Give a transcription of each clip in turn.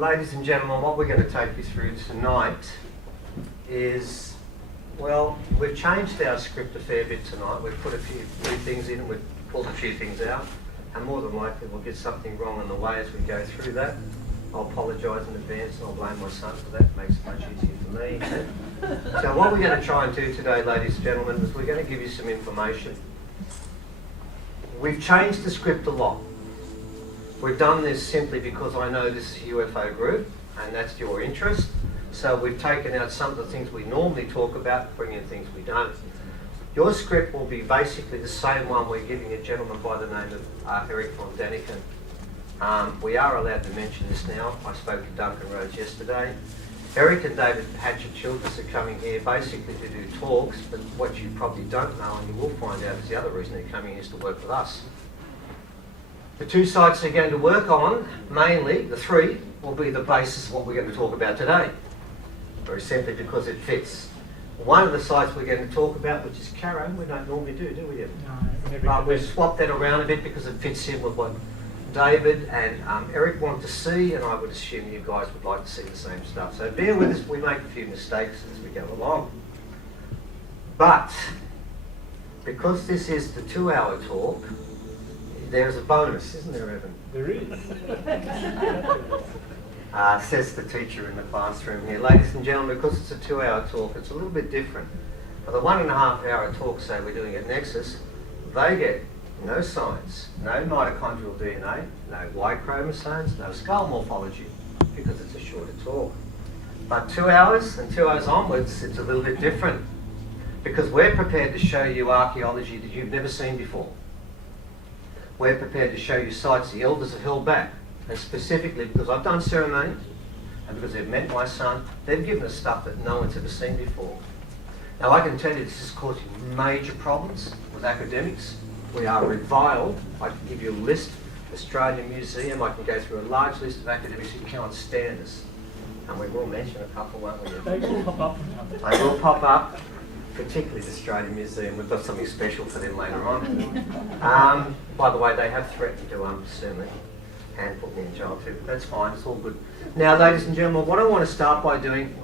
Ladies and gentlemen, what we're going to take you through tonight is, well, we've changed our script a fair bit tonight. We've put a few new things in and we've pulled a few things out, and more than likely we'll get something wrong on the way as we go through that. I'll apologise in advance and I'll blame my son for that. It makes it much easier for me. So what we're going to try and do today, ladies and gentlemen, is we're going to give you some information. We've changed the script a lot. We've done this simply because I know this is a UFO group and that's your interest. So we've taken out some of the things we normally talk about, bring in things we don't. Your script will be basically the same one we're giving a gentleman by the name of Eric von Deniken. We are allowed to mention this now. I spoke to Duncan Rhodes yesterday. Eric and David Hatchett-Childress are coming here basically to do talks, but what you probably don't know, and you will find out, is the other reason they're coming is to work with us. The two sites they're going to work on, mainly, the three, will be the basis of what we're going to talk about today. Very simply because it fits. One of the sites we're going to talk about, which is Caro, we don't normally do we? No, we've swapped that around a bit because it fits in with what David and Eric want to see, and I would assume you guys would like to see the same stuff. So bear with us, we make a few mistakes as we go along. But, because this is the 2-hour talk, there's a bonus, isn't there, Evan? There is. Says the teacher in the classroom here. Ladies and gentlemen, because it's a 2-hour talk, it's a little bit different. For the 1.5-hour talk, say we're doing at Nexus, they get no science, no mitochondrial DNA, no Y chromosomes, no skull morphology, because it's a shorter talk. But 2 hours and 2 hours onwards, it's a little bit different, because we're prepared to show you archaeology that you've never seen before. We're prepared to show you sites the elders have held back, and specifically because I've done ceremonies, and because they've met my son, they've given us stuff that no one's ever seen before. Now I can tell you this is causing major problems with academics. We are reviled. I can give you a list. Australian Museum, I can go through a large list of academics who cannot stand us. And we will mention a couple, won't we? They will pop up. They will pop up, particularly the Australian Museum. We've got something special for them later on. By the way, they have threatened to sue me and put me in jail too, but that's fine, it's all good. Now, ladies and gentlemen, what I want to start by doing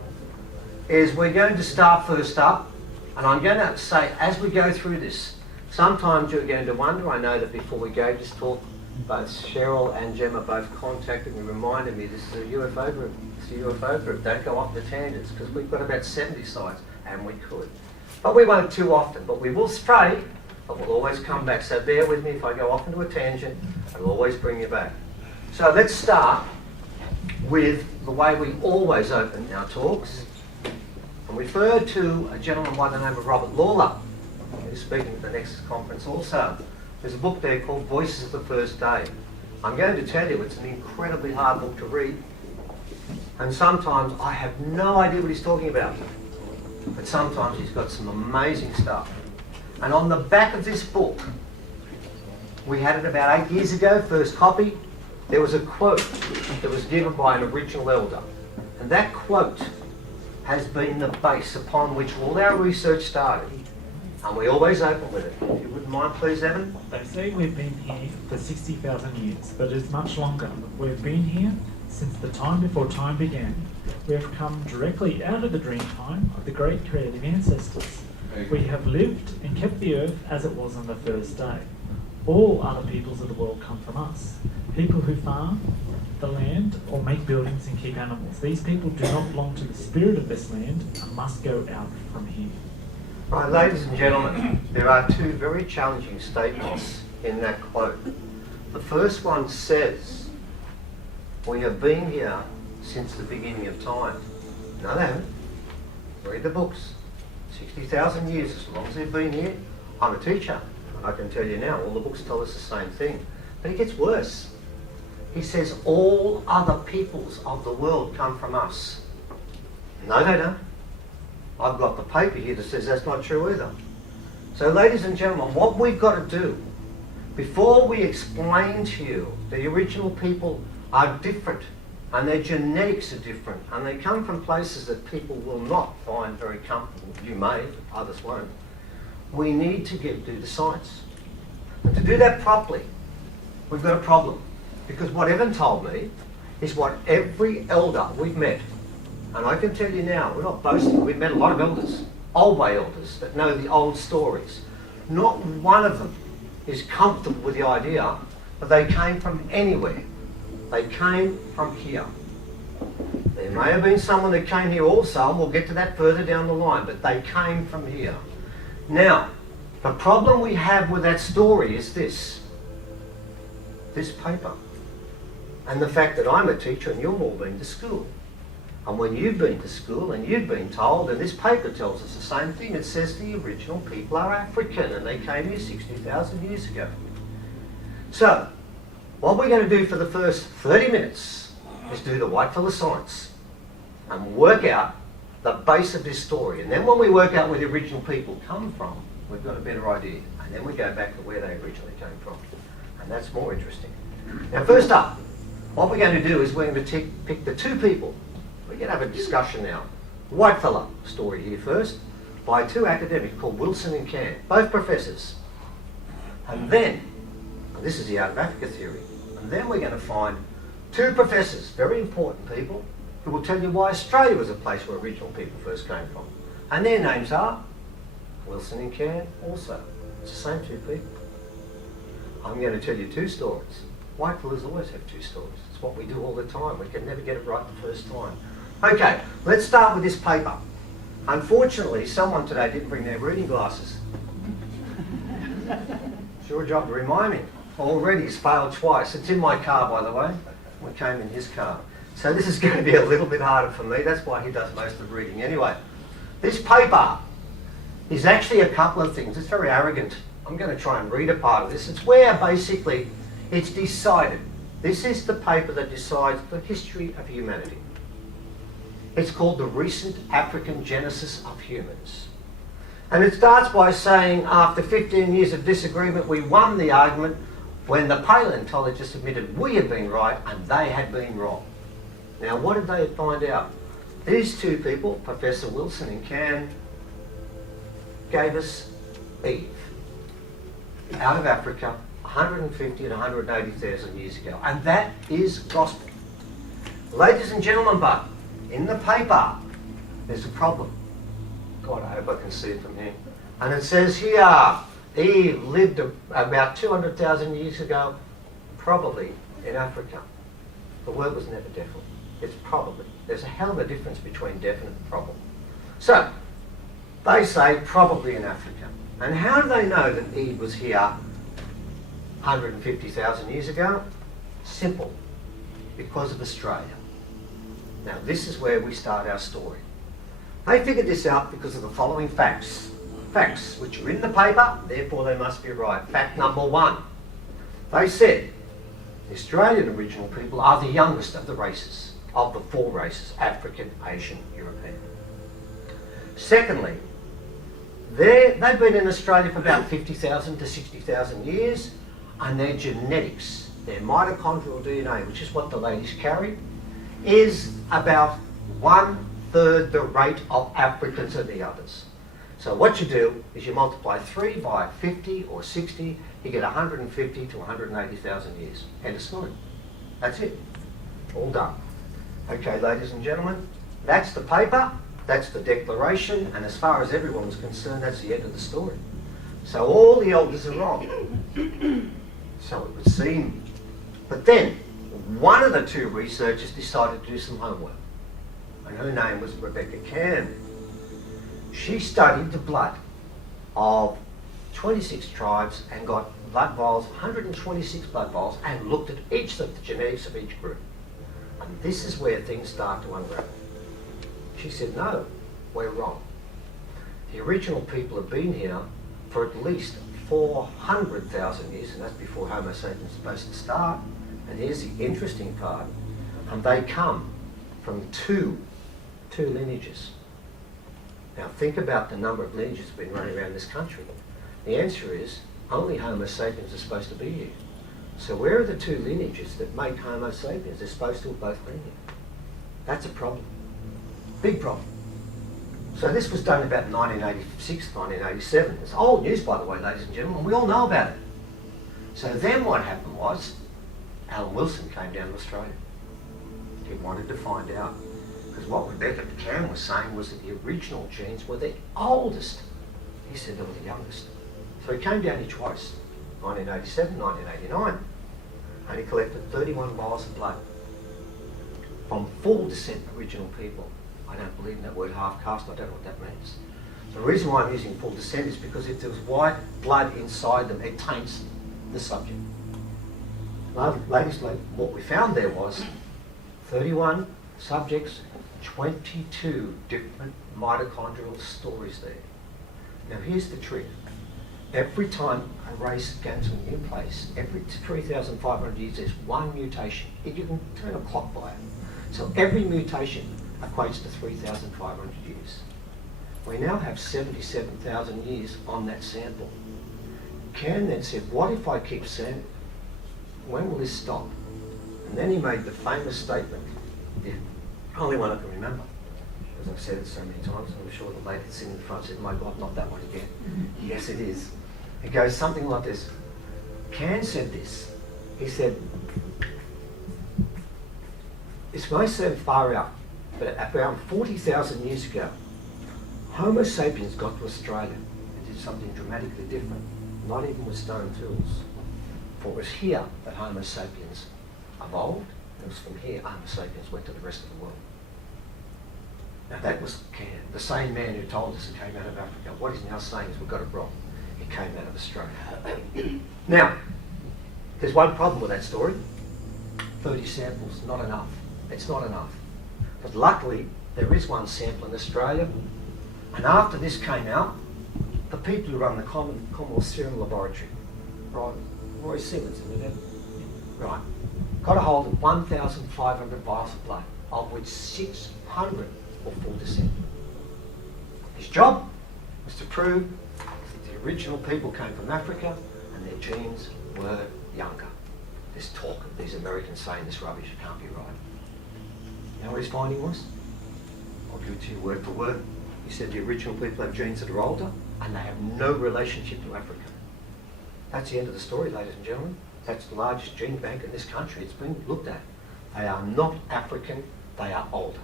is we're going to start first up, and I'm going to say, as we go through this, sometimes you're going to wonder, I know that before we go this talk, both Cheryl and Gemma both contacted me, reminded me this is a UFO group. It's a UFO group. Don't go off the tangents, because we've got about 70 sites, and we could. But we won't too often, but we will stray, but we'll always come back. So bear with me if I go off into a tangent, I'll always bring you back. So let's start with the way we always open our talks. And refer to a gentleman by the name of Robert Lawler, who's speaking at the Nexus conference also. There's a book there called Voices of the First Day. I'm going to tell you it's an incredibly hard book to read, and sometimes I have no idea what he's talking about, but sometimes he's got some amazing stuff. And on the back of this book, we had it about 8 years ago, first copy, there was a quote that was given by an Aboriginal elder, and that quote has been the base upon which all our research started. And we always open with it. If you wouldn't mind, please, Evan. They say we've been here for 60,000 years, but it's much longer. We've been here since the time before time began. We have come directly out of the dream time of the great creative ancestors. We have lived and kept the earth as it was on the first day. All other peoples of the world come from us. People who farm the land or make buildings and keep animals. These people do not belong to the spirit of this land and must go out from here. Right, ladies and gentlemen, there are two very challenging statements in that quote. The first one says, we have been here since the beginning of time. No, they haven't. Read the books. 60,000 years, as long as they've been here. I'm a teacher. I can tell you now, all the books tell us the same thing. But it gets worse. He says, all other peoples of the world come from us. No, they don't. I've got the paper here that says that's not true either. So ladies and gentlemen, what we've got to do, before we explain to you the original people are different, and their genetics are different, and they come from places that people will not find very comfortable. You may, others won't. We need to do the science. And to do that properly, we've got a problem. Because what Evan told me is what every elder we've met, and I can tell you now, we're not boasting, we've met a lot of elders, old way elders that know the old stories. Not one of them is comfortable with the idea that they came from anywhere. They came from here. There may have been someone that came here also, and we'll get to that further down the line, but they came from here. Now, the problem we have with that story is this paper. And the fact that I'm a teacher and you've all been to school. And when you've been to school and you've been told, and this paper tells us the same thing, it says the original people are African and they came here 60,000 years ago. So, what we're going to do for the first 30 minutes is do the white fella science and work out the base of this story. And then when we work out where the original people come from, we've got a better idea. And then we go back to where they originally came from. And that's more interesting. Now, first up, what we're going to do is we're going to pick the two people. We're going to have a discussion now. White fella story here first, by two academics called Wilson and Can, both professors. And then, and this is the out of Africa theory, and then we're going to find two professors, very important people, who will tell you why Australia was a place where original people first came from. And their names are Wilson and Can also. It's the same two people. I'm going to tell you two stories. White fellas always have two stories. It's what we do all the time. We can never get it right the first time. Okay, let's start with this paper. Unfortunately, someone today didn't bring their reading glasses. It's your job to remind me. Already he's failed twice. It's in my car, by the way. We came in his car. So this is going to be a little bit harder for me. That's why he does most of the reading. Anyway, this paper is actually a couple of things. It's very arrogant. I'm going to try and read a part of this. It's where basically it's decided. This is the paper that decides the history of humanity. It's called The Recent African Genesis of Humans. And it starts by saying, after 15 years of disagreement, we won the argument when the paleontologists admitted we had been right and they had been wrong. Now, what did they find out? These two people, Professor Wilson and Can, gave us Eve out of Africa 150 and 180,000 years ago. And that is gospel. Ladies and gentlemen, but in the paper, there's a problem. God, I hope I can see it from here. And it says here, Eve lived about 200,000 years ago, probably in Africa. The word was never definite. It's probably. There's a hell of a difference between definite and probable. So, they say probably in Africa. And how do they know that Eve was here 150,000 years ago? Simple. Because of Australia. Now, this is where we start our story. They figured this out because of the following facts. Facts which are in the paper, therefore they must be right. Fact number one. They said the Australian Aboriginal people are the youngest of the races, of the four races, African, Asian, European. Secondly, they've been in Australia for about 50,000 to 60,000 years, and their genetics, their mitochondrial DNA, which is what the ladies carry, is about 1/3 the rate of Africans and the others. So what you do is you multiply 3 by 50 or 60, you get 150 to 180,000 years. End of story. That's it. All done. Okay, ladies and gentlemen, that's the paper, that's the declaration, and as far as everyone was concerned, that's the end of the story. So all the elders are wrong. So it would seem. But then, one of the two researchers decided to do some homework. And her name was Rebecca Can. She studied the blood of 26 tribes and got blood vials, 126 blood vials, and looked at each of the genetics of each group. And this is where things start to unravel. She said, no, we're wrong. The original people have been here for at least 400,000 years, and that's before Homo sapiens was supposed to start. And here's the interesting part. And they come from two lineages. Now think about the number of lineages that have been running around this country. The answer is only Homo sapiens are supposed to be here. So where are the two lineages that make Homo sapiens? They're supposed to have both been here. That's a problem. Big problem. So this was done about 1986, 1987. It's old news, by the way, ladies and gentlemen. We all know about it. So then what happened was Alan Wilson came down to Australia. He wanted to find out. Because what Rebecca Cam was saying was that the original genes were the oldest. He said they were the youngest. So he came down here twice, 1987, 1989, and he collected 31 vials of blood from full descent original people. I don't believe in that word half caste, I don't know what that means. The reason why I'm using full descent is because if there's white blood inside them, it taints the subject. Ladies, what we found there was 31 subjects, 22 different mitochondrial stories there. Now here's the trick. Every time a race goes to a new place, every 3,500 years there's one mutation. If you can turn a clock by it. So every mutation equates to 3,500 years. We now have 77,000 years on that sample. Can then said, what if I keep sampling? When will this stop? And then he made the famous statement, the only one I can remember, because I've said it so many times, and I'm sure the lady sitting in the front said, my God, not that one again. Yes, it is. It goes something like this. Can said this. He said, this may sound far out, but around 40,000 years ago, Homo sapiens got to Australia and did something dramatically different, not even with stone tools. For it was here that Homo sapiens evolved, and it was from here Homo sapiens went to the rest of the world. Now that was Can, the same man who told us it came out of Africa. What he's now saying is we've got it wrong. It came out of Australia. Now, there's one problem with that story. 30 samples, not enough. It's not enough. But luckily, there is one sample in Australia. And after this came out, the people who run the Commonwealth Serum Laboratory, right, Roy Simmons, isn't it? Right, got a hold of 1,500 vials of blood, of which 600 were full descent. His job was to prove that the original people came from Africa and their genes were younger. This talk of these Americans saying this rubbish can't be right. You know what his finding was? I'll give it to you word for word. He said the original people have genes that are older and they have no relationship to Africa. That's the end of the story, ladies and gentlemen. That's the largest gene bank in this country. It's been looked at. They are not African, they are older.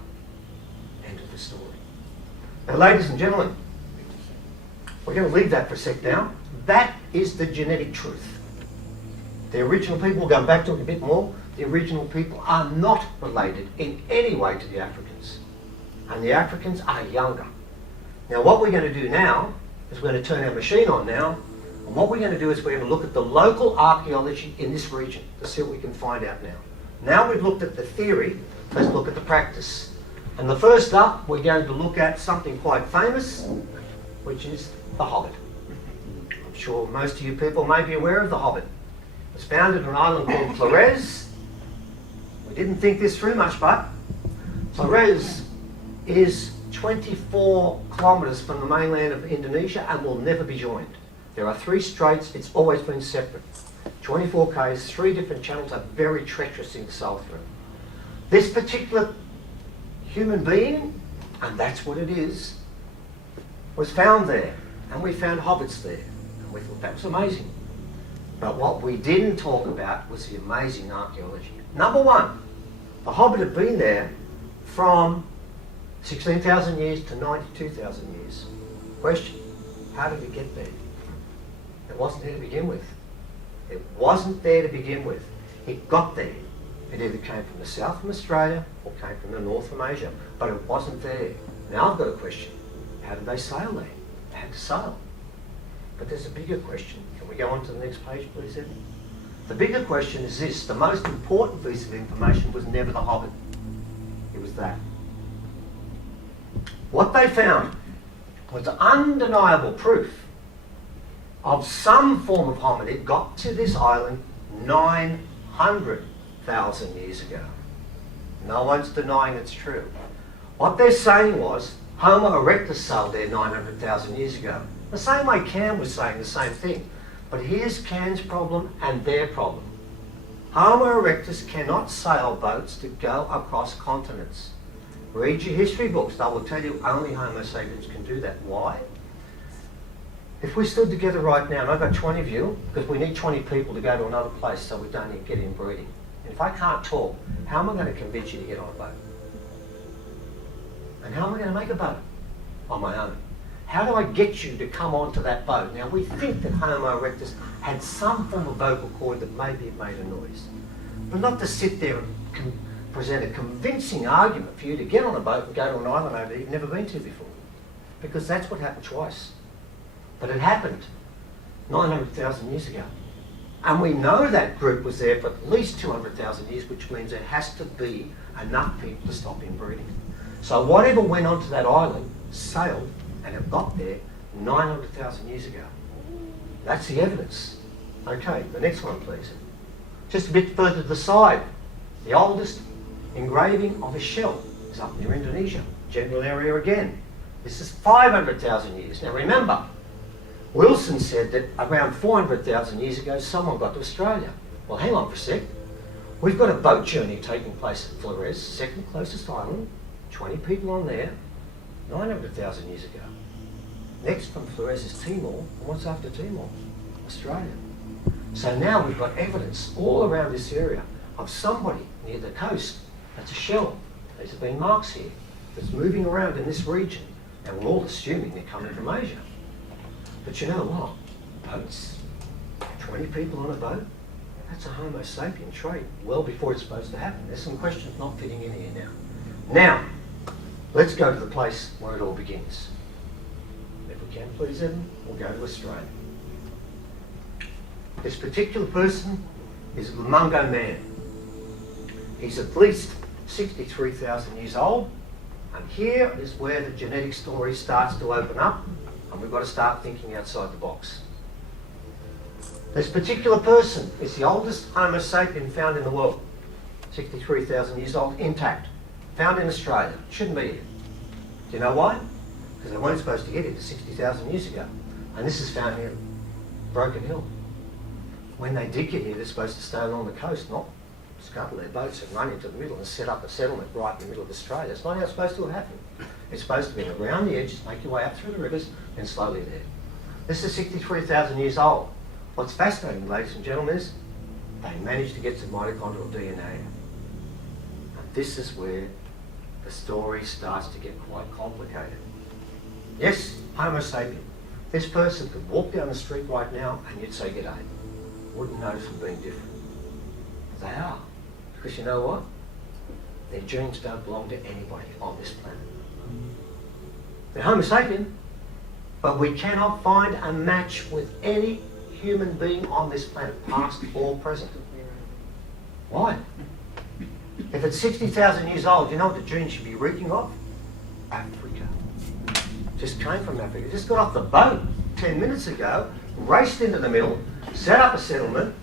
End of the story. Now, ladies and gentlemen, we're going to leave that for a sec now. That is the genetic truth. The original people, we'll go back to it a bit more, the original people are not related in any way to the Africans. And the Africans are younger. Now what we're going to do now is we're going to turn our machine on now, and what we're going to do is we're going to look at the local archaeology in this region to see what we can find out now. Now we've looked at the theory, let's look at the practice. And the first up, we're going to look at something quite famous, which is the Hobbit. I'm sure most of you people may be aware of the Hobbit. It was founded on an island called Flores. We didn't think this through much, but Flores is 24 kilometres from the mainland of Indonesia and will never be joined. There are 3 straits, it's always been separate. 24 k's, 3 different channels are very treacherous thing to sail through. This particular human being, and that's what it is, was found there. And we found hobbits there. And we thought that was amazing. But what we didn't talk about was the amazing archaeology. Number one, the Hobbit had been there from 16,000 years to 92,000 years. Question, how did it get there? It wasn't there to begin with. It wasn't there to begin with. It got there. It either came from the south from Australia or came from the north from Asia, but it wasn't there. Now I've got a question. How did they sail there? They had to sail. But there's a bigger question. Can we go on to the next page, please, Evan? The bigger question is this. The most important piece of information was never the Hobbit. It was that. What they found was undeniable proof of some form of hominid got to this island 900,000 years ago. No one's denying it's true. What they're saying was Homo erectus sailed there 900,000 years ago. The same way Can was saying the same thing. But here's Can's problem and their problem. Homo erectus cannot sail boats to go across continents. Read your history books. They will tell you only Homo sapiens can do that. Why? If we stood together right now, and I've got 20 of you, because we need 20 people to go to another place so we don't get inbreeding. If I can't talk, how am I going to convince you to get on a boat? And how am I going to make a boat on my own? How do I get you to come onto that boat? Now, we think that Homo erectus had some form of vocal cord that maybe it made a noise. But not to sit there and present a convincing argument for you to get on a boat and go to an island over there you've never been to before. Because that's what happened twice. But it happened 900,000 years ago. And we know that group was there for at least 200,000 years, which means there has to be enough people to stop inbreeding. So whatever went onto that island sailed and it got there 900,000 years ago. That's the evidence. Okay, the next one, please. Just a bit further to the side, the oldest engraving of a shell is up near Indonesia. General area again. This is 500,000 years. Now remember, Wilson said that around 400,000 years ago, someone got to Australia. Well, hang on for a sec. We've got a boat journey taking place at Flores, second closest island, 20 people on there, 900,000 years ago. Next from Flores is Timor, and what's after Timor? Australia. So now we've got evidence all around this area of somebody near the coast. That's a shell. These have been marks here. That's moving around in this region, and we're all assuming they're coming from Asia. But you know what? Boats, 20 people on a boat, that's a Homo sapien trait well before it's supposed to happen. There's some questions not fitting in here now. Now, let's go to the place where it all begins. If we can, please, Evan, we'll go to Australia. This particular person is Mungo Man. He's at least 63,000 years old, and here is where the genetic story starts to open up, and we've got to start thinking outside the box. This particular person is the oldest Homo sapien found in the world, 63,000 years old, intact, found in Australia. Shouldn't be here. Do you know why? Because they weren't supposed to get here to 60,000 years ago, and this is found here at Broken Hill. When they did get here, they're supposed to stay along the coast, not scuttle their boats and run into the middle and set up a settlement right in the middle of Australia. It's not how it's supposed to have happened. It's supposed to be around the edges, make your way up through the rivers, and slowly there. This is 63,000 years old. What's fascinating, ladies and gentlemen, is they managed to get some mitochondrial DNA. And this is where the story starts to get quite complicated. Yes, Homo sapien. This person could walk down the street right now and you'd say g'day. Wouldn't notice them being different. They are. Because you know what? Their genes don't belong to anybody on this planet. They're Homo sapien, but we cannot find a match with any human being on this planet, past or present. Why? If it's 60,000 years old, you know what the gene should be reeking of? Africa. Just came from Africa. Just got off the boat 10 minutes ago, raced into the middle, set up a settlement.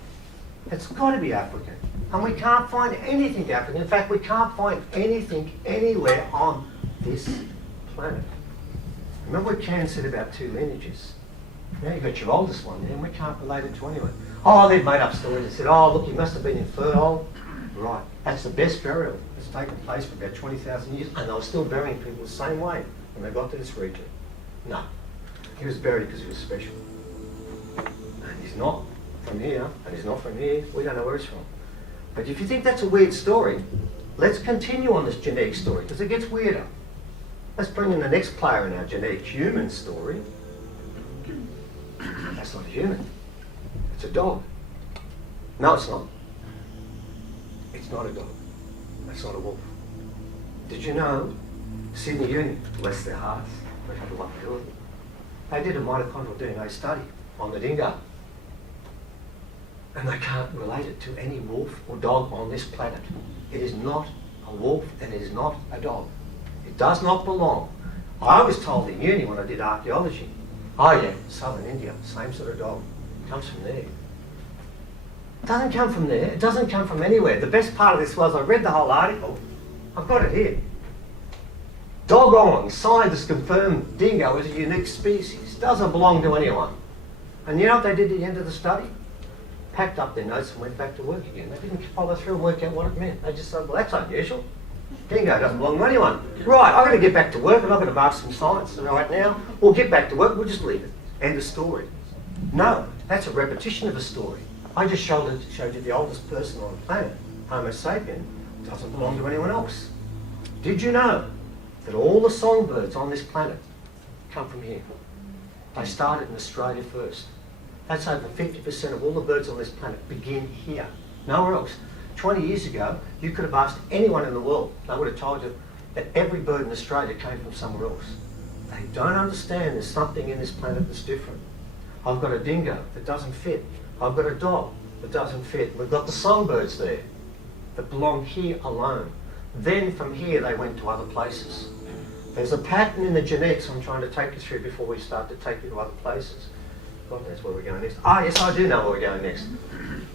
It's got to be African. And we can't find anything African. In fact, we can't find anything anywhere on this planet. Remember what Can said about two lineages? Now you've got your oldest one there, and we can't relate it to anyone. Oh, they've made up stories. They said, oh, look, he must have been infertile. Right, that's the best burial that's taken place for about 20,000 years, and they were still burying people the same way when they got to this region. No, he was buried because he was special. And he's not from here, and he's not from here. We don't know where he's from. But if you think that's a weird story, let's continue on this genetic story, because it gets weirder. Let's bring in the next player in our genetic human story. That's not a human. It's a dog. No, it's not. It's not a dog. That's not a wolf. Did you know Sydney Uni, bless their hearts, they've had a lot to do with it. They did a mitochondrial DNA study on the dingo. And they can't relate it to any wolf or dog on this planet. It is not a wolf and it is not a dog. It does not belong. I was told in uni when I did archaeology, oh yeah, southern India, same sort of dog. It comes from there. It doesn't come from there. It doesn't come from anywhere. The best part of this was I read the whole article. I've got it here. Doggone, scientists confirmed dingo is a unique species. Doesn't belong to anyone. And you know what they did at the end of the study? Packed up their notes and went back to work again. They didn't follow through and work out what it meant. They just said, well, that's unusual. Dingo doesn't belong to anyone. Right, I've got to get back to work. I'm not going to mark some science right now. We'll get back to work. We'll just leave it. End of story. No, that's a repetition of a story. I just showed you the oldest person on the planet, Homo sapien doesn't belong to anyone else. Did you know that all the songbirds on this planet come from here? They started in Australia first. That's over 50% of all the birds on this planet begin here, nowhere else. 20 years ago, you could have asked anyone in the world, they would have told you that every bird in Australia came from somewhere else. They don't understand there's something in this planet that's different. I've got a dingo that doesn't fit. I've got a dog that doesn't fit. We've got the songbirds there that belong here alone. Then from here they went to other places. There's a pattern in the genetics I'm trying to take you through before we start to take you to other places. God knows where we're going next. Ah, yes, I do know where we're going next.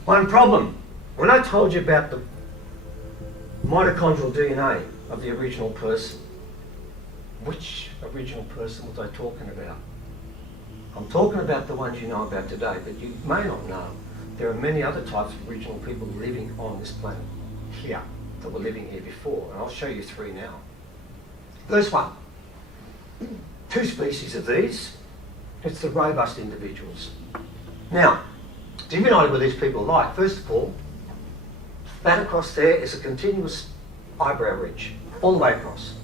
One problem. When I told you about the mitochondrial DNA of the original person, which original person was I talking about? I'm talking about the ones you know about today, but you may not know there are many other types of original people living on this planet here that were living here before, and I'll show you three now. First one, two species of these. It's the robust individuals. Now, to give you an idea what these people are like, first of all, that across there is a continuous eyebrow ridge, all the way across.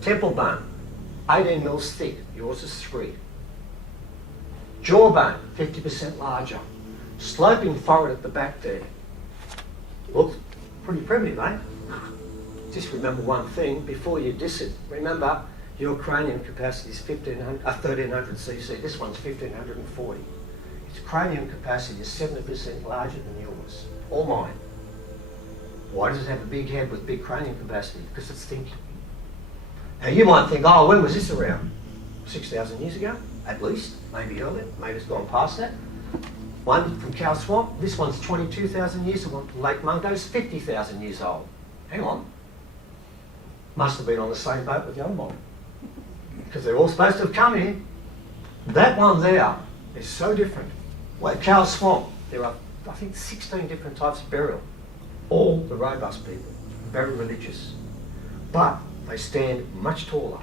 Temple bone, 18 mils thick, yours is 3. Jawbone, 50% larger. Sloping forehead at the back there. Looks pretty primitive, eh? Just remember one thing before you diss it. Remember, your cranium capacity is 1300 cc. This one's 1540. Its cranium capacity is 70% larger than yours, or mine. Why does it have a big head with big cranium capacity? Because it's thinking. Now you might think, oh, when was this around? 6,000 years ago, at least, maybe earlier, maybe it's gone past that. One from Cow Swamp, this one's 22,000 years, the one from Lake Mungo's 50,000 years old. Hang on. Must have been on the same boat with the other one. Because they're all supposed to have come here. That one there is so different. Well, at Cow Swamp, there are, I think, 16 different types of burial. All the robust people, very religious. But they stand much taller.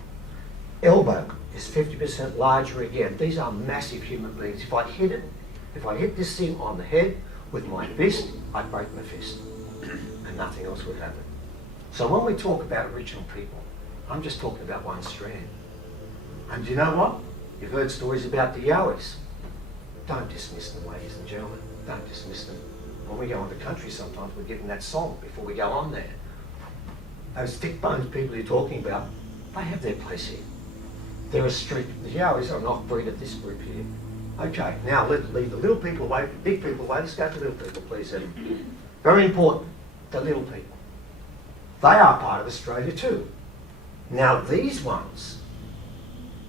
Elbow is 50% larger again. These are massive human beings. If I hit this thing on the head with my fist, I'd break my fist. And nothing else would happen. So when we talk about original people, I'm just talking about one strand. And do you know what? You've heard stories about the Yowies. Don't dismiss them, ladies and gentlemen. Don't dismiss them. When we go on the country, sometimes we're given that song before we go on there. Those thick-boned people you're talking about, they have their place here. They're a street. The Yowies are an off-breed of this group here. Okay, now let's leave the little people away, big people away. Let's go to little people, please, Eddie. Very important, the little people. They are part of Australia too. Now these ones,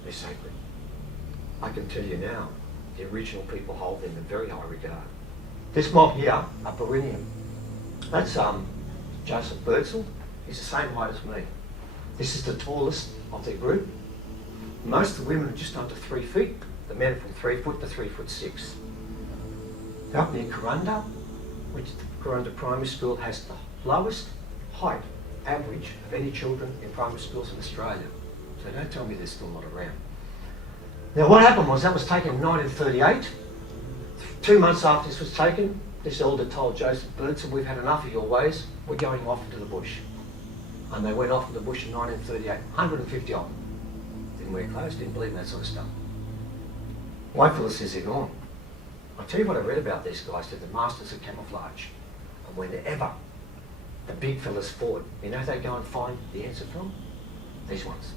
they're sacred. I can tell you now, the original people hold them in very high regard. This mob here, a Beryllium. That's Joseph Birdsall. He's the same height as me. This is the tallest of their group. Most of the women are just under 3 feet. The men are from 3 foot to 3'6". Up near Corunda, which the Corunda Primary School has the lowest height average of any children in primary schools in Australia. So don't tell me they're still not around. Now what happened was that was taken in 1938. 2 months after this was taken, this elder told Joseph Birdsall, we've had enough of your ways, we're going off into the bush. And they went off into the bush in 1938, 150 of them. Didn't wear clothes, didn't believe in that sort of stuff. White fella says they're gone. I'll tell you what I read about these guys, they're the masters of camouflage. And whenever the big fellas fought, you know who they go and find the answer from? These ones.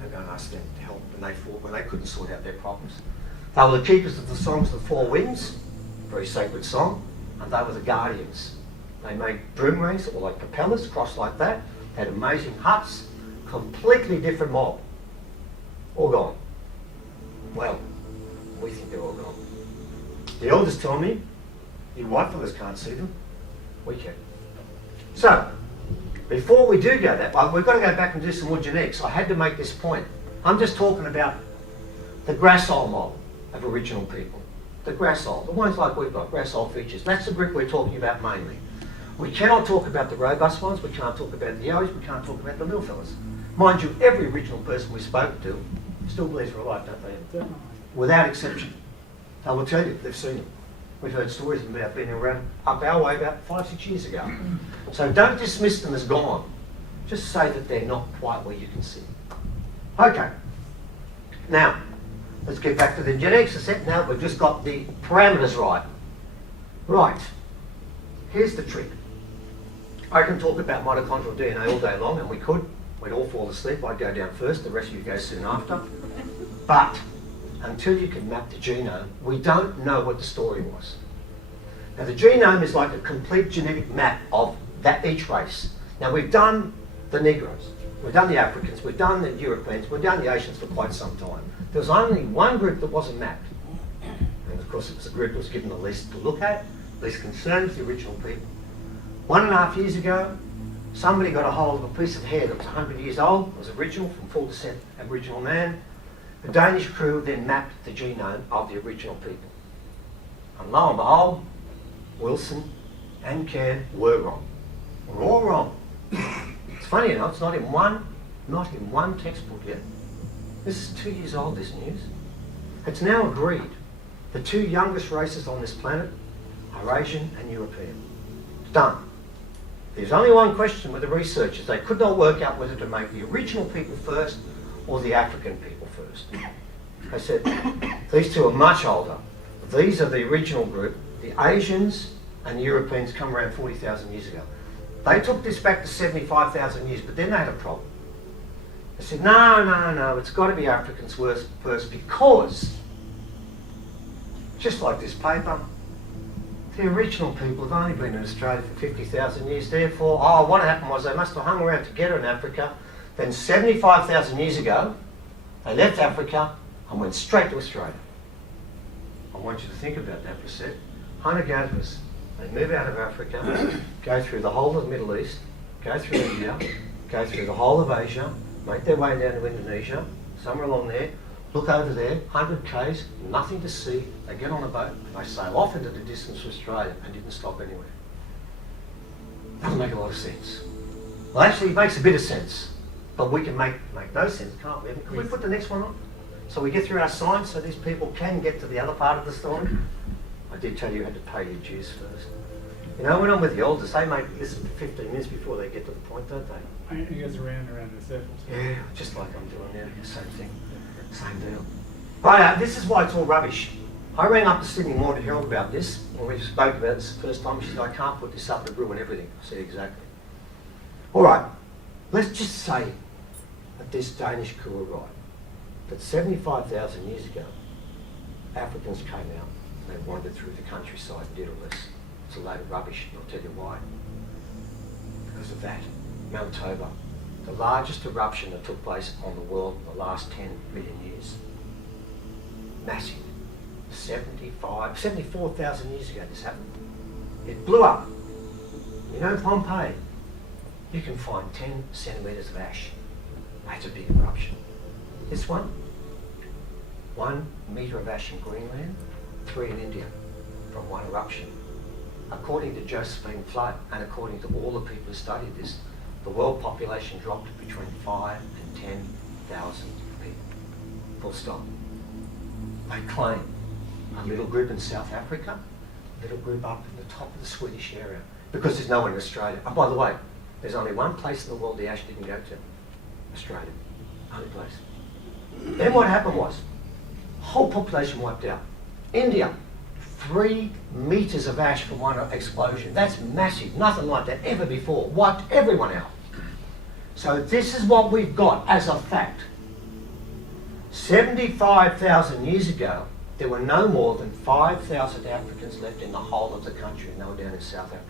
They go and ask them to help when they fought, when they couldn't sort out their problems. They were the keepers of the songs of the Four Winds, very sacred song, and they were the guardians. They made boomerangs or like propellers, crossed like that, they had amazing huts, completely different mob. All gone. Well, we think they're all gone. The elders tell me, you white fellas can't see them. We can. So, before we do go that way, we've got to go back and do some more genetics. I had to make this point. I'm just talking about the gracile mob of original people. The gracile, the ones like we've got, gracile features. That's the group we're talking about mainly. We cannot talk about the robust ones, we can't talk about the Yowies, we can't talk about the little fellas. Mind you, every original person we've spoken to still believes we're alive, don't they? Without exception. They will tell you they've seen them. We've heard stories about being around up our way about 5-6 years ago. So don't dismiss them as gone. Just say that they're not quite where you can see. Okay. Now, let's get back to the genetics a sec. Now we've just got the parameters right. Right. Here's the trick. I can talk about mitochondrial DNA all day long, and we could. We'd all fall asleep. I'd go down first, the rest of you go soon after. But until you can map the genome, we don't know what the story was. Now the genome is like a complete genetic map of that each race. Now we've done the Negroes, we've done the Africans, we've done the Europeans, we've done the Asians for quite some time. There was only one group that wasn't mapped. And of course it was a group that was given a list to look at, least concerned with the original people. 1.5 years ago, somebody got a hold of a piece of hair that was 100 years old, it was original, from full descent Aboriginal man. The Danish crew then mapped the genome of the original people. And lo and behold, Wilson and Cairn were wrong. We're all wrong. It's funny enough, it's not in one textbook yet. This is 2 years old, this news. It's now agreed the two youngest races on this planet are Asian and European. It's done. There's only one question with the researchers. They could not work out whether to make the original people first or the African people first. They said, these two are much older. These are the original group. The Asians and the Europeans come around 40,000 years ago. They took this back to 75,000 years, but then they had a problem. They said, no, it's got to be Africans first because, just like this paper, the original people have only been in Australia for 50,000 years. Therefore, what happened was they must have hung around together in Africa. Then 75,000 years ago, they left Africa and went straight to Australia. I want you to think about that for a sec. Hunter-gatherers, they move out of Africa, go through the whole of the Middle East, go through India, go through the whole of Asia, make their way down to Indonesia, somewhere along there, look over there, 100 k's, nothing to see. They get on a boat and they sail off into the distance to Australia and didn't stop anywhere. Doesn't make a lot of sense. Well, actually, it makes a bit of sense, but we can make no sense, can't we? Can we put the next one on? So we get through our science so these people can get to the other part of the story. I did tell you had to pay your dues first. You know, when I'm with the elders, they make listen for 15 minutes before they get to the point, don't they? It goes around in circles. Yeah, just like I'm doing now. Same thing. Same deal. But this is why it's all rubbish. I rang up the Sydney Morning Herald about this, and we spoke about this the first time. She said, I can't put this up, it'll ruin everything. I said, exactly. All right, let's just say that this Danish crew were right. That 75,000 years ago, Africans came out and they wandered through the countryside and did all this. It's a load of rubbish, and I'll tell you why. Because of that, Mount Toba, the largest eruption that took place on the world in the last 10 million years. Massive. 74,000 years ago this happened. It blew up. You know Pompeii? You can find 10 centimetres of ash. That's a big eruption. This one, 1 metre of ash in Greenland, 3 in India, from one eruption. According to Josephine Flood, and according to all the people who studied this, the world population dropped between 5 and 10,000 people. Full stop. They claim a little group in South Africa, a little group up in the top of the Swedish area, because there's no one in Australia. And by the way, there's only one place in the world the ash didn't go to. Australia. Only place. Then what happened was, whole population wiped out. India, 3 metres of ash from one explosion. That's massive. Nothing like that ever before. Wiped everyone out. So this is what we've got as a fact. 75,000 years ago, there were no more than 5,000 Africans left in the whole of the country, and they were down in South Africa.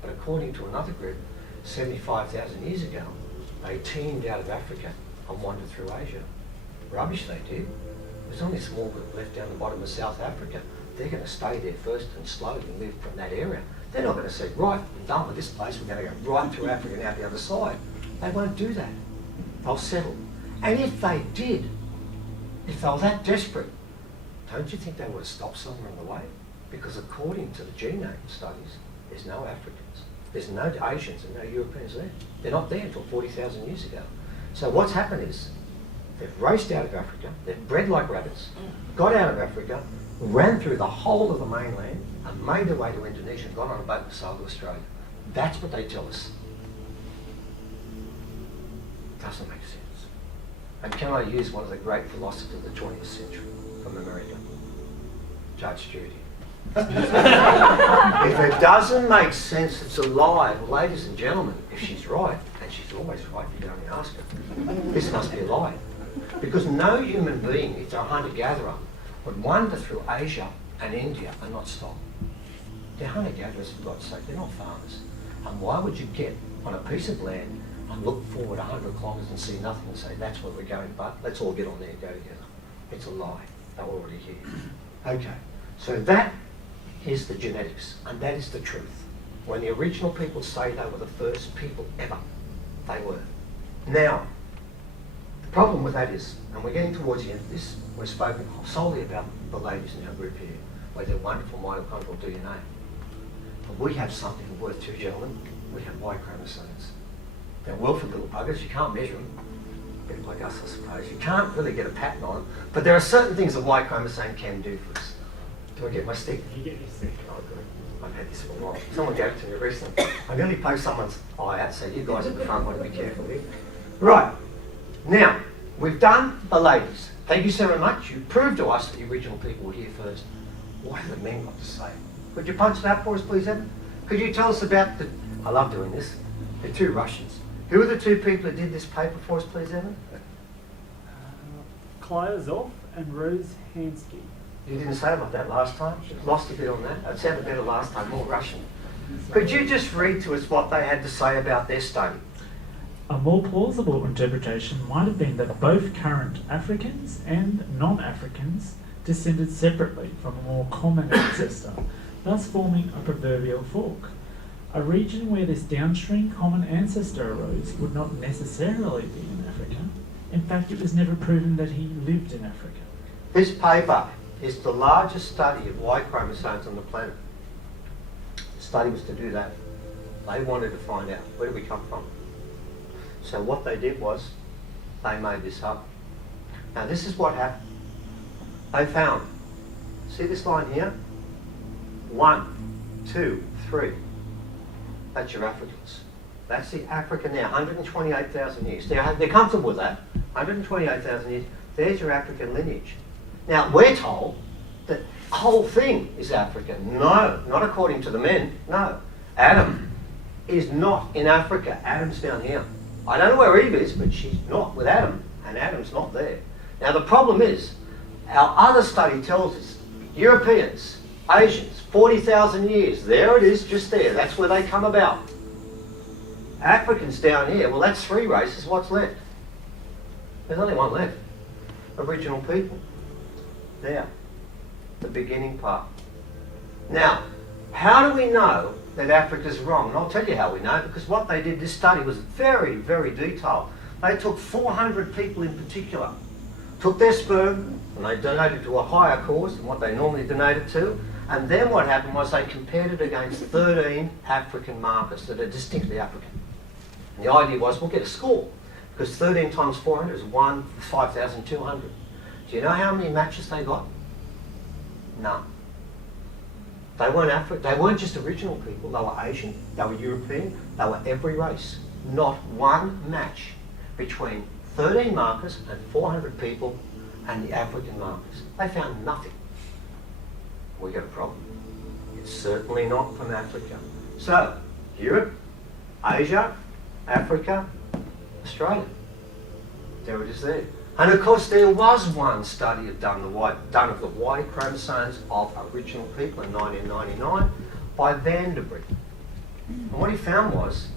But according to another group, 75,000 years ago, they teamed out of Africa and wandered through Asia. Rubbish they did. There's only a small group left down the bottom of South Africa. They're going to stay there first and slowly move from that area. They're not going to say, right, we're done with this place, we're going to go right through Africa and out the other side. They won't do that. They'll settle. And if they did, if they were that desperate, don't you think they would have stopped somewhere on the way? Because according to the genome studies, there's no Africans, there's no Asians and no Europeans there. They're not there until 40,000 years ago. So what's happened is, They've raced out of Africa, they've bred like rabbits, got out of Africa, ran through the whole of the mainland and made their way to Indonesia and got on a boat and sailed to Australia. That's what they tell us. Doesn't make sense. And can I use one of the great philosophers of the 20th century from America? Judge Judy. If it doesn't make sense, it's a lie. Ladies and gentlemen, if she's right, and she's always right, you can only ask her, this must be a lie. Because no human being, if they're a hunter-gatherer, would wander through Asia and India and not stop. They're hunter-gatherers, for God's sake, they're not farmers. And why would you get on a piece of land and look forward 100 kilometres and see nothing and say, that's where we're going, but let's all get on there and go together? It's a lie. They're already here. Okay, so that is the genetics, and that is the truth. When the original people say they were the first people ever, they were. Now, the problem with that is, and we're getting towards the end of this, we're spoken solely about the ladies in our group here, with their wonderful mitochondrial DNA. But we have something worth too, gentlemen. We have Y chromosomes. They're willful little buggers, you can't measure them. A bit like us, I suppose. You can't really get a pattern on them, but there are certain things a Y chromosome can do for us. Do I get my stick? You get your stick. Oh, good. I've had this for a while. Someone gave it to me recently. I nearly poked someone's eye out, so you guys at the front want to be careful here. Right. Now, we've done the ladies. Thank you so very much. You proved to us that the original people were here first. What have the men got to say? Could you punch it out for us, please, Evan? Could you tell us about the... I love doing this. The two Russians. Who are the two people who did this paper for us, please, Evan? Klyazov and Rose Hansky. You didn't say about that last time. Lost a bit on that. It sounded better last time, more Russian. Could you just read to us what they had to say about their study? A more plausible interpretation might have been that both current Africans and non-Africans descended separately from a more common ancestor, thus forming a proverbial fork. A region where this downstream common ancestor arose would not necessarily be in Africa. In fact, it was never proven that he lived in Africa. This paper is the largest study of Y chromosomes on the planet. The study was to do that. They wanted to find out, where do we come from? So what they did was, they made this up. Now this is what happened. They found, see this line here? 1, 2, 3. That's your Africans. That's the Africa now, 128,000 years. They're comfortable with that, 128,000 years. There's your African lineage. Now, we're told that the whole thing is African. No, not according to the men, no. Adam is not in Africa. Adam's down here. I don't know where Eve is, but she's not with Adam, and Adam's not there. Now, the problem is, our other study tells us, Europeans, Asians, 40,000 years, there it is, just there. That's where they come about. Africans down here, well, that's 3 races. What's left? There's only one left. Original people. There. The beginning part. Now, how do we know that Africa's wrong? And I'll tell you how we know, because what they did, this study was very, very detailed. They took 400 people in particular, took their sperm, and they donated to a higher cause than what they normally donated to. And then what happened was they compared it against 13 African markers that are distinctly African. And the idea was, we'll get a score, because 13 times 400 is 5,200. Do you know how many matches they got? None. They weren't just original people, they were Asian, they were European, they were every race. Not one match between 13 markers and 400 people and the African markers. They found nothing. We got a problem. It's certainly not from Africa. So, Europe, Asia, Africa, Australia. There it is there. And of course there was one study done of the Y chromosomes of original people in 1999 by Vanderbilt. And what he found was,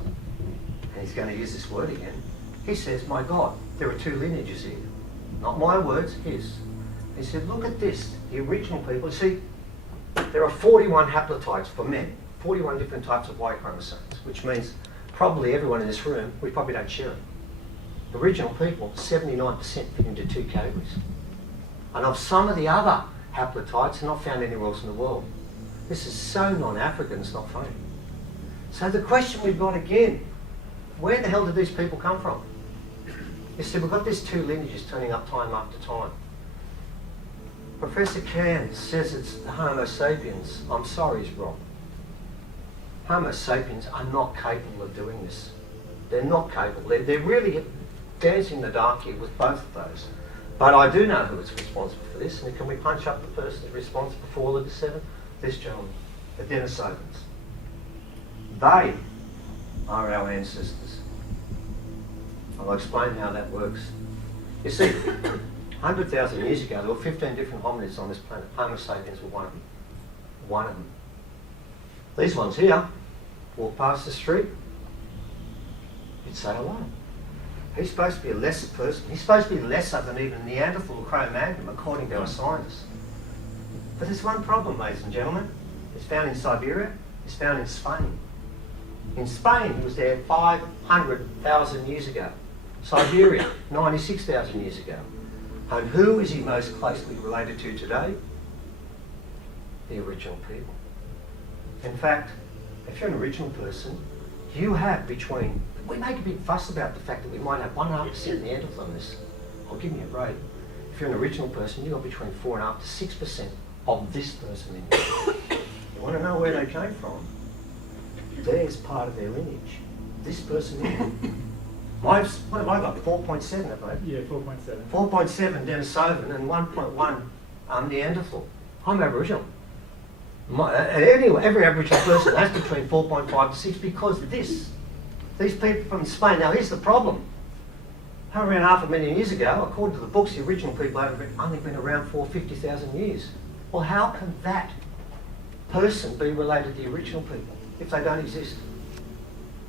and he's going to use this word again, he says, my God, there are 2 lineages here. Not my words, his. He said, look at this, the original people. See, there are 41 haplotypes for men, 41 different types of Y chromosomes, which means probably everyone in this room, we probably don't share it. Original people, 79% fit into 2 categories. And of some of the other haplotypes, they're not found anywhere else in the world. This is so non-African, it's not funny. So the question we've got again, where the hell did these people come from? You see, we've got these two lineages turning up time after time. Professor Cairns says it's the Homo sapiens. I'm sorry, he's wrong. Homo sapiens are not capable of doing this. They're not capable. They're really dancing in the dark here with both of those. But I do know who is responsible for this, and can we punch up the person who's responsible for all of this, Seven? This gentleman, the Denisovans. They are our ancestors. I'll explain how that works. You see, 100,000 years ago, there were 15 different hominids on this planet. Homo sapiens were one of them. One of them. These ones here walk past the street, you'd say hello. He's supposed to be a lesser person. He's supposed to be lesser than even Neanderthal or Cro-Magnon, according to our scientists. But there's one problem, ladies and gentlemen. It's found in Siberia. It's found in Spain. In Spain, he was there 500,000 years ago. Siberia, 96,000 years ago. And who is he most closely related to today? The original people. In fact, if you're an original person, you have between, we make a big fuss about the fact that we might have 1.5% Neanderthal on this. I'll give you a break. If you're an original person, you've got between 4.5% to 6% of this person in you. You want to know where they came from? There's part of their lineage. This person here. What have I got? 4.7 have I? Yeah, 4.7. 4.7 Denisovan and 1.1 Neanderthal. I'm Aboriginal. Every Aboriginal person has between 4.5 to 6 because of this. These people from Spain. Now here's the problem. Around 500,000 years ago, according to the books, the original people have only been around for 50,000 years. Well, how can that person be related to the original people if they don't exist?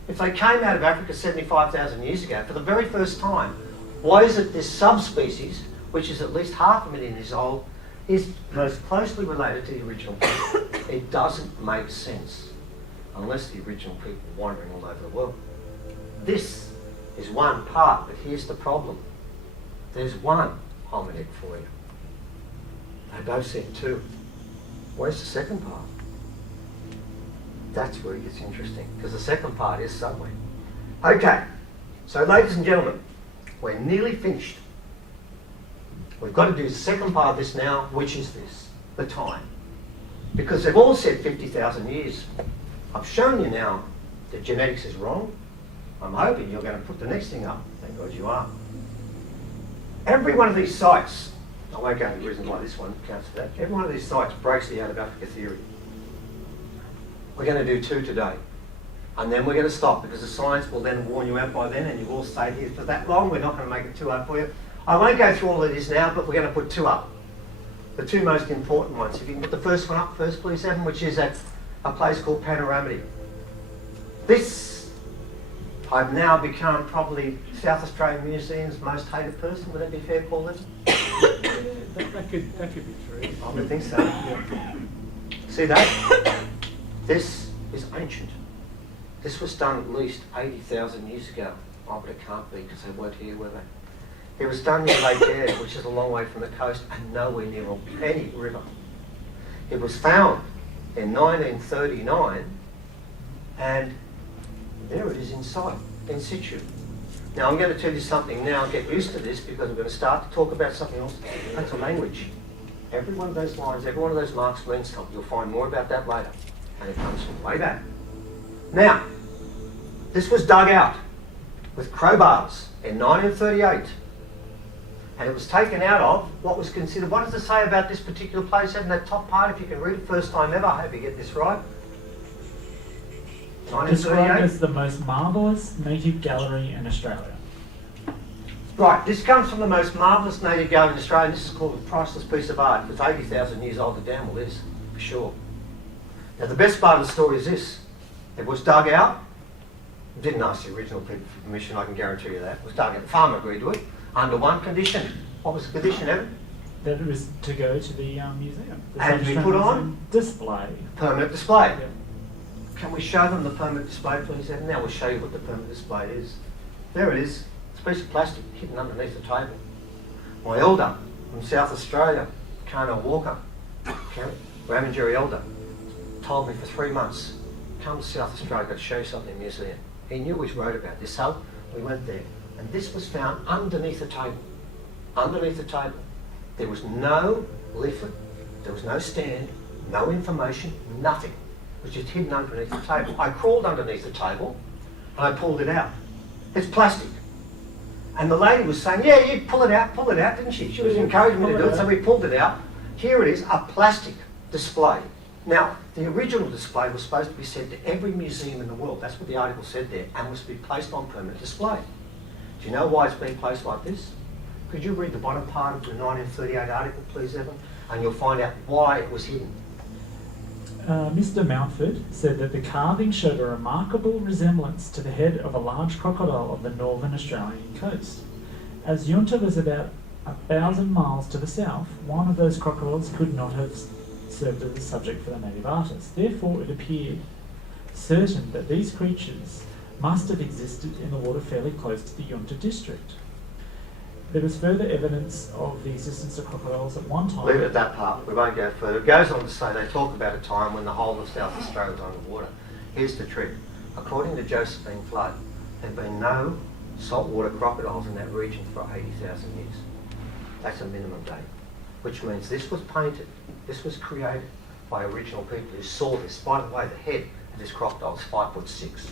If they came out of Africa 75,000 years ago for the very first time, why is it this subspecies, which is at least 500,000 years old, is most closely related to the original people? It doesn't make sense unless the original people are wandering all over the world. This is one part, but here's the problem. There's one hominid for you. They both said two. Where's the second part? That's where it gets interesting, because the second part is somewhere. Okay, so ladies and gentlemen, we're nearly finished. We've got to do the second part of this now, which is this, the time. Because they've all said 50,000 years. I've shown you now that genetics is wrong. I'm hoping you're going to put the next thing up. Thank God you are. Every one of these sites, I won't go into reasons why this one counts for that. Every one of these sites breaks the out of Africa theory. We're going to do two today. And then we're going to stop because the science will then warn you out by then and you've all stayed here for that long. We're not going to make it too hard for you. I won't go through all of this now, but we're going to put two up. The two most important ones. If you can put the first one up first, please, Evan, which is at a place called Panoramity. This, I've now become probably South Australian Museum's most hated person. Would that be fair, Paul? That could be true. I would think so. Yeah. See that? This is ancient. This was done at least 80,000 years ago. Oh, but it can't be because they weren't here, were they? It was done near Lake Eyre, which is a long way from the coast and nowhere near any river. It was found in 1939 and there it is inside, in situ. Now I'm going to tell you something now, get used to this because we're going to start to talk about something else. That's a language. Every one of those lines, every one of those marks means something. You'll find more about that later. And it comes from way back. Now, this was dug out with crowbars in 1938. And it was taken out of what was considered, what does it say about this particular place? Having that top part, if you can read it first time ever, I hope you get this right. Described as the most marvellous native gallery in Australia. Right, this comes from the most marvellous native gallery in Australia. This is called a priceless piece of art. It's 80,000 years old, the damn well is, for sure. Now the best part of the story is this. It was dug out. Didn't ask the original people for permission, I can guarantee you that. It was dug out. The farmer agreed to it under one condition. What was the condition, Evan? That it was to go to the museum. The And to be put on? display. Permanent display. Yeah. Can we show them the permanent display, please, Evan? Now we'll show you what the permanent display is. There it is. It's a piece of plastic hidden underneath the table. My elder from South Australia, Kano Walker, Ramangeri elder, told me for 3 months, come to South Australia, got to show you something in the museum. He knew we wrote about this, so we went there. And this was found underneath a table. Underneath the table. There was no leaflet, there was no stand, no information, nothing. It was just hidden underneath the table. I crawled underneath the table and I pulled it out. It's plastic. And the lady was saying, yeah, you pull it out, didn't she? She was encouraging me to do it, so we pulled it out. Here it is, a plastic display. Now, the original display was supposed to be sent to every museum in the world. That's what the article said there, and was to be placed on permanent display. Do you know why it's been placed like this? Could you read the bottom part of the 1938 article, please, Evan? And you'll find out why it was hidden. Mr. Mountford said that the carving showed a remarkable resemblance to the head of a large crocodile of the northern Australian coast. As Junta was about 1,000 miles to the south, one of those crocodiles could not have served as a subject for the native artist. Therefore, it appeared certain that these creatures must have existed in the water fairly close to the Junta district. There was further evidence of the existence of crocodiles at one time. Leave it at that part, we won't go further. It goes on to say they talk about a time when the whole of South Australia was underwater. Here's the trick. According to Josephine Flood, there have been no saltwater crocodiles in that region for 80,000 years. That's a minimum date, which means this was painted, this was created by original people who saw this. By the way, the head of this crocodile is 5'6".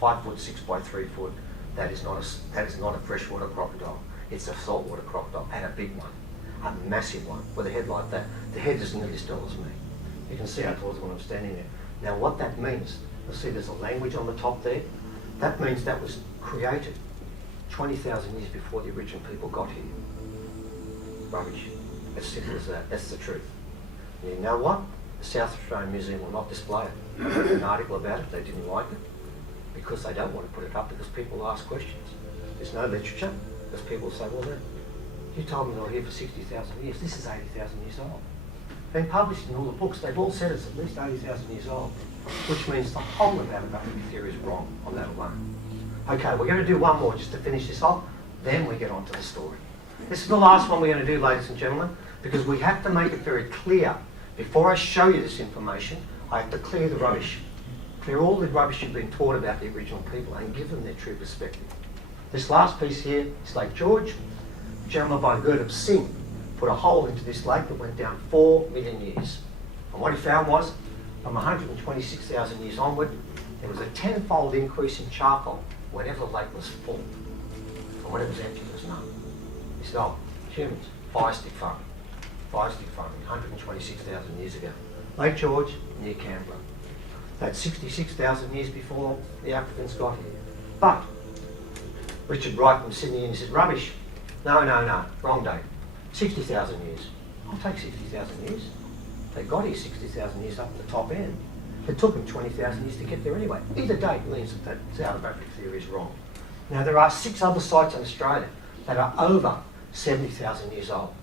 5'6" by 3 foot. That is not a freshwater crocodile. It's a saltwater crocodile, and a big one, a massive one, with a head like that. The head is nearly as tall as me. You can see how tall it is when I'm standing there. Now what that means, you'll see there's a language on the top there. That means that was created 20,000 years before the original people got here. Rubbish. As simple as that. That's the truth. And you know what? The South Australian Museum will not display it. I wrote an article about it, they didn't like it, because they don't want to put it up because people ask questions. There's no literature. Because people say, well, you told me they were here for 60,000 years. This is 80,000 years old. Been published in all the books. They've all said it's at least 80,000 years old, which means the whole of Megalithic theory is wrong on that alone. Okay, we're going to do one more just to finish this off. Then we get on to the story. This is the last one we're going to do, ladies and gentlemen, because we have to make it very clear. Before I show you this information, I have to clear the rubbish. Clear all the rubbish you've been taught about the original people and give them their true perspective. This last piece here is Lake George. A gentleman by Gurdip Singh put a hole into this lake that went down 4 million years. And what he found was, from 126,000 years onward, there was a 10-fold increase in charcoal whenever the lake was full. And when it was empty, there was none. He said, oh, humans, fire stick farming. Fire stick farming, 126,000 years ago. Lake George, near Canberra. That's 66,000 years before the Africans got here. But Richard Wright from Sydney, and he said, rubbish. No, wrong date. 60,000 years. I'll take 60,000 years. They got here 60,000 years up at the top end. It took them 20,000 years to get there anyway. Either date means that the out-of-Africa theory is wrong. Now, there are 6 other sites in Australia that are over 70,000 years old.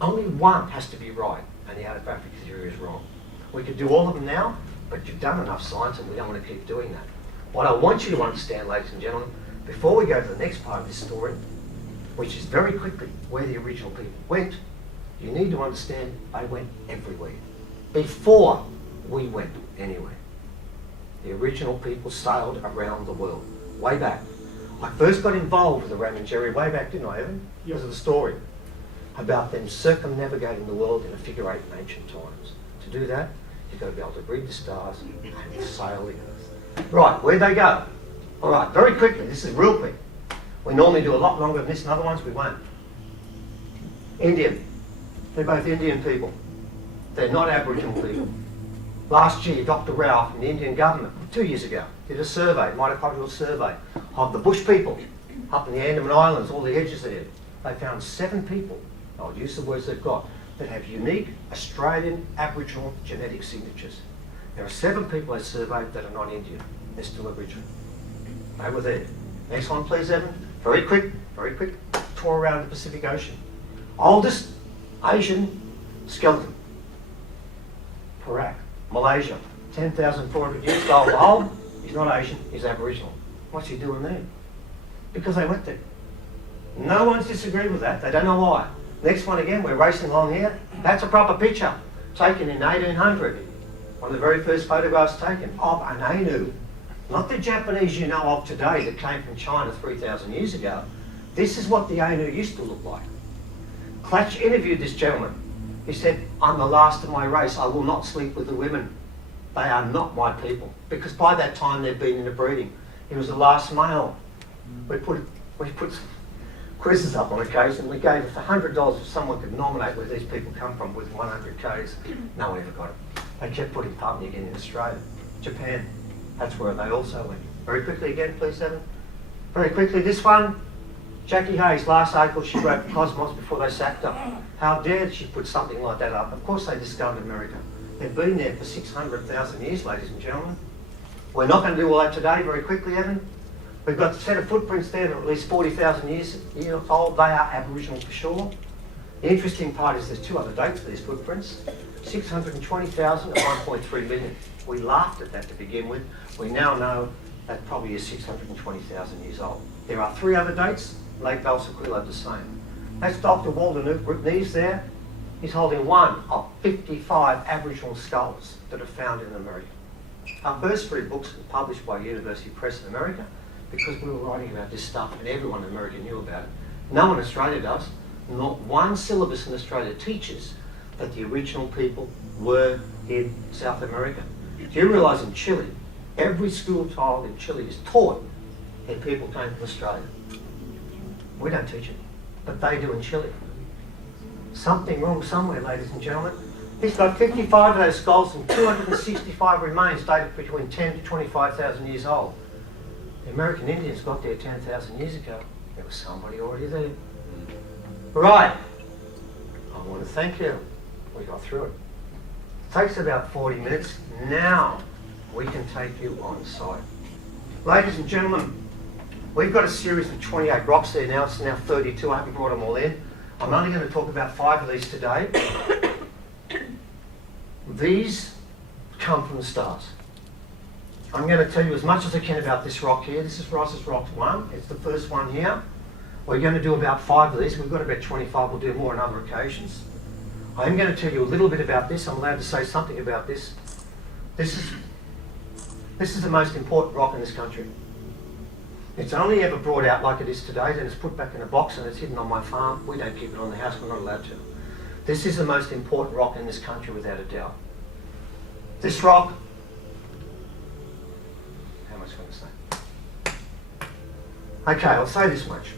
Only one has to be right, and the out-of-Africa theory is wrong. We could do all of them now, but you've done enough science, and we don't want to keep doing that. What I want you to understand, ladies and gentlemen, before we go to the next part of this story, which is very quickly where the original people went, you need to understand they went everywhere. Before we went anywhere. The original people sailed around the world, way back. I first got involved with the Ram and Jerry way back, didn't I, Evan? Because of the story about them circumnavigating the world in a figure eight in ancient times. To do that, you've got to be able to read the stars and sail the earth. Right, where'd they go? All right, very quickly, this is real quick. We normally do a lot longer than this, and other ones we won't. Indian. They're both Indian people. They're not Aboriginal people. Last year, Dr. Rao from the Indian government, 2 years ago, did a survey, mitochondrial survey, of the bush people up in the Andaman Islands, all the edges there. They found 7 people, I'll use the words they've got, that have unique Australian Aboriginal genetic signatures. There are 7 people they surveyed that are not Indian. They're still Aboriginal. They were there. Next one, please, Evan. Very quick. Tour around the Pacific Ocean. Oldest Asian skeleton. Perak, Malaysia. 10,400 years old. He's not Asian, he's Aboriginal. What's he doing there? Because they went there. No one's disagreed with that. They don't know why. Next one again, we're racing along here. That's a proper picture taken in 1800. One of the very first photographs taken of an Ainu Not the Japanese you know of today that came from China 3,000 years ago. This is what the Ainu used to look like. Clatch interviewed this gentleman. He said, I'm the last of my race. I will not sleep with the women. They are not my people. Because by that time they'd been interbreeding. He was the last male. We put quizzes up on occasion. We gave us $100 if someone could nominate where these people come from with 100 Ks. No one ever got it. They kept putting Papua New Guinea in Australia. Japan, that's where they also went. Very quickly again, please, Evan. Very quickly, this one, Jackie Hayes, last article she wrote for Cosmos before they sacked her. How dared she put something like that up? Of course they discovered America. They've been there for 600,000 years, ladies and gentlemen. We're not going to do all that today, very quickly, Evan. We've got a set of footprints there that are at least 40,000 years old. They are Aboriginal for sure. The interesting part is there's two other dates for these footprints. 620,000 and 1.3 million. We laughed at that to begin with. We now know that probably is 620,000 years old. There are three other dates. Lake Balsaquilo the same. That's Dr. Walter Neves there. He's holding one of 55 Aboriginal skulls that are found in America. Our first three books were published by University Press in America because we were writing about this stuff and everyone in America knew about it. No one in Australia does. Not one syllabus in Australia teaches that the original people were in South America. Do you realise in Chile, every school child in Chile is taught that people came from Australia? We don't teach it, but they do in Chile. Something wrong somewhere, ladies and gentlemen. He's got 55 of those skulls and 265 remains dated between 10 to 25,000 years old. The American Indians got there 10,000 years ago. There was somebody already there. Right. I want to thank you. We got through it. Takes about 40 minutes. Now we can take you on site. Ladies and gentlemen, we've got a series of 28 rocks there now. It's now 32. I haven't brought them all in. I'm only going to talk about 5 of these today. These come from the stars. I'm going to tell you as much as I can about this rock here. This is Ross's Rock 1. It's the first one here. We're going to do about 5 of these. We've got about 25. We'll do more on other occasions. I'm going to tell you a little bit about this. I'm allowed to say something about this. This is the most important rock in this country. It's only ever brought out like it is today, then it's put back in a box and it's hidden on my farm. We don't keep it on the house, we're not allowed to. This is the most important rock in this country without a doubt. This rock, how much can I say? Okay, I'll say this much.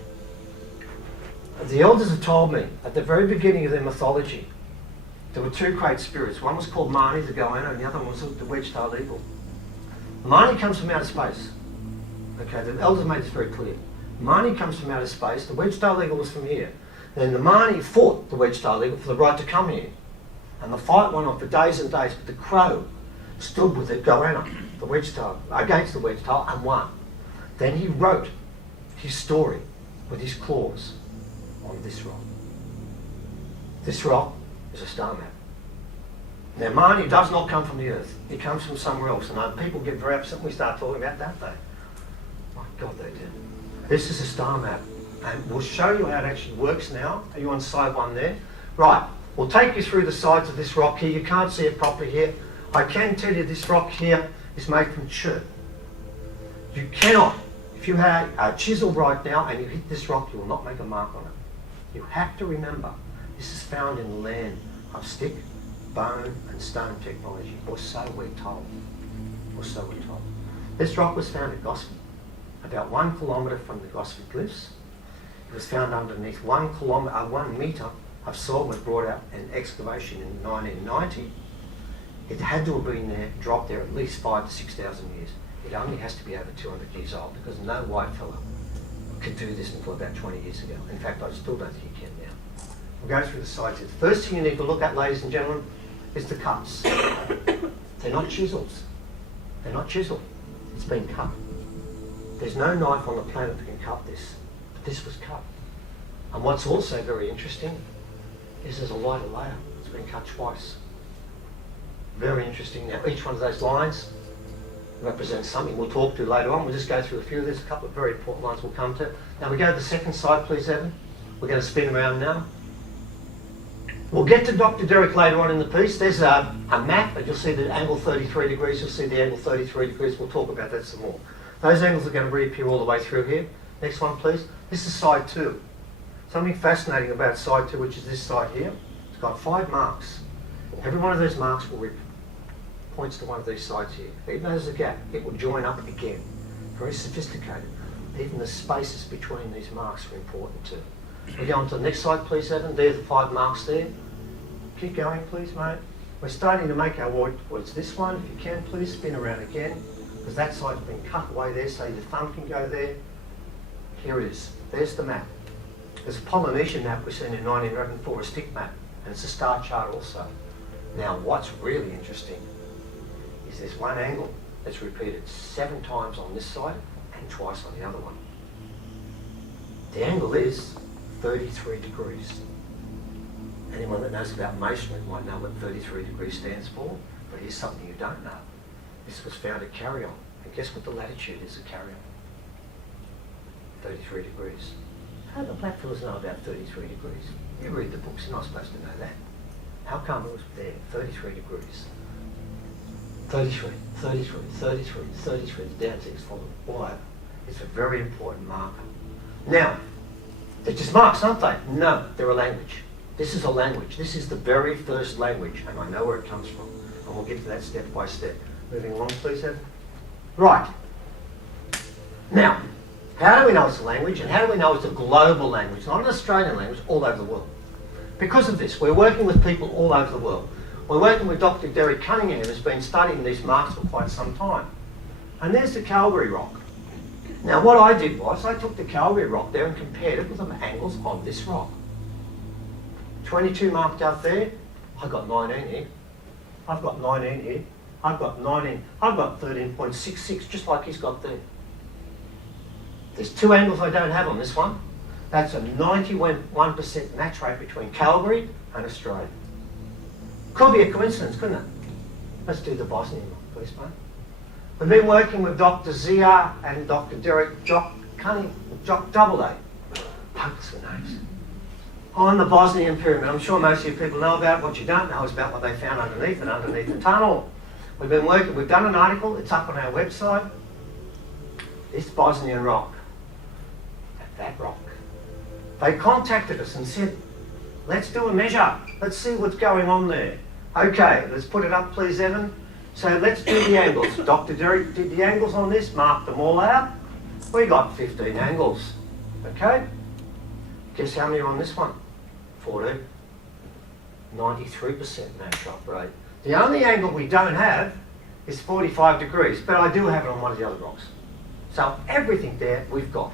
The elders have told me at the very beginning of their mythology, there were 2 great spirits. One was called Mani, the goanna, and the other one was the wedge-tailed eagle. Mani comes from outer space. Okay, the elders made this very clear. Mani comes from outer space, the wedge-tailed eagle was from here. Then the Mani fought the wedge-tailed eagle for the right to come here. And the fight went on for days and days, but the crow stood with the goanna, the wedge-tail, against the wedge-tail and won. Then he wrote his story with his claws on this rock. This rock is a star map. Now Mani does not come from the earth, it comes from somewhere else, and people get very upset when we start talking about that day. My God, they do. This is a star map, and we'll show you how it actually works now. Are you on side 1 there? Right, we'll take you through the sides of this rock here. You can't see it properly here. I can tell you this rock here is made from chert. You cannot, if you had a chisel right now and you hit this rock, you will not make a mark on it. You have to remember, this is found in the land of stick, bone and stone technology, or so we're told. Or so we're told. This rock was found at Gosford, about 1 kilometre from the Gosford Glyphs. It was found underneath 1 metre of soil. Was brought out in excavation in 1990. It had to have been there, dropped there at least 5,000 to 6,000 years. It only has to be over 200 years old because no white fella could do this until about 20 years ago. In fact, I still don't think you can now. We'll go through the sides here. The first thing you need to look at, ladies and gentlemen, is the cuts. They're not chisels. They're not chiseled. It's been cut. There's no knife on the planet that can cut this. But this was cut. And what's also very interesting is there's a lighter layer. It's been cut twice. Very interesting. Now, each one of those lines represents something we'll talk to later on. We'll just go through a few. There's a couple of very important lines we'll come to. Now we go to the second side, please, Evan. We're going to spin around now. We'll get to Dr. Derek later on in the piece. There's a map, and you'll see the angle 33 degrees. You'll see the angle 33 degrees. We'll talk about that some more. Those angles are going to reappear all the way through here. Next one, please. This is side 2. Something fascinating about side 2, which is this side here. It's got 5 marks. Every one of those marks points to one of these sides here. Even though there's a gap, it will join up again. Very sophisticated. Even the spaces between these marks are important too. We go on to the next slide, please, Evan. There's the 5 marks there. Keep going, please, mate. We're starting to make our way towards this one. If you can, please spin around again, because that side's been cut away there, so your thumb can go there. Here it is. There's the map. There's a Polynesian map we seen in 1904, a stick map, and it's a star chart also. Now, what's really interesting is there's one angle that's repeated 7 times on this side and twice on the other one. The angle is 33 degrees. Anyone that knows about masonry might know what 33 degrees stands for, but here's something you don't know. This was found at Carrion, and guess what the latitude is at Carrion? 33 degrees. How do the blackfellas know about 33 degrees? You read the books, you're not supposed to know that. How come it was there, 33 degrees? 33, 33, 33, 33, the down 6 follow all over. It's a very important marker. Now, they're just marks, aren't they? No, they're a language. This is a language. This is the very first language, and I know where it comes from. And we'll get to that step by step. Moving along, please, Ed. Right. Now, how do we know it's a language, and how do we know it's a global language, not an Australian language, all over the world? Because of this, we're working with people all over the world. We're working with Dr. Derek Cunningham, who's been studying these marks for quite some time. And there's the Calgary rock. Now, what I did was, I took the Calgary rock there and compared it with the angles on this rock. 22 marked out there, I've got 19 here. I've got 19 here. I've got 19, I've got 13.66, just like he's got there. There's 2 angles I don't have on this one. That's a 91% match rate between Calgary and Australia. Could be a coincidence, couldn't it? Let's do the Bosnian one, please, mate. We've been working with Dr. Zia and Dr. Derek Jock Doubleday. Hopeless for names. On the Bosnian pyramid. I'm sure most of you people know about it. What you don't know is about what they found underneath the tunnel. We've done an article, it's up on our website. This Bosnian rock, that rock. They contacted us and said, let's do a measure. Let's see what's going on there. Okay, let's put it up, please, Evan. So let's do the angles. Dr. Derek did the angles on this, marked them all out. We got 15 angles. Okay? Guess how many are on this one? 14. 93% match up rate. The only angle we don't have is 45 degrees, but I do have it on one of the other rocks. So everything there we've got.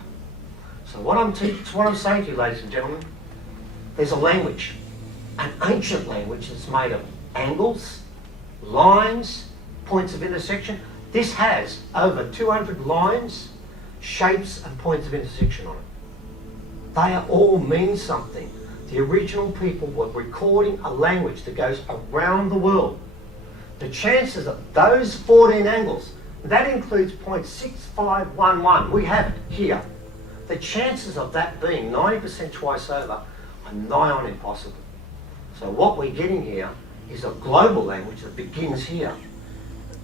So what I'm saying to you, ladies and gentlemen, there's a language, an ancient language that's made of angles, lines, points of intersection. This has over 200 lines, shapes and points of intersection on it. They all mean something. The original people were recording a language that goes around the world. The chances of those 14 angles, that includes 0.6511, we have it here. The chances of that being 90% twice over are nigh on impossible. So what we're getting here is a global language that begins here.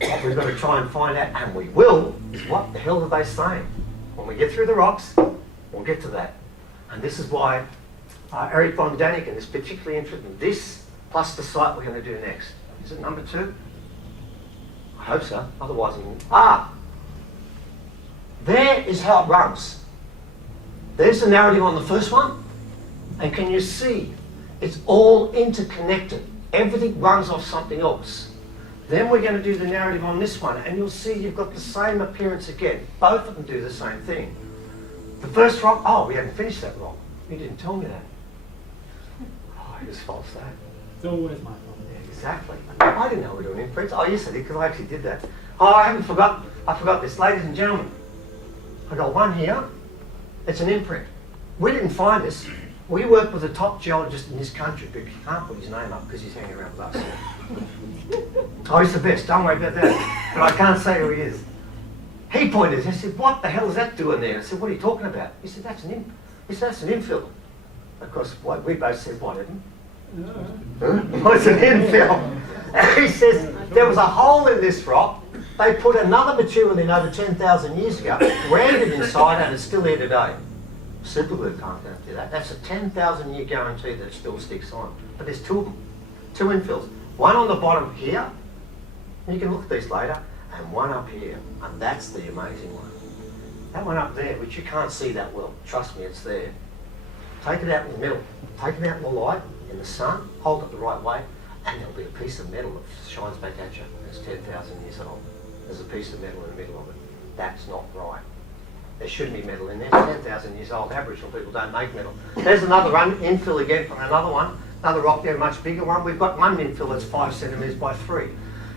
What we've got to try and find out, and we will, is what the hell are they saying? When we get through the rocks, we'll get to that. And this is why Eric von Daniken is particularly interested in this, plus the site we're going to do next. Is it number 2? I hope so, otherwise there is how it runs. There's the narrative on the first one, and can you see it's all interconnected. Everything runs off something else. Then we're going to do the narrative on this one, and you'll see you've got the same appearance again. Both of them do the same thing. The first rock, we haven't finished that rock. You didn't tell me that. I just false that. It's always my fault. Yeah, exactly. I didn't know we were doing imprints. Oh, yes I did, because I actually did that. I forgot this. Ladies and gentlemen, I got one here. It's an imprint. We didn't find this. We work with the top geologist in this country, but you can't put his name up because he's hanging around with us. Oh, he's the best. Don't worry about that. But I can't say who he is. He pointed. I said, "What the hell is that doing there?" I said, "What are you talking about?" He said, "That's an infill." Of course, we both said, "What, Evan?" What's an infill? And he says there was a hole in this rock. They put another material in over 10,000 years ago, rammed it inside, and it's still here today. Superglue can't do that. That's a 10,000 year guarantee that it still sticks on. But there's two of them, two infills. One on the bottom here, you can look at these later, and one up here, and that's the amazing one. That one up there, which you can't see that well, trust me, it's there. Take it out in the middle, take it out in the light, in the sun, hold it the right way, and there'll be a piece of metal that shines back at you. It's 10,000 years old. There's a piece of metal in the middle of it. That's not right. There shouldn't be metal in there. It's 10,000 years old. Aboriginal people don't make metal. There's another one, infill again from another one. Another rock there, a much bigger one. We've got one infill that's 5 centimetres by 3.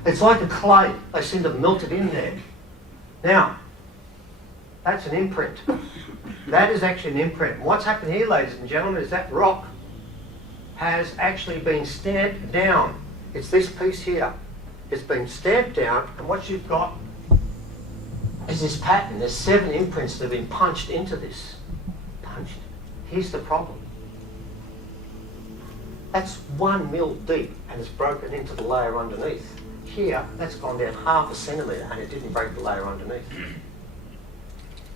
It's like a clay. They seem to have melted in there. Now, that's an imprint. That is actually an imprint. What's happened here, ladies and gentlemen, is that rock has actually been stamped down. It's this piece here. It's been stamped down, and what you've got is this pattern. There's 7 imprints that have been punched into this. Punched. Here's the problem. That's 1 mil deep, and it's broken into the layer underneath. Here, that's gone down 0.5 centimetre, and it didn't break the layer underneath.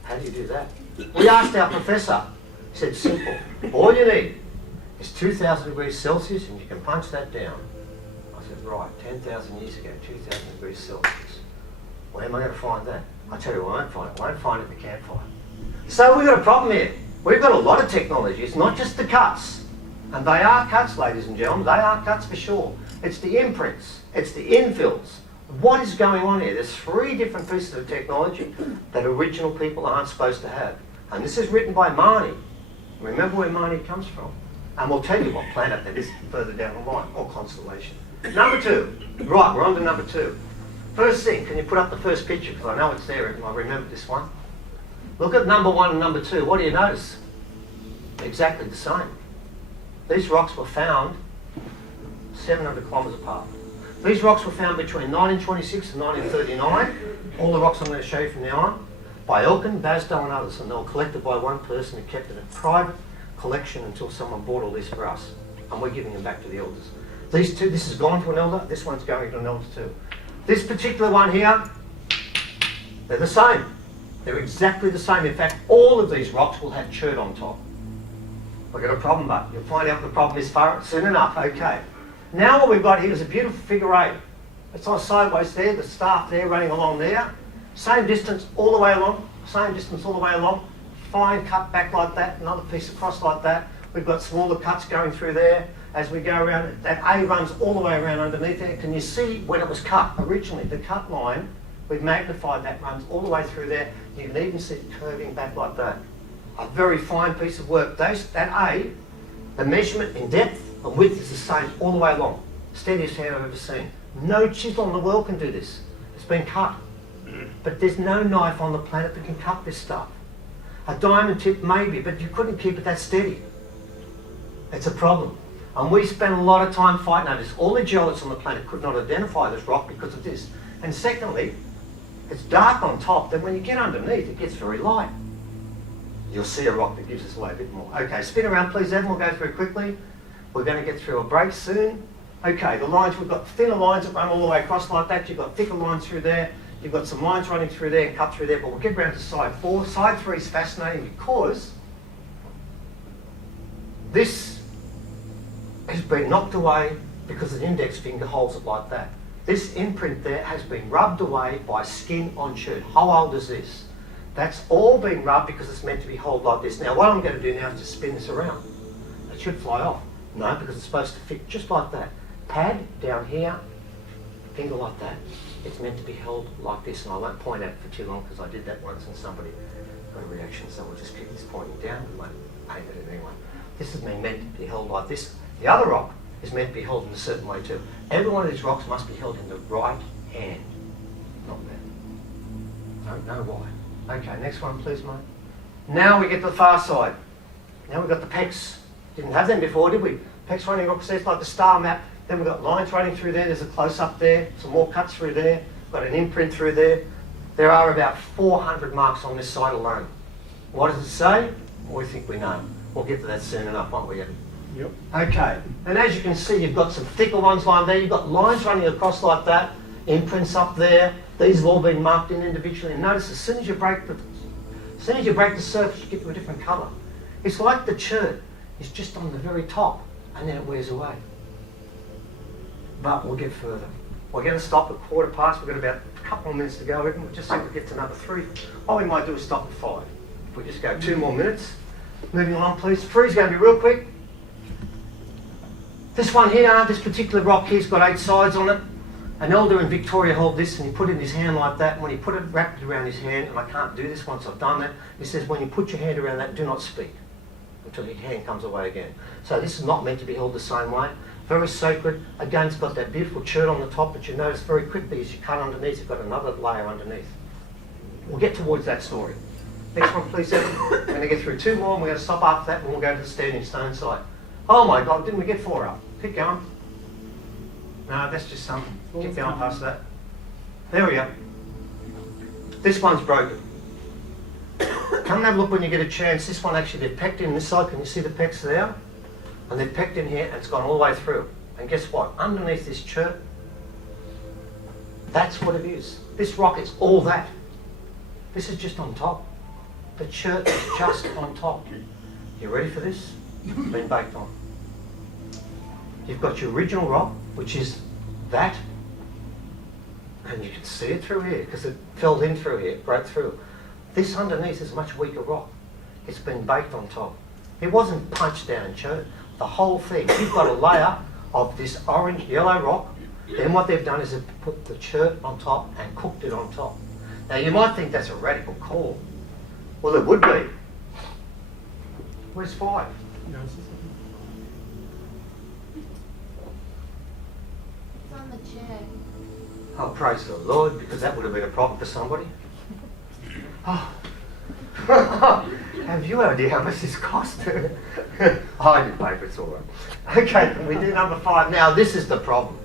How do you do that? We asked our professor. He said, simple. All you need is 2,000 degrees Celsius, and you can punch that down. I said, right, 10,000 years ago, 2,000 degrees Celsius. Where am I going to find that? I tell you, I won't find it. I won't find it in the campfire. So we've got a problem here. We've got a lot of technology. It's not just the cuts. And they are cuts, ladies and gentlemen. They are cuts for sure. It's the imprints. It's the infills. What is going on here? There's 3 different pieces of technology that original people aren't supposed to have. And this is written by Marnie. Remember where Marnie comes from. And we'll tell you what planet that is further down the line, or constellation. Number 2. Right, we're on to number 2. First thing, can you put up the first picture? Because I know it's there and I remember this one. Look at number 1 and number 2. What do you notice? Exactly the same. These rocks were found 700 kilometres apart. These rocks were found between 1926 and 1939. All the rocks I'm going to show you from now on. By Elkin, Basdo and others. And they were collected by one person who kept it in a private collection until someone bought all this for us. And we're giving them back to the elders. These two, this has gone to an elder. This one's going to an elder too. This particular one here, they're the same. They're exactly the same. In fact, all of these rocks will have chert on top. We've got a problem, but you'll find out what the problem is soon enough. Okay. Now what we've got here is a beautiful figure 8. It's on sideways there, the staff there running along there. Same distance all the way along, same distance all the way along. Fine cut back like that, another piece across like that. We've got smaller cuts going through there. As we go around, that A runs all the way around underneath there. Can you see when it was cut originally? The cut line, we've magnified that, runs all the way through there. You can even see it curving back like that. A very fine piece of work. That A, the measurement in depth and width is the same all the way along. Steadiest hand I've ever seen. No chisel in the world can do this. It's been cut. But there's no knife on the planet that can cut this stuff. A diamond tip maybe, but you couldn't keep it that steady. It's a problem. And we spent a lot of time fighting over this. All the geologists on the planet could not identify this rock because of this. And secondly, it's dark on top, then when you get underneath, it gets very light. You'll see a rock that gives us away a bit more. Okay, spin around please, Evan. We'll go through quickly. We're going to get through a break soon. Okay, the lines, we've got thinner lines that run all the way across like that. You've got thicker lines through there. You've got some lines running through there and cut through there, but we'll get around to side 4. Side 3 is fascinating because this has been knocked away because an index finger holds it like that. This imprint there has been rubbed away by skin on chert. How old is this? That's all been rubbed because it's meant to be held like this. Now what I'm going to do now is just spin this around. It should fly off. No, because it's supposed to fit just like that. Pad down here, finger like that. It's meant to be held like this, and I won't point at it for too long because I did that once and somebody got a reaction, so we'll just keep this pointing down. We won't paint it at anyone. This is meant to be held like this. The other rock is meant to be held in a certain way too. Every one of these rocks must be held in the right hand, not that. Don't know why. Okay, next one please, mate. Now we get to the far side. Now we've got the pecs. Didn't have them before, did we? Pecs running across there, like the star map. Then we've got lines running through there. There's a close-up there. Some more cuts through there. Got an imprint through there. There are about 400 marks on this side alone. What does it say? Well, we think we know. We'll get to that soon enough, won't we? Yep. Okay, and as you can see, you've got some thicker ones lying there. You've got lines running across like that, imprints up there. These have all been marked in individually. And notice, as soon as you break the surface, you get to a different colour. It's like the chert is just on the very top, and then it wears away. But we'll get further. We're going to stop at 5:15. We've got about a couple of minutes to go. We'll just see if we get to number 3. What we might do is stop at 5. If we just go 2 more minutes. Moving along, please. 3 is going to be real quick. This one here, this particular rock here, has got 8 sides on it. An elder in Victoria held this and he put it in his hand like that. And when he put it, wrapped it around his hand, and I can't do this once I've done that, he says, when you put your hand around that, do not speak until your hand comes away again. So this is not meant to be held the same way. Very sacred. Again, it's got that beautiful chert on the top, but you notice very quickly as you cut underneath, you've got another layer underneath. We'll get towards that story. Next one, please, Evan. We're going to get through 2 more, and we're going to stop after that, and we'll go to the standing stone side. Oh my God, didn't we get 4 up? Keep going. No, that's just some. Keep going past that. There we go. This one's broken. Come and have a look when you get a chance. This one actually, they've pecked in this side. Can you see the pecks there? And they've pecked in here, and it's gone all the way through. And guess what? Underneath this chert, that's what it is. This rock is all that. This is just on top. The chert is just on top. You ready for this? Been baked on. You've got your original rock, which is that, and you can see it through here because it fell in through here, broke through. This underneath is a much weaker rock. It's been baked on top. It wasn't punched down and chert. The whole thing. You've got a layer of this orange, yellow rock. Then what they've done is they've put the chert on top and cooked it on top. Now you might think that's a radical call. Well, it would be. Where's 5? No, it's just It's on the chair. Oh, praise the Lord, because that would have been a problem for somebody. Oh. Have you idea how much this cost? Oh, I did pay for it, it's all right. Okay, we do number 5. Now, this is the problem.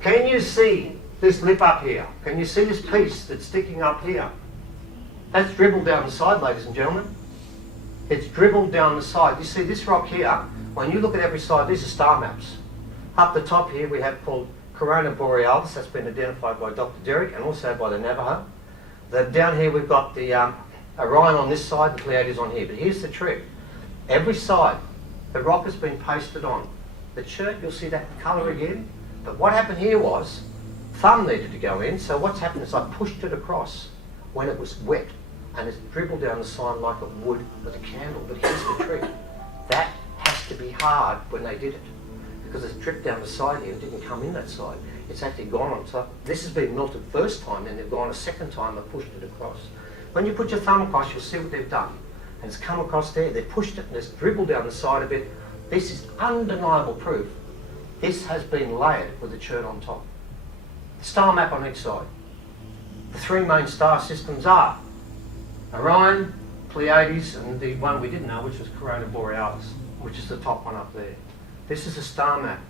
Can you see this lip up here? Can you see this piece that's sticking up here? That's dribbled down the side, ladies and gentlemen. It's dribbled down the side. You see this rock here, when you look at every side, these are star maps. Up the top here we have called Corona Borealis, that's been identified by Dr. Derrick and also by the Navajo. Down here we've got the Orion on this side and Pleiades on here. But here's the trick. Every side, the rock has been pasted on. The chert, you'll see that colour again. But what happened here was, thumb needed to go in, so what's happened is I pushed it across when it was wet. And it's dribbled down the side like it would with a candle. But here's the trick. That has to be hard when they did it. Because it's dripped down the side here and didn't come in that side. It's actually gone on top. This has been melted first time, then they've gone a second time and pushed it across. When you put your thumb across, you'll see what they've done. And it's come across there, they've pushed it and it's dribbled down the side a bit. This is undeniable proof. This has been layered with a chert on top. The star map on each side. The 3 main star systems are Orion, Pleiades, and the one we didn't know, which was Corona Borealis, which is the top one up there. This is a star map.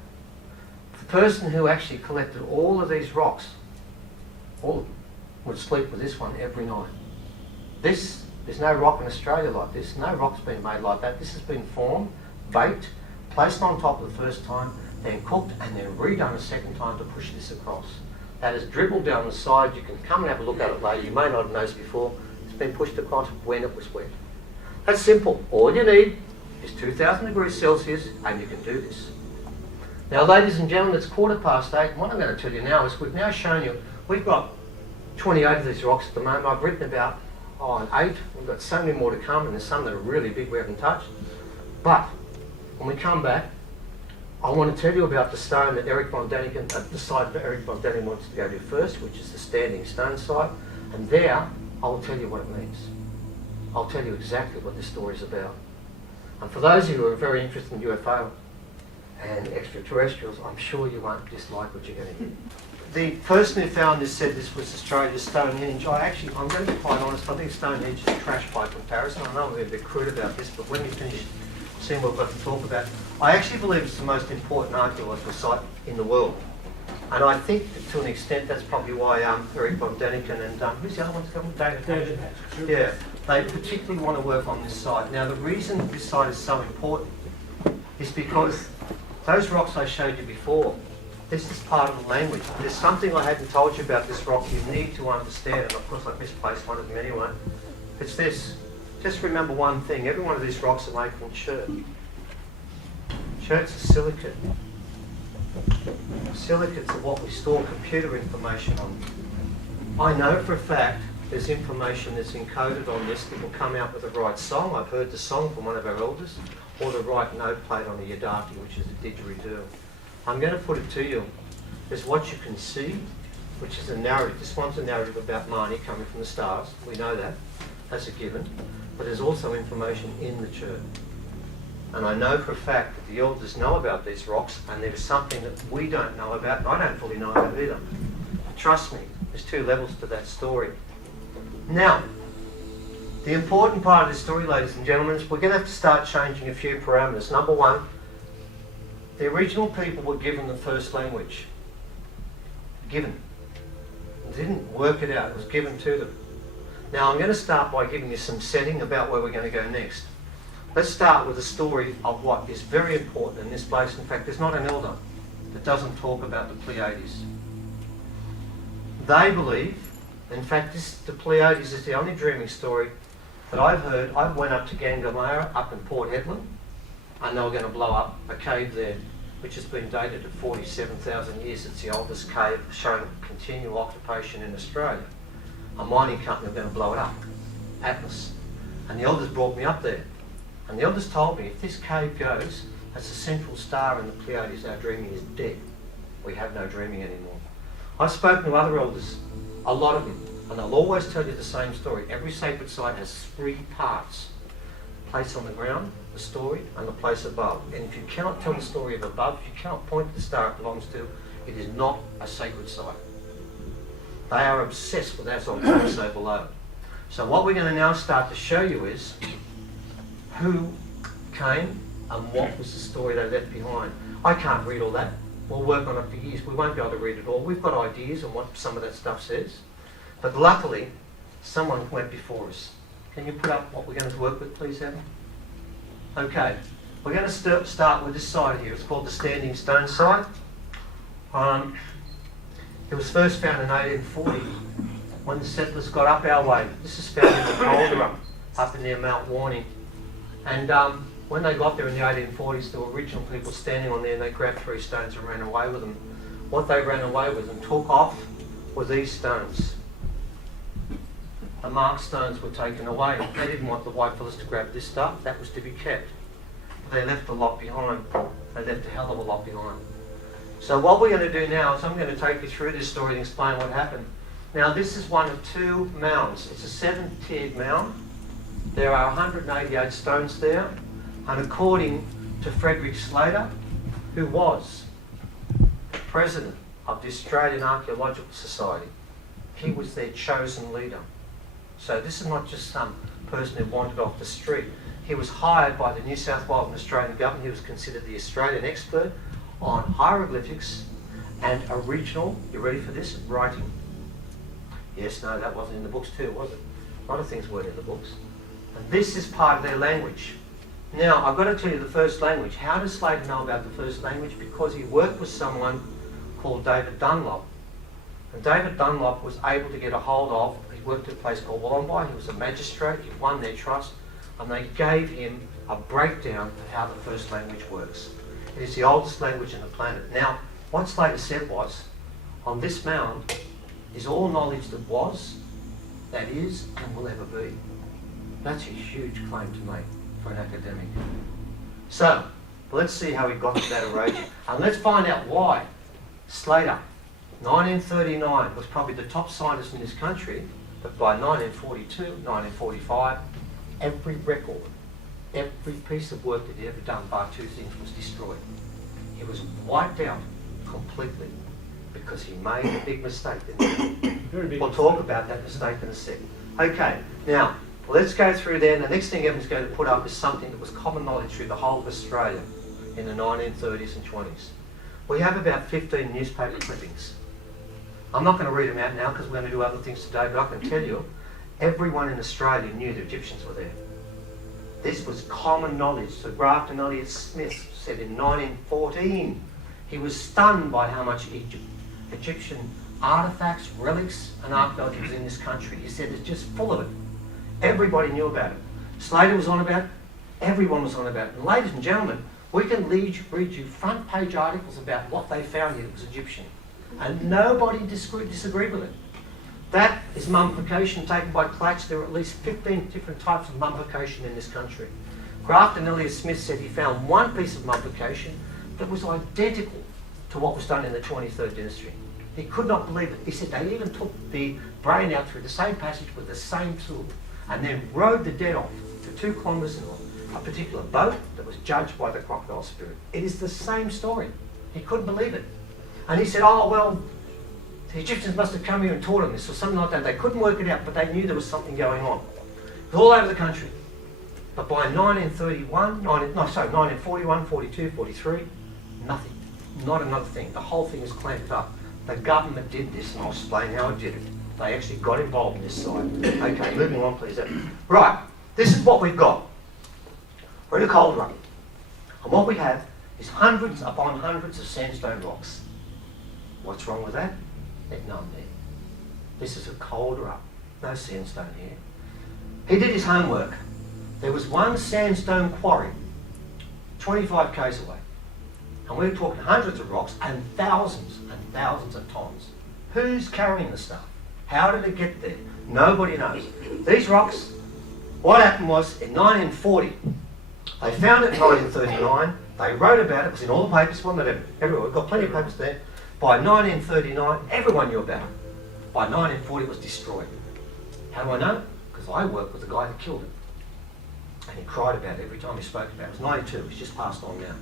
The person who actually collected all of these rocks, all of them, would sleep with this one every night. There's no rock in Australia like this. No rock's been made like that. This has been formed, baked, placed on top the first time, then cooked, and then redone a second time to push this across. That is dribbled down the side. You can come and have a look at it later. You may not have noticed before. It's been pushed across when it was wet. That's simple. All you need is 2,000 degrees Celsius and you can do this. Now, ladies and gentlemen, it's 8:15. And what I'm going to tell you now is we've now shown you, we've got 28 of these rocks at the moment. I've written about 8. We've got so many more to come, and there's some that are really big we haven't touched. But when we come back, I want to tell you about the stone that Eric von Däniken, the site that Eric von Däniken wants to go to first, which is the standing stone site. And there, I will tell you what it means. I'll tell you exactly what this story is about. And for those of you who are very interested in UFO and extraterrestrials, I'm sure you won't dislike what you're going to hear. The person who found this said this was Australia's Stonehenge. I'm going to be quite honest, I think Stonehenge is trash by comparison. I know I'm a bit crude about this, but when we finish seeing what we've got to talk about, I actually believe it's the most important archaeological site in the world. And I think to an extent that's probably why Eric von Däniken and who's the other one's coming? David. Yeah, they particularly want to work on this site. Now the reason this site is so important is because those rocks I showed you before, this is part of the language. There's something I hadn't told you about this rock you need to understand, and of course I've misplaced one of them anyway. It's this. Just remember one thing, every one of these rocks are made from chert. Cherts are silicate. Silicates are what we store computer information on. I know for a fact there's information that's encoded on this that will come out with the right song. I've heard the song from one of our elders, or the right note played on a yidaki, which is a didgeridoo. I'm going to put it to you. There's what you can see, which is a narrative. This one's a narrative about Mani coming from the stars. We know that. That's a given. But there's also information in the chert. And I know for a fact that the elders know about these rocks, and there is something that we don't know about, and I don't fully know about either. Trust me, there's two levels to that story. Now, the important part of this story, ladies and gentlemen, is we're going to have to start changing a few parameters. Number one, the original people were given the first language. Given. They didn't work it out, it was given to them. Now I'm going to start by giving you some setting about where we're going to go next. Let's start with a story of what is very important in this place. In fact, there's not an elder that doesn't talk about the Pleiades. They believe, in fact, the Pleiades is the only dreaming story that I've heard. I went up to Gangamera up in Port Hedland, and they were going to blow up a cave there, which has been dated at 47,000 years. It's the oldest cave showing continual occupation in Australia. A mining company were going to blow it up, Atlas. And the elders brought me up there. And the elders told me, if this cave goes, that's the central star in the Pleiades, our dreaming is dead. We have no dreaming anymore. I've spoken to other elders, a lot of them, and they'll always tell you the same story. Every sacred site has three parts. Place on the ground, the story, and the place above. And if you cannot tell the story of above, if you cannot point to the star it belongs to, it is not a sacred site. They are obsessed with that so below. So what we're going to now start to show you is who came and what was the story they left behind. I can't read all that. We'll work on it for years. We won't be able to read it all. We've got ideas on what some of that stuff says. But luckily, someone went before us. Can you put up what we're going to work with, please, Adam? Okay. We're going to start with this side here. It's called the Standing Stone site. It was first found in 1840 when the settlers got up our way. This is found in the Caldera up near Mount Warning. And when they got there in the 1840s, there were original people standing on there, and they grabbed three stones and ran away with them. What they ran away with and took off were these stones. The marked stones were taken away. They didn't want the white fellas to grab this stuff. That was to be kept. They left a lot behind. They left a hell of a lot behind. So what we're going to do now is I'm going to take you through this story and explain what happened. Now this is one of two mounds. It's a 7-tiered mound. There are 188 stones there, and according to Frederick Slater, who was the president of the Australian Archaeological Society, he was their chosen leader. So this is not just some person who wandered off the street. He was hired by the New South Wales and Australian government. He was considered the Australian expert on hieroglyphics and original, you ready for this, writing. Yes, no, that wasn't in the books too, was it? A lot of things weren't in the books. And this is part of their language. Now, I've got to tell you the first language. How does Slater know about the first language? Because he worked with someone called David Dunlop. And David Dunlop was able to get a hold of, he worked at a place called Wollongby, he was a magistrate, he won their trust, and they gave him a breakdown of how the first language works. It is the oldest language on the planet. Now, what Slater said was, on this mound is all knowledge that was, that is, and will ever be. That's a huge claim to make for an academic. So, let's see how he got to that arrangement. And let's find out why Slater, 1939, was probably the top scientist in this country, but by 1942, 1945, every record, every piece of work that he ever done, bar two things, was destroyed. He was wiped out completely because he made a big mistake, didn't he? Very big. We'll talk about that mistake in a second. Okay, now, let's go through there, and the next thing Evan's going to put up is something that was common knowledge through the whole of Australia in the 1930s and 20s. We have about 15 newspaper clippings. I'm not going to read them out now because we're going to do other things today, but I can tell you, everyone in Australia knew the Egyptians were there. This was common knowledge. So Grafton Elliott Smith said in 1914, he was stunned by how much Egyptian artifacts, relics, and archaeology was in this country. He said it's just full of it. Everybody knew about it. Slater was on about it. Everyone was on about it. And ladies and gentlemen, we can read you front page articles about what they found here that was Egyptian. And nobody disagreed with it. That is mummification taken by Clatch. There are at least 15 different types of mummification in this country. Grafton Elliott Smith said he found one piece of mummification that was identical to what was done in the 23rd dynasty. He could not believe it. He said they even took the brain out through the same passage with the same tool and then rode the dead off for 2 kilometres in a particular boat that was judged by the crocodile spirit. It is the same story. He couldn't believe it. And he said, oh, well, the Egyptians must have come here and taught them this or something like that. They couldn't work it out, but they knew there was something going on. It was all over the country. But by 1941, 42, 43, nothing. Not another thing. The whole thing is clamped up. The government did this, and I'll explain how it did it. They actually got involved in this side. Okay, moving on, please. Right, this is what we've got. We're in a cold run. And what we have is hundreds upon hundreds of sandstone rocks. What's wrong with that? There's none there. This is a cold run. No sandstone here. He did his homework. There was one sandstone quarry 25 k's away. And we're talking hundreds of rocks and thousands of tons. Who's carrying the stuff? How did it get there? Nobody knows. These rocks, what happened was in 1940, they found it in 1939, they wrote about it, it was in all the papers, one that everywhere, we've got plenty of papers there. By 1939, everyone knew about it. By 1940, it was destroyed. How do I know? Because I worked with the guy that killed it. And he cried about it every time he spoke about it. It was 92, he's just passed on now.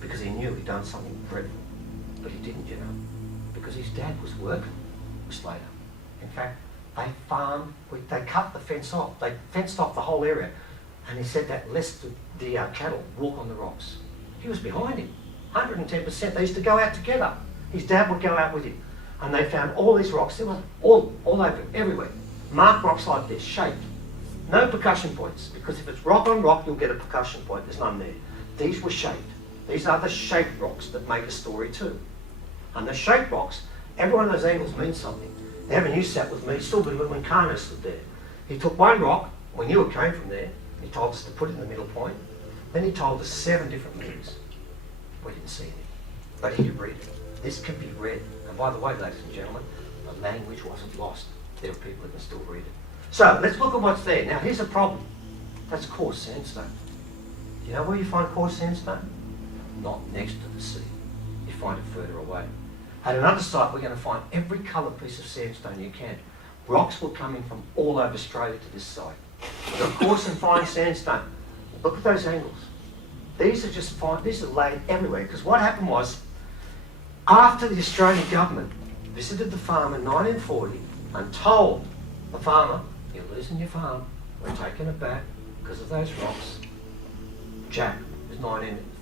Because he knew he'd done something dreadful. But he didn't, you know. Because his dad was working with Slater. In fact, they farmed, they cut the fence off. They fenced off the whole area. And he said that lest the cattle walk on the rocks. He was behind him, 110%. They used to go out together. His dad would go out with him. And they found all these rocks. They were all over, everywhere. Marked rocks like this, shaped. No percussion points, because if it's rock on rock, you'll get a percussion point. There's none there. These were shaped. These are the shaped rocks that make a story too. And the shaped rocks, every one of those angles means something. Evan, you sat with me, still been when Kano stood there. He took one rock, we knew it came from there, he told us to put it in the middle point. Then he told us 7 different meanings. We didn't see anything, but he could read it. This can be read. And by the way, ladies and gentlemen, the language wasn't lost. There are people that can still read it. So let's look at what's there. Now here's a problem. That's coarse sandstone. You know where you find coarse sandstone? Not next to the sea. You find it further away. At another site, we're going to find every coloured piece of sandstone you can. Rocks were coming from all over Australia to this site. The coarse and fine sandstone. Look at those angles. These are just fine. These are laid everywhere. Because what happened was, after the Australian government visited the farm in 1940 and told the farmer, you're losing your farm, we're taking it back because of those rocks. Jack was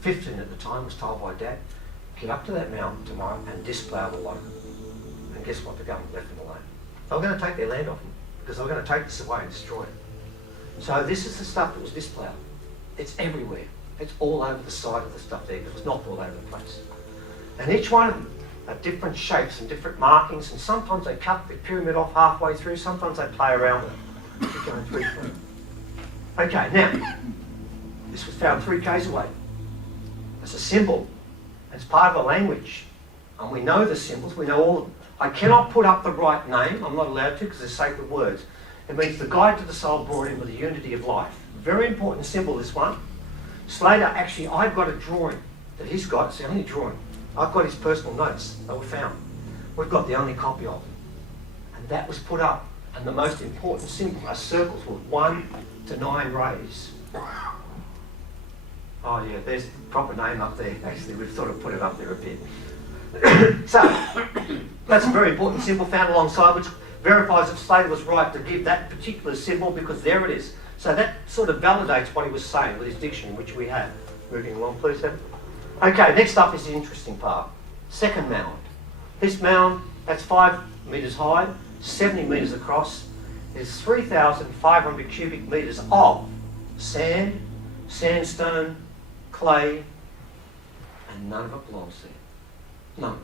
15 at the time, was told by Dad, get up to that mountain tomorrow and displough the local. And guess what? The government left them alone. They were going to take their land off them because they were going to take this away and destroy it. So this is the stuff that was disploughed. It's everywhere. It's all over the side of the stuff there because it's not all over the place. And each one of them are different shapes and different markings, and sometimes they cut the pyramid off halfway through, sometimes they play around with it. Keep going through. Okay, now, this was found 3 k's away. It's a symbol. It's part of a language. And we know the symbols, we know all of them. I cannot put up the right name, I'm not allowed to because they're sacred words. It means the guide to the soul brought in with the unity of life. Very important symbol, this one. Slater, actually, I've got a drawing that he's got. It's the only drawing. I've got his personal notes that were found. We've got the only copy of them. And that was put up. And the most important symbol are circles with 1 to 9 rays. Oh yeah, there's the proper name up there. Actually, we've sort of put it up there a bit. So, that's a very important symbol found alongside, which verifies if Slater was right to give that particular symbol, because there it is. So that sort of validates what he was saying with his dictionary, which we have. Moving along, please, Evan. Okay, next up is the interesting part. Second mound. This mound, that's 5 metres high, 70 metres across. There's 3,500 cubic metres of Sand, sandstone, clay, and none of it belongs there. None.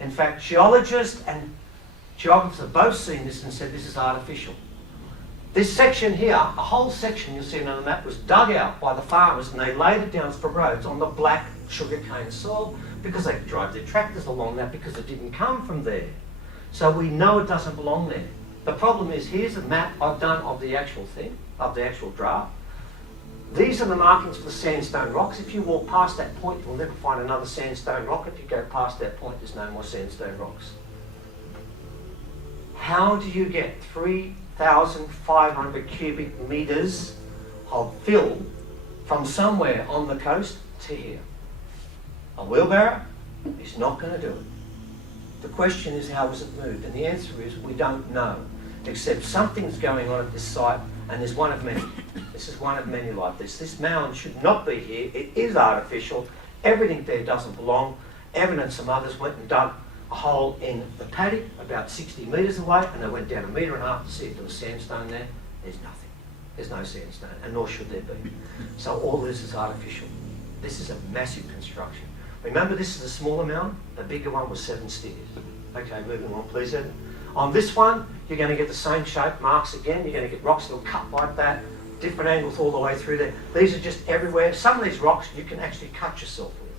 In fact, geologists and geographers have both seen this and said this is artificial. This section here, a whole section you'll see on the map, was dug out by the farmers and they laid it down for roads on the black sugarcane soil because they could drive their tractors along that because it didn't come from there. So we know it doesn't belong there. The problem is, here's a map I've done of the actual thing, of the actual draft. These are the markings for the sandstone rocks. If you walk past that point, you'll never find another sandstone rock. If you go past that point, there's no more sandstone rocks. How do you get 3,500 cubic metres of fill from somewhere on the coast to here? A wheelbarrow is not going to do it. The question is, how was it moved? And the answer is, we don't know, except something's going on at this site, and there's one of many. This is one of many like this. This mound should not be here. It is artificial. Everything there doesn't belong. Evan and some others went and dug a hole in the paddock about 60 metres away, and they went down 1.5 metres to see if there was sandstone there. There's nothing. There's no sandstone, and nor should there be. So all this is artificial. This is a massive construction. Remember, this is a smaller mound. The bigger one was 7 stairs. Okay, moving on, please, Evan. On this one, you're going to get the same shape marks again. You're going to get rocks that will cut like that, different angles all the way through there. These are just everywhere. Some of these rocks you can actually cut yourself with.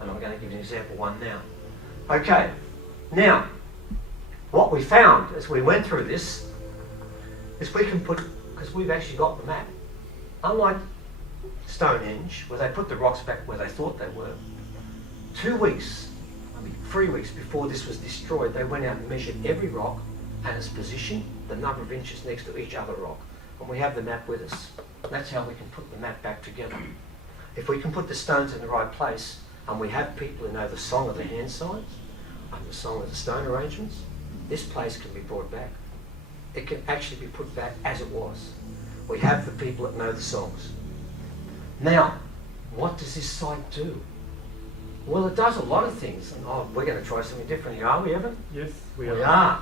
And I'm going to give you an example one now. Okay, now, what we found as we went through this is we can put, because we've actually got the map. Unlike Stonehenge, where they put the rocks back where they thought they were, 3 weeks before this was destroyed, they went out and measured every rock and its position, the number of inches next to each other rock. And we have the map with us. That's how we can put the map back together. If we can put the stones in the right place, and we have people who know the song of the hand signs and the song of the stone arrangements, this place can be brought back. It can actually be put back as it was. We have the people that know the songs. Now, what does this site do? Well, it does a lot of things. And we're going to try something different here, are we, Evan? Yes, We are.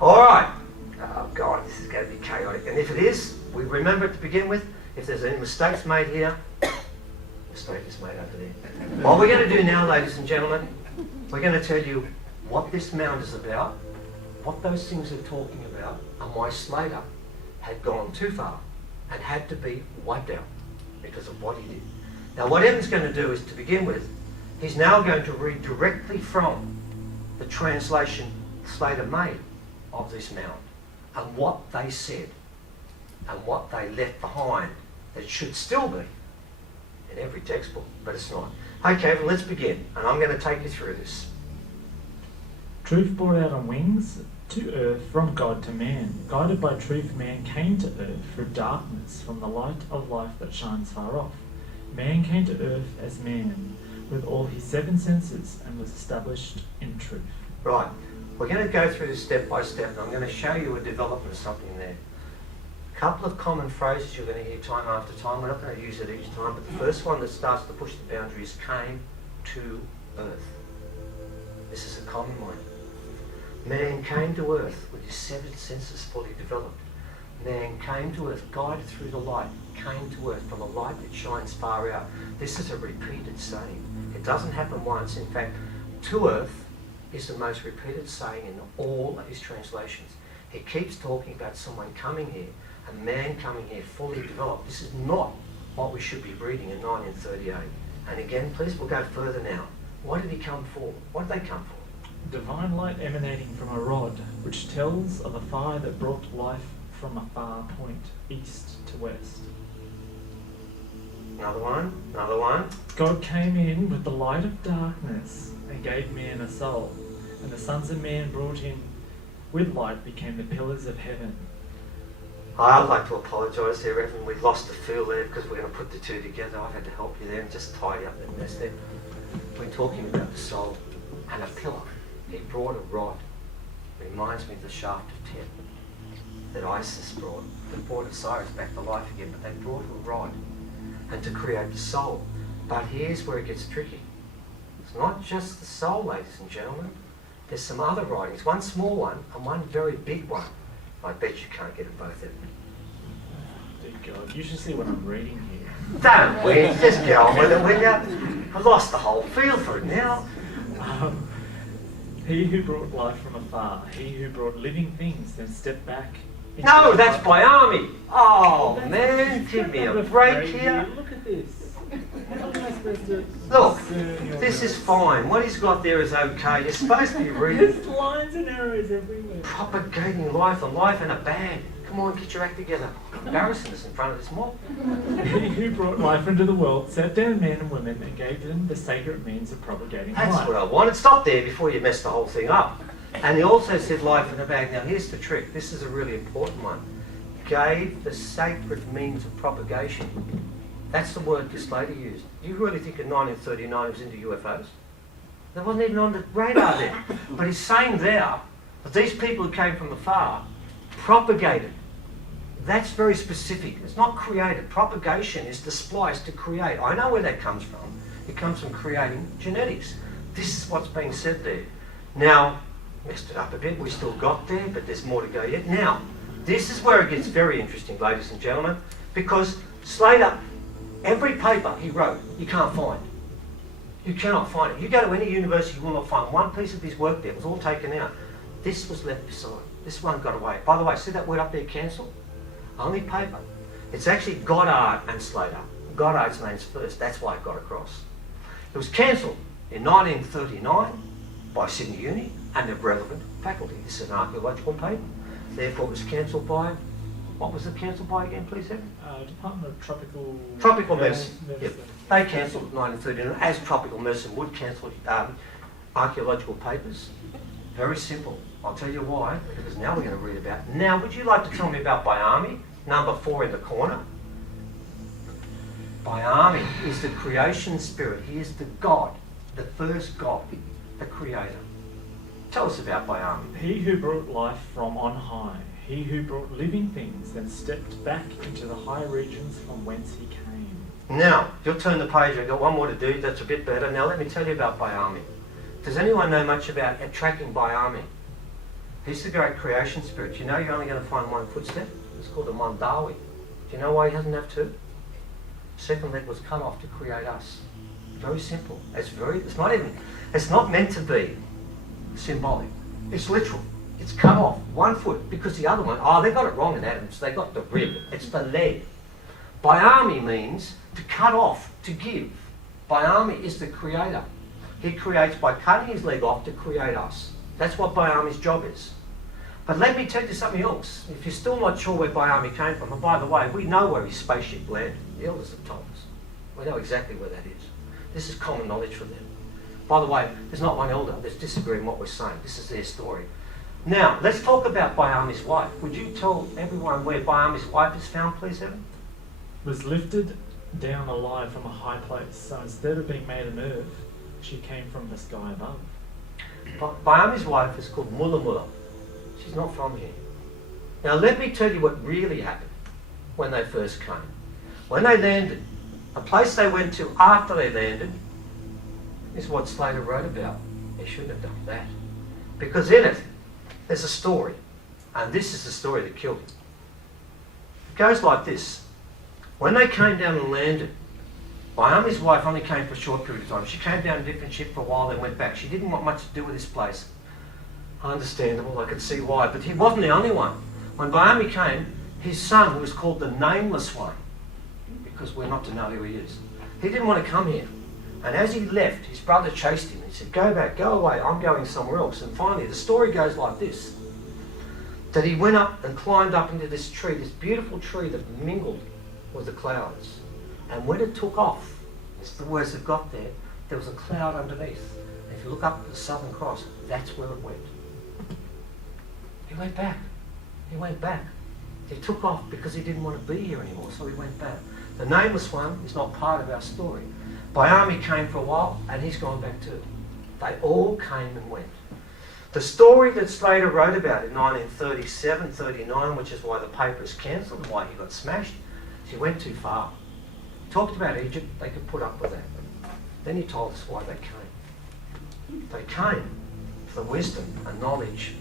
All right. Oh, God, this is going to be chaotic. And if it is, we remember to begin with, if there's any mistakes made here, mistake is made over there. What we're going to do now, ladies and gentlemen, we're going to tell you what this mound is about, what those things are talking about, and why Slater had gone too far and had to be wiped out because of what he did. Now, what Evan's going to do is, to begin with, he's now going to read directly from the translation Slater made of this mound and what they said and what they left behind that should still be in every textbook, but it's not. Okay, well, let's begin, and I'm going to take you through this. Truth brought out on wings to earth from God to man. Guided by truth, man came to earth through darkness from the light of life that shines far off. Man came to earth as man, with all his 7 senses, and was established in truth. Right, we're going to go through this step by step, and I'm going to show you a development of something there. A couple of common phrases you're going to hear time after time. We're not going to use it each time, but the first one that starts to push the boundaries came to earth. This is a common one. Man came to earth with his 7 senses fully developed. Man came to earth, guided through the light, came to earth from a light that shines far out. This is a repeated saying. It doesn't happen once. In fact, to earth is the most repeated saying in all of his translations. He keeps talking about someone coming here, a man coming here fully developed. This is not what we should be reading in 1938. And again, please, we'll go further now. What did he come for? What did they come for? Divine light emanating from a rod, which tells of a fire that brought life from a far point, east to west. Another one, another one. God came in with the light of darkness and gave man a soul, and the sons of man brought in with light became the pillars of heaven. I'd like to apologise there, Evan. We lost the feel there because we're going to put the two together. I've had to help you there and just tidy up that mess there. We're talking about the soul and a pillar. He brought a rod. Reminds me of the shaft of Tet that Isis brought. They brought Osiris back to life again, but they brought a rod and to create the soul. But here's where it gets tricky. It's not just the soul, ladies and gentlemen. There's some other writings, one small one and one very big one. I bet you can't get them both in. Dear God, you should see what I'm reading here. Don't win, just get on with it, will you? I've lost the whole feel for it now. He who brought life from afar, he who brought living things, then stepped back. into No, the that's light. Bayame. Oh man, give me a break Here, here. Look at this. How am I supposed to Look, discern your this is words? fine. What he's got there is okay. You're supposed to be reading. There's lines and arrows everywhere. Propagating life and life in a bag. Come on, get your act together. Embarrassing us in front of this mob. He who brought life into the world set down men and women and gave them the sacred means of propagating That's life. what I wanted. Stop there before you mess the whole thing up. And he also said life in a bag. Now here's the trick. This is a really important one. Gave the sacred means of propagation. That's the word that Slater used. You really think in 1939 he was into UFOs? They wasn't even on the radar then. But he's saying there that these people who came from afar propagated. That's very specific. It's not created. Propagation is to splice, to create. I know where that comes from. It comes from creating genetics. This is what's being said there. Now, messed it up a bit. We still got there, but there's more to go yet. Now, this is where it gets very interesting, ladies and gentlemen, because Slater, every paper he wrote, you can't find. You cannot find it. You go to any university, you will not find one piece of his work there. It was all taken out. This was left beside. This one got away. By the way, see that word up there, cancel? Only paper. It's actually Goddard and Slater. Goddard's name's first. That's why it got across. It was cancelled in 1939 by Sydney Uni and the relevant faculty. This is an archaeological paper. Therefore, it was cancelled by, what was it cancelled by again, please, Evan? Department of Tropical Medicine. Yep. Medicine. They cancelled in 1939, as tropical medicine would cancel archaeological papers. Very simple. I'll tell you why, because now we're going to read about. Now, would you like to tell me about Bayame, number 4 in the corner? Bayame is the creation spirit. He is the God, the first God, the creator. Tell us about Bayame. He who brought life from on high, he who brought living things, then stepped back into the high regions from whence he came. Now, you'll turn the page. I've got one more to do. That's a bit better. Now, let me tell you about Bayame. Does anyone know much about tracking Bayame? He's the great creation spirit. You know you're only going to find one footstep? It's called a Mandawi. Do you know why he doesn't have two? Second leg was cut off to create us. Very simple. It's not meant to be symbolic. It's literal. It's cut off, 1 foot, because the other one, they got it wrong in Adams. They got the rib. It's the leg. Bayame means to cut off, to give. Bayame is the creator. He creates by cutting his leg off to create us. That's what Bayame's job is. But let me tell you something else. If you're still not sure where Bayame came from, and by the way, we know where his spaceship landed. The elders have told us. We know exactly where that is. This is common knowledge for them. By the way, there's not one elder that's disagreeing what we're saying. This is their story. Now, let's talk about Bayame's wife. Would you tell everyone where Bayame's wife is found, please, Evan? Was lifted down alive from a high place, so instead of being made on earth, she came from the sky above. Bayame's wife is called Mulla Mulla. She's not from here. Now let me tell you what really happened when they first came. When they landed, a place they went to after they landed is what Slater wrote about. They shouldn't have done that. Because in it, there's a story. And this is the story that killed him. It goes like this. When they came down and landed, Bayame's wife only came for a short period of time. She came down a different ship for a while, then went back. She didn't want much to do with this place. Understandable, I could see why. But he wasn't the only one. When Bayame came, his son, who was called the Nameless One, because we're not to know who he is, he didn't want to come here. And as he left, his brother chased him. He said, go back, go away, I'm going somewhere else. And finally, the story goes like this, that he went up and climbed up into this tree, this beautiful tree that mingled with the clouds. And when it took off, as the words have got there was a cloud underneath. And if you look up at the Southern Cross, that's where it went. He went back. He went back. He took off because he didn't want to be here anymore, so he went back. The Nameless One is not part of our story. Bayame came for a while, and he's gone back too. They all came and went. The story that Slater wrote about in 1937, 39, which is why the paper is cancelled and why he got smashed, is he went too far. He talked about Egypt, they could put up with that. Then he told us why they came. They came for the wisdom and knowledge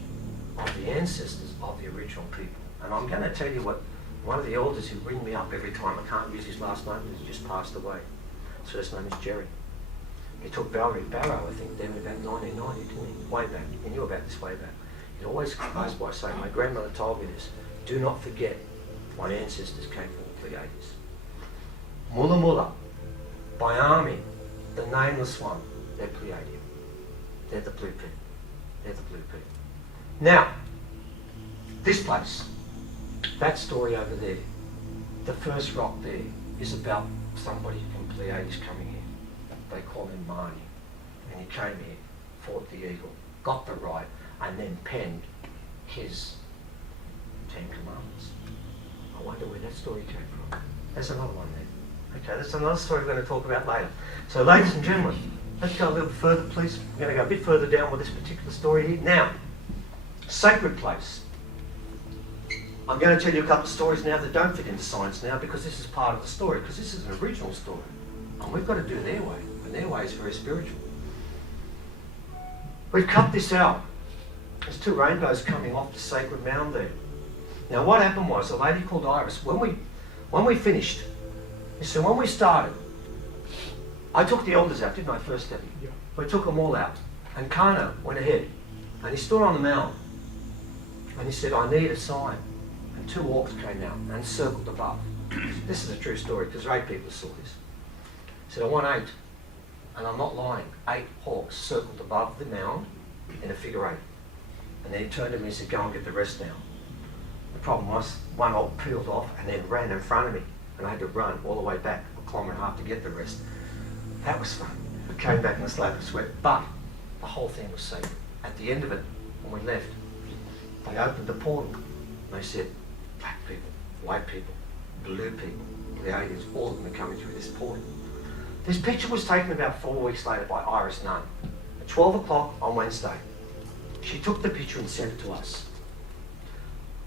of the ancestors of the original people. And I'm going to tell you what One of the elders who ring me up every time, I can't use his last name because he just passed away. His first name is Jerry. He took Valerie Barrow, I think, down about 1990, didn't he? Way back. He knew about this way back. He'd always close by saying, my grandmother told me this, do not forget my ancestors came from the Pleiades. Mulla Mulla, Bayame, the nameless one, they're Pleiadian. They're the blue people. They're the blue people. Now, this place, that story over there, the first rock there is about somebody from Pleiades coming here. They call him Marnie. And he came here, fought the eagle, got the right, and then penned his 10 Commandments. I wonder where that story came from. There's another one there. Okay, that's another story we're going to talk about later. So ladies and gentlemen, let's go a little further, please. We're going to go a bit further down with this particular story here. Now, sacred place. I'm going to tell you a couple of stories now that don't fit into science now because this is part of the story, because this is an original story. And we've got to do it their way, and their way is very spiritual. We've cut this out. There's 2 rainbows coming off the sacred mound there. Now what happened was, a lady called Iris, when we finished, so when we started, I took the elders out, didn't I, first step? Yeah. We took them all out. And Kano went ahead, and he stood on the mound, and he said, I need a sign. And 2 orcs came out and circled above. This is a true story, because 8 people saw this. He said, I want 8. And I'm not lying. 8 hawks circled above the mound in a figure 8. And then he turned to me and said, go and get the rest now. The problem was, one hawk peeled off and then ran in front of me. And I had to run all the way back, 1.5 kilometres to get the rest. That was fun. I came back in a slap of sweat. But the whole thing was sacred. At the end of it, when we left, they opened the portal. And they said, black people, white people, blue people, the aliens, all of them are coming through this portal. This picture was taken about 4 weeks later by Iris Nunn at 12 o'clock on Wednesday. She took the picture and sent it to us.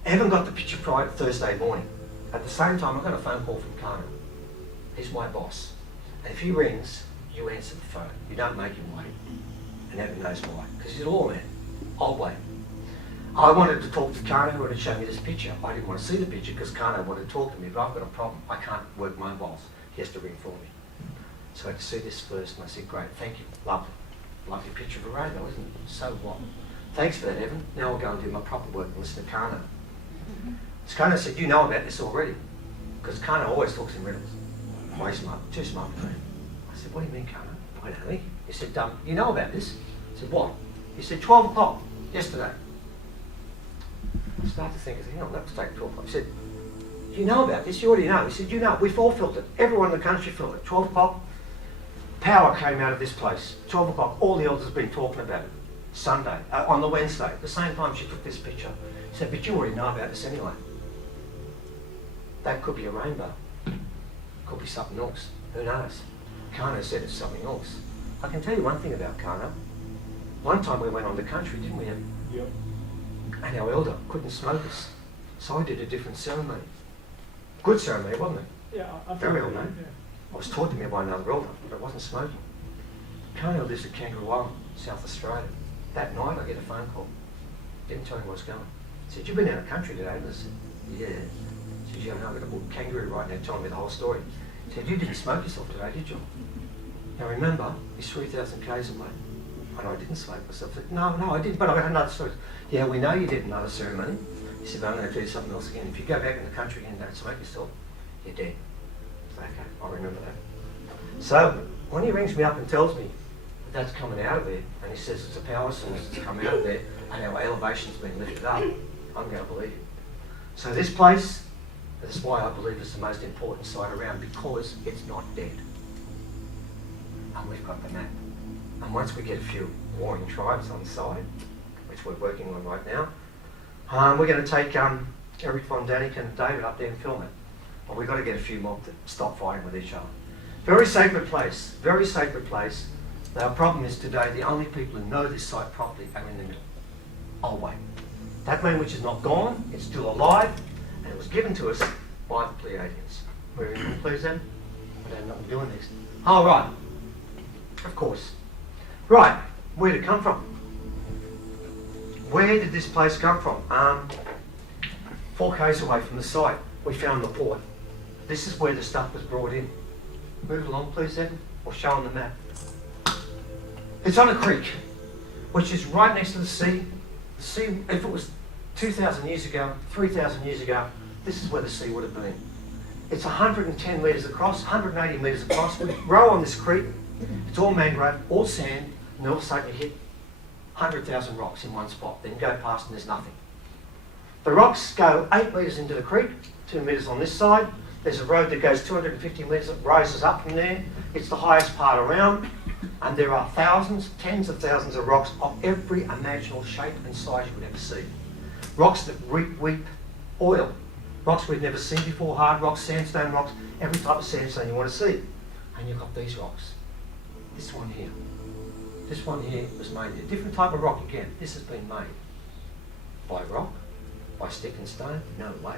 Evan got the picture prior to Thursday morning. At the same time, I got a phone call from Kano. He's my boss. And if he rings, you answer the phone. You don't make him wait. And Evan knows why. Because he's a lawman. I'll wait. I wanted to talk to Kano, who had shown me this picture. I didn't want to see the picture because Kano wanted to talk to me, but I've got a problem. I can't work mobiles. He has to ring for me. So I had to see this first, and I said, great, thank you, lovely. Lovely picture of a rainbow, isn't it? So what? Thanks for that, Evan. Now I'll go and do my proper work and listen to Kano. So Kano said, you know about this already. Because Kano always talks in riddles. Way smart, too smart for me. I said, what do you mean, Kano? I don't know. He said, you know about this? I said, what? He said, 12 o'clock, yesterday. I started to think, hang on, that was taken 12 o'clock. He said, you know about this? You already know. He said, you know, we've all felt it. Everyone in the country felt it. 12 o'clock, power came out of this place. 12 o'clock, all the elders have been talking about it. Sunday, on the Wednesday, at the same time she took this picture. He said, but you already know about this anyway. That could be a rainbow. Could be something else. Who knows? Kano said it's something else. I can tell you one thing about Kano. One time we went on the country, didn't we? Yep. And our elder couldn't smoke us. So I did a different ceremony. Good ceremony, wasn't it? Yeah, I Very think- well known. yeah. I was taught to me by another elder, but it wasn't smoking. Kano lives at Kangaroo Island, South Australia. That night I get a phone call. Didn't tell me where I was going. He said, you've been out of the country today? And I said, yeah. He said, yeah, no, I've got a little kangaroo right now telling me the whole story. He said, you didn't smoke yourself today, did you? Now remember, he's 3,000 k's away. And I didn't smoke myself. I said, no, I didn't, but I got another story. Yeah, we know you did another ceremony. He said, but I'm going to do something else again. If you go back in the country again and don't smoke yourself, you're dead. I said, okay, I'll remember that. So, when he rings me up and tells me that's coming out of there, and he says it's a power source that's come out of there, and our elevation's been lifted up, I'm going to believe him. So this place, that's why I believe it's the most important site around, because it's not dead. And we've got the map. And once we get a few warring tribes on the side, which we're working on right now, we're going to take Eric Von Daniken and David up there and film it. But we've got to get a few more to stop fighting with each other. Very sacred place, very sacred place. Our problem is today, the only people who know this site properly are in the middle. I'll wait. That language is not gone, it's still alive, and it was given to us by the Pleiadians. Moving on, please, then. I don't know what I'm doing next. Oh, right. Of course. Right, where did it come from? Where did this place come from? 4 k's away from the site. we found the port. This is where the stuff was brought in. Move along, please, Evan, or show on the map. It's on a creek, which is right next to the sea. The sea, if it was 2,000 years ago, 3,000 years ago, this is where the sea would have been. It's 110 metres across, 180 metres across. We row on this creek. It's all mangrove, all sand, and all of a sudden you hit 100,000 rocks in one spot. Then you go past and there's nothing. The rocks go 8 metres into the creek, 2 metres on this side. There's a road that goes 250 metres that rises up from there. It's the highest part around. And there are thousands, tens of thousands of rocks of every imaginable shape and size you would ever see. Rocks that weep oil. Rocks we've never seen before, hard rocks, sandstone rocks, every type of sandstone you want to see. And you've got these rocks. This one here. This one here was made. A different type of rock again. This has been made. By rock? By stick and stone? No way.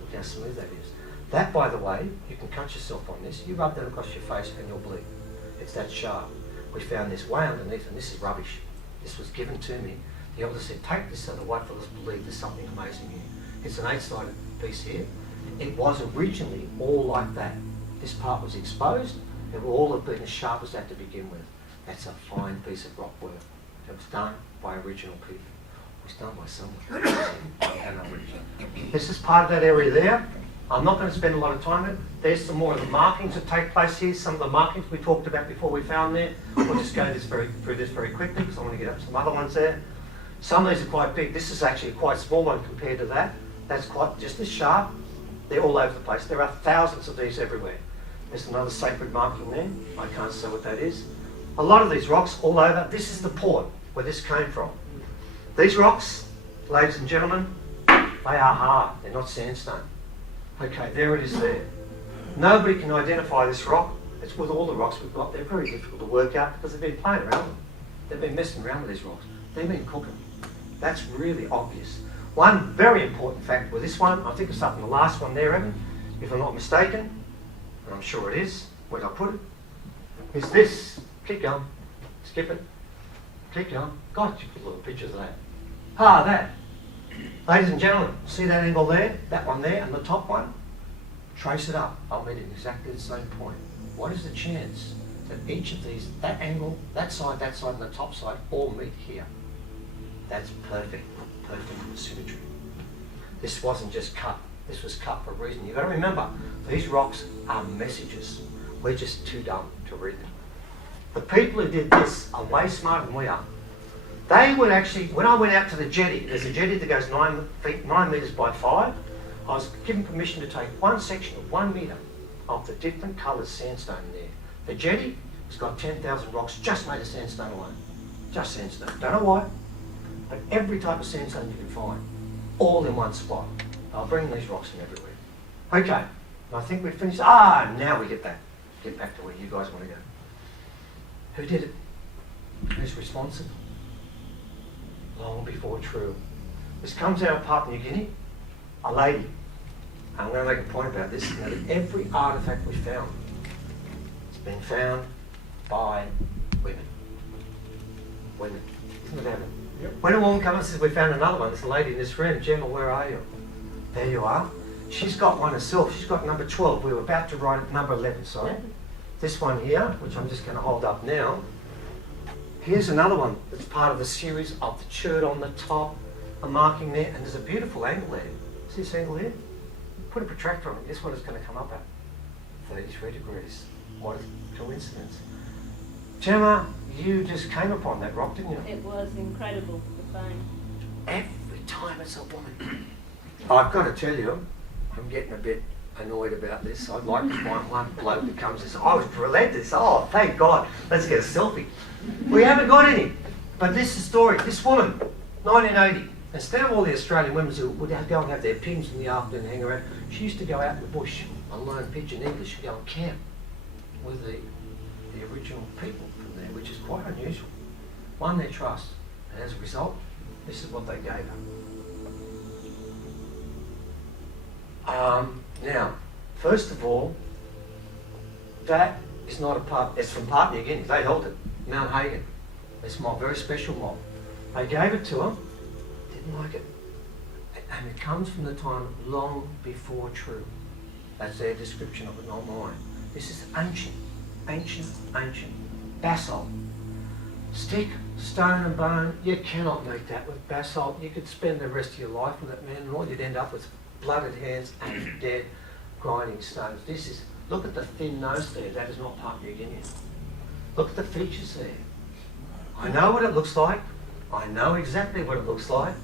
Look how smooth that is. That, by the way, you can cut yourself on this. You rub that across your face and you'll bleed. It's that sharp. We found this way underneath, and this is rubbish. This was given to me. The elder said, take this so the white fellas believe there's something amazing here. It's an 8-sided piece here. It was originally all like that. This part was exposed. It would all have been as sharp as that to begin with. That's a fine piece of rock work. It was done by original people. It was done by someone. This is part of that area there. I'm not going to spend a lot of time on it. There's some more of the markings that take place here. Some of the markings we talked about before we found there. We'll just go through this very quickly because I want to get up some other ones there. Some of these are quite big. This is actually a quite small one compared to that. That's quite just as sharp. They're all over the place. There are thousands of these everywhere. There's another sacred marking there. I can't say what that is. A lot of these rocks all over. This is the port where this came from. These rocks, ladies and gentlemen, they are hard. They're not sandstone. Okay, there it is there. Nobody can identify this rock. It's with all the rocks we've got. They're very difficult to work out because they've been playing around with them. They've been messing around with these rocks. They've been cooking. That's really obvious. One very important fact with this one, I think it's up in the last one there, Evan, if I'm not mistaken, and I'm sure it is, where did I put it, is this. Keep going. Skip it. Keep going. God, you put little pictures of that. That. Ladies and gentlemen, see that angle there? That one there and the top one? Trace it up. I'll meet at exactly the same point. What is the chance that each of these, that angle, that side, and the top side all meet here? That's perfect. Perfect symmetry. This wasn't just cut. This was cut for a reason. You've got to remember, these rocks are messages. We're just too dumb to read them. The people who did this are way smarter than we are. They would actually, when I went out to the jetty, there's a jetty that goes 9 metres by 5. I was given permission to take one section of 1 metre of the different coloured sandstone in there. The jetty has got 10,000 rocks just made of sandstone alone. Just sandstone. Don't know why, but every type of sandstone you can find, all in one spot. I'll bring these rocks in everywhere. Okay, I think we've finished. Now we get back to where you guys want to go. Who did it? Who's responsible? Long before true. This comes out of Papua New Guinea, a lady. I'm going to make a point about this. Now, every artefact we found has been found by women. Women. Isn't it, Evan? Yep. When a woman comes and says, we found another one, there's a lady in this room, Gemma, where are you? There you are. She's got one herself. She's got number 12. We were about to write number 11, sorry. This one here, which I'm just going to hold up now. Here's another one that's part of the series of the chert on the top, a marking there, and there's a beautiful angle there. See this angle here? Put a protractor on it. Guess what it's going to come up at? 33 degrees. What a coincidence. Gemma, you just came upon that rock, didn't you? It was incredible, the find. Every time it's a woman. I've got to tell you, I'm getting a bit annoyed about this. I'd like to find one bloke that comes and says, I was relentless. Oh, thank God. Let's get a selfie. We haven't got any. But this is the story. This woman, 1980, instead of all the Australian women who would go and have their pins in the afternoon and hang around, she used to go out in the bush and learn pidgin English and go and camp with the original people from there, which is quite unusual. Won their trust. And as a result, this is what they gave her. Now, first of all, that is not a pub. It's from Papua New Guinea. They held it. Mount Hagen. This mob, very special mob. They gave it to him. Didn't like it. And it comes from the time long before true. That's their description of it, not mine. This is ancient, ancient, ancient. Basalt. Stick, stone and bone, you cannot make that with basalt. You could spend the rest of your life with it, man, and all you'd end up with blooded hands and dead grinding stones. This is, look at the thin nose there, that is not Papua New Guinea. Look at the features there. I know what it looks like. I know exactly what it looks like.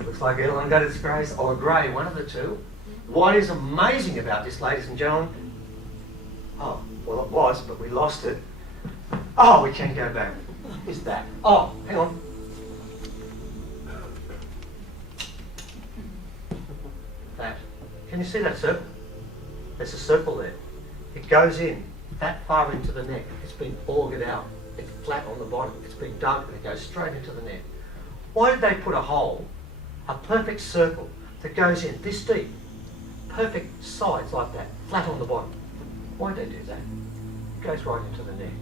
It looks like Elon got its grace, or grey, one of the two. What is amazing about this, ladies and gentlemen, oh, well it was, but we lost it. Oh, we can go back. Is that? Oh, hang on. That. Can you see that circle? There's a circle there. It goes in that far into the neck. It's been augured out. It's flat on the bottom. It's been dug and it goes straight into the neck. Why did they put a hole, a perfect circle that goes in this deep, perfect sides like that, flat on the bottom? Why did they do that? It goes right into the neck,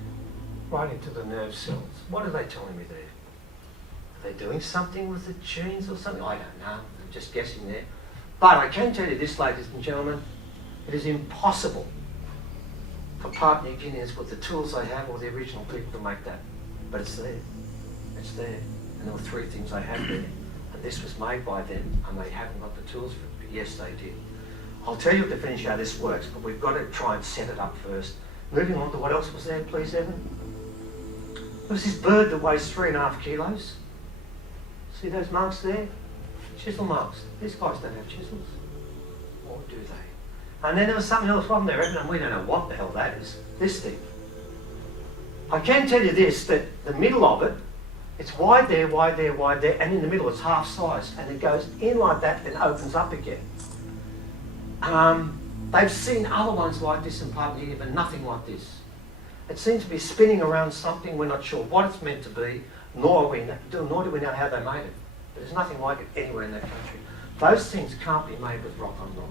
right into the nerve cells. What are they telling me there? Are they doing something with the genes or something? I don't know. I'm just guessing there. But I can tell you this, ladies and gentlemen, it is impossible for Papua New Guineans with the tools they have or the original people to make that. But it's there. It's there. And there were three things they had there. And this was made by them, and they haven't got the tools for it. But yes, they did. I'll tell you to finish how this works, but we've got to try and set it up first. Moving on to what else was there, please, Evan? There was this bird that weighs 3.5 kilos. See those marks there? Chisel marks. These guys don't have chisels. Or do they? And then there was something else from there, and we don't know what the hell that is. This thing. I can tell you this, that the middle of it, it's wide there, wide there, wide there, and in the middle it's half size, and it goes in like that and opens up again. They've seen other ones like this in Papua New Guinea, but nothing like this. It seems to be spinning around something. We're not sure what it's meant to be, nor do we know how they made it. But there's nothing like it anywhere in that country. Those things can't be made with rock on rock.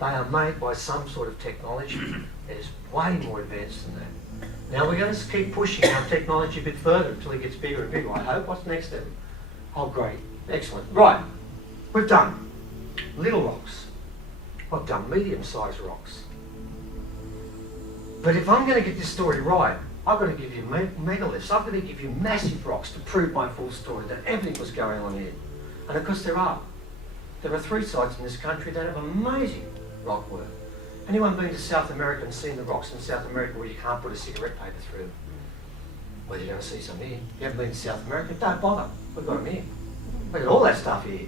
They are made by some sort of technology that is way more advanced than that. Now we're going to keep pushing our technology a bit further until it gets bigger and bigger, I hope. What's next then? Oh, great. Excellent. Right. We've done little rocks. I've done medium-sized rocks. But if I'm going to get this story right, I've got to give you megaliths. I've got to give you massive rocks to prove my full story, that everything was going on here. And of course there are. There are 3 sites in this country that have amazing rock work. Anyone been to South America and seen the rocks in South America where you can't put a cigarette paper through them? Well, you're going to see some here. If you haven't been to South America, don't bother. We've got them here. We've got all that stuff here.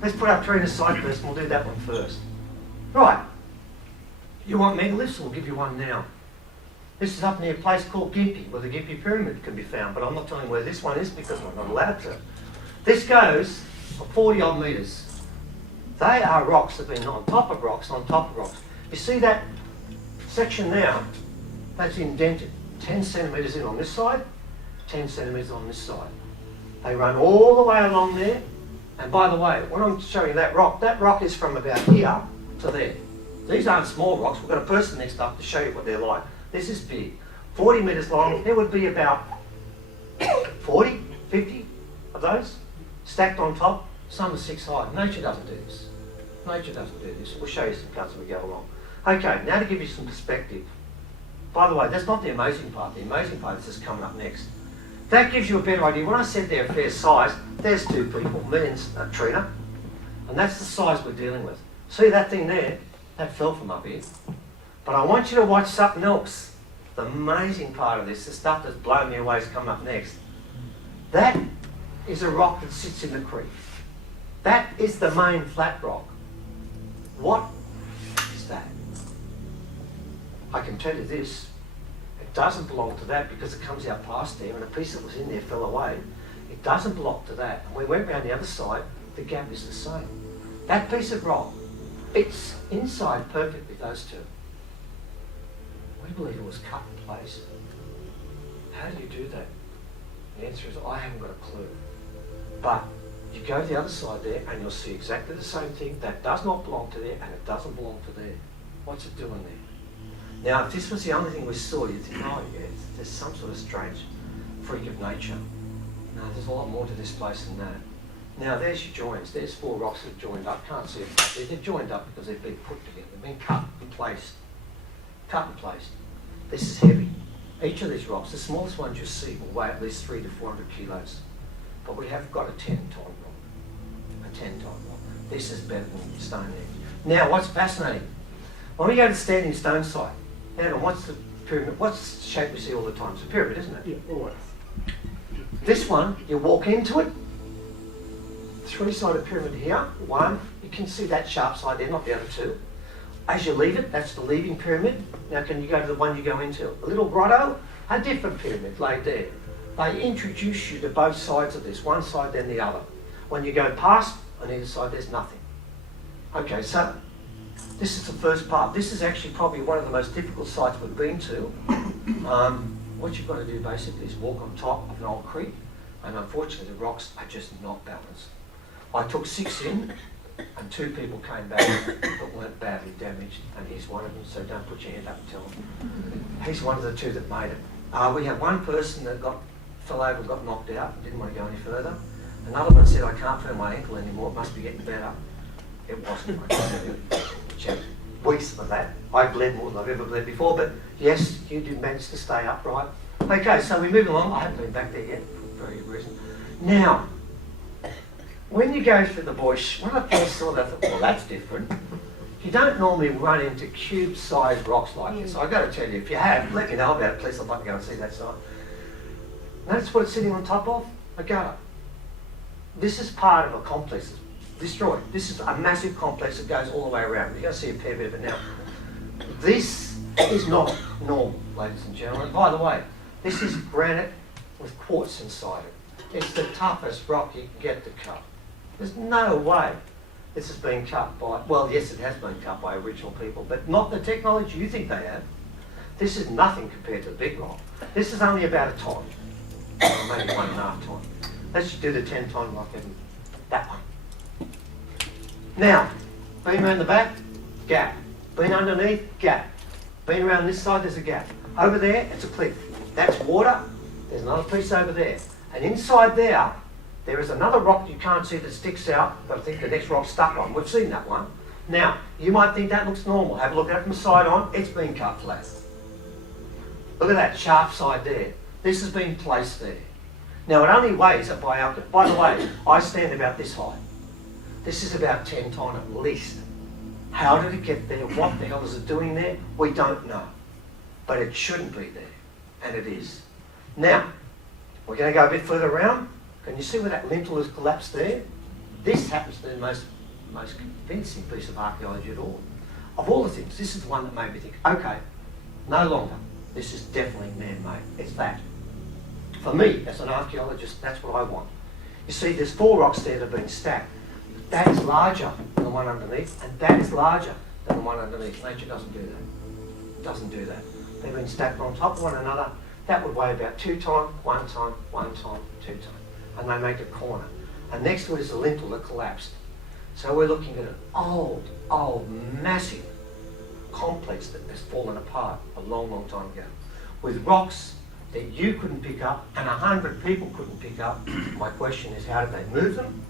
Let's put up 3 in a site first and we'll do that one first. Right. You want megaliths? We'll give you one now. This is up near a place called Gympie, where the Gympie Pyramid can be found, but I'm not telling you where this one is because I'm not allowed to. This goes for 40 odd metres. They are rocks that have been on top of rocks, on top of rocks. You see that section now? That's indented. 10 centimetres in on this side, 10 centimetres on this side. They run all the way along there. And by the way, when I'm showing you that rock is from about here to there. These aren't small rocks. We've got a person next up to show you what they're like. This is big. 40 metres long. There would be about 40, 50 of those stacked on top. Some are 6 high. Nature doesn't do this. Nature doesn't do this. We'll show you some cuts as we go along. Okay, now to give you some perspective. By the way, that's not the amazing part. The amazing part is just coming up next. That gives you a better idea. When I said they're a fair size, there's 2 people, me and Trina, and that's the size we're dealing with. See that thing there? That fell from up here. But I want you to watch something else. The amazing part of this, the stuff that's blown me away is coming up next. That is a rock that sits in the creek. That is the main flat rock. What is that? I can tell you this. It doesn't belong to that because it comes out past there and a piece that was in there fell away. It doesn't belong to that. And we went round the other side, the gap is the same. That piece of rock, it's inside perfectly, those 2. We believe it was cut in place. How do you do that? The answer is I haven't got a clue. But you go to the other side there and you'll see exactly the same thing. That does not belong to there and it doesn't belong to there. What's it doing there? Now, if this was the only thing we saw, you'd think, oh yeah, there's some sort of strange freak of nature. No, there's a lot more to this place than that. Now there's your joins. There's 4 rocks that are joined up. Can't see it properly. They're joined up because they've been put together. They've been cut and placed. Cut and placed. This is heavy. Each of these rocks, the smallest ones you see, will weigh at least 300 to 400 kilos. But we have got a 10-ton rock. A 10-ton rock. This is better than Stonehenge. Now, what's fascinating? When we go to the standing stone site, Adam, what's the pyramid? What's the shape we see all the time? It's a pyramid, isn't it? Yeah, always. This one, you walk into it, 3-sided pyramid here, one, you can see that sharp side there, not the other 2. As you leave it, that's the leaving pyramid. Now can you go to the one you go into? A little grotto, a different pyramid laid there. They introduce you to both sides of this, one side then the other. When you go past, on either side there's nothing. Okay, so this is the first part. This is actually probably one of the most difficult sites we've been to. What you've got to do basically is walk on top of an old creek, and unfortunately the rocks are just not balanced. I took 6 in, and 2 people came back that weren't badly damaged, and he's one of them, so don't put your hand up and tell him. He's one of the 2 that made it. We had one person that fell over and got knocked out, didn't want to go any further. Another one said, I can't feel my ankle anymore, it must be getting better. It wasn't, I can tell you. Which had weeks of that. I bled more than I've ever bled before, but yes, you did manage to stay upright. Okay, so we move along. I haven't been back there yet, for very good reason. Now, when you go through the bush, when I first saw that, I thought, well, that's different. You don't normally run into cube-sized rocks like this. I've got to tell you, if you have, let me know about it, please. I'd like to go and see that site. Notice what it's sitting on top of? A gutter. This is part of a complex that's destroyed. This is a massive complex that goes all the way around. You're going to see a fair bit of it now. This is not normal, ladies and gentlemen. By the way, this is granite with quartz inside it. It's the toughest rock you can get to cut. There's no way this has been cut by, well, yes, it has been cut by original people, but not the technology you think they have. This is nothing compared to the big rock. This is only about a ton, or maybe 1.5 ton. Let's just do the 10-ton rock and that one. Now, being around the back, gap. Being underneath, gap. Being around this side, there's a gap. Over there, it's a cliff. That's water. There's another piece over there. And inside there is another rock you can't see that sticks out, but I think the next rock's stuck on. We've seen that one. Now, you might think that looks normal. Have a look at it from the side on. It's been cut flat. Look at that sharp side there. This has been placed there. Now, it only weighs, by the way, I stand about this high. This is about 10 ton at least. How did it get there? What the hell is it doing there? We don't know. But it shouldn't be there. And it is. Now, we're going to go a bit further around. Can you see where that lintel has collapsed there? This happens to be the most convincing piece of archaeology at all. Of all the things, this is the one that made me think, okay, no longer. This is definitely man-made. It's that. For me, as an archaeologist, that's what I want. You see, there's 4 rocks there that have been stacked. That is larger than the one underneath, and that is larger than the one underneath. Nature doesn't do that. It doesn't do that. They've been stacked on top of one another. That would weigh about 2 ton, 1 ton, 1 ton, 2 ton. And they make a corner. And next to it is a lintel that collapsed. So we're looking at an old, massive complex that has fallen apart a long, long time ago. With rocks that you couldn't pick up and 100 people couldn't pick up. My question is, how did they move them?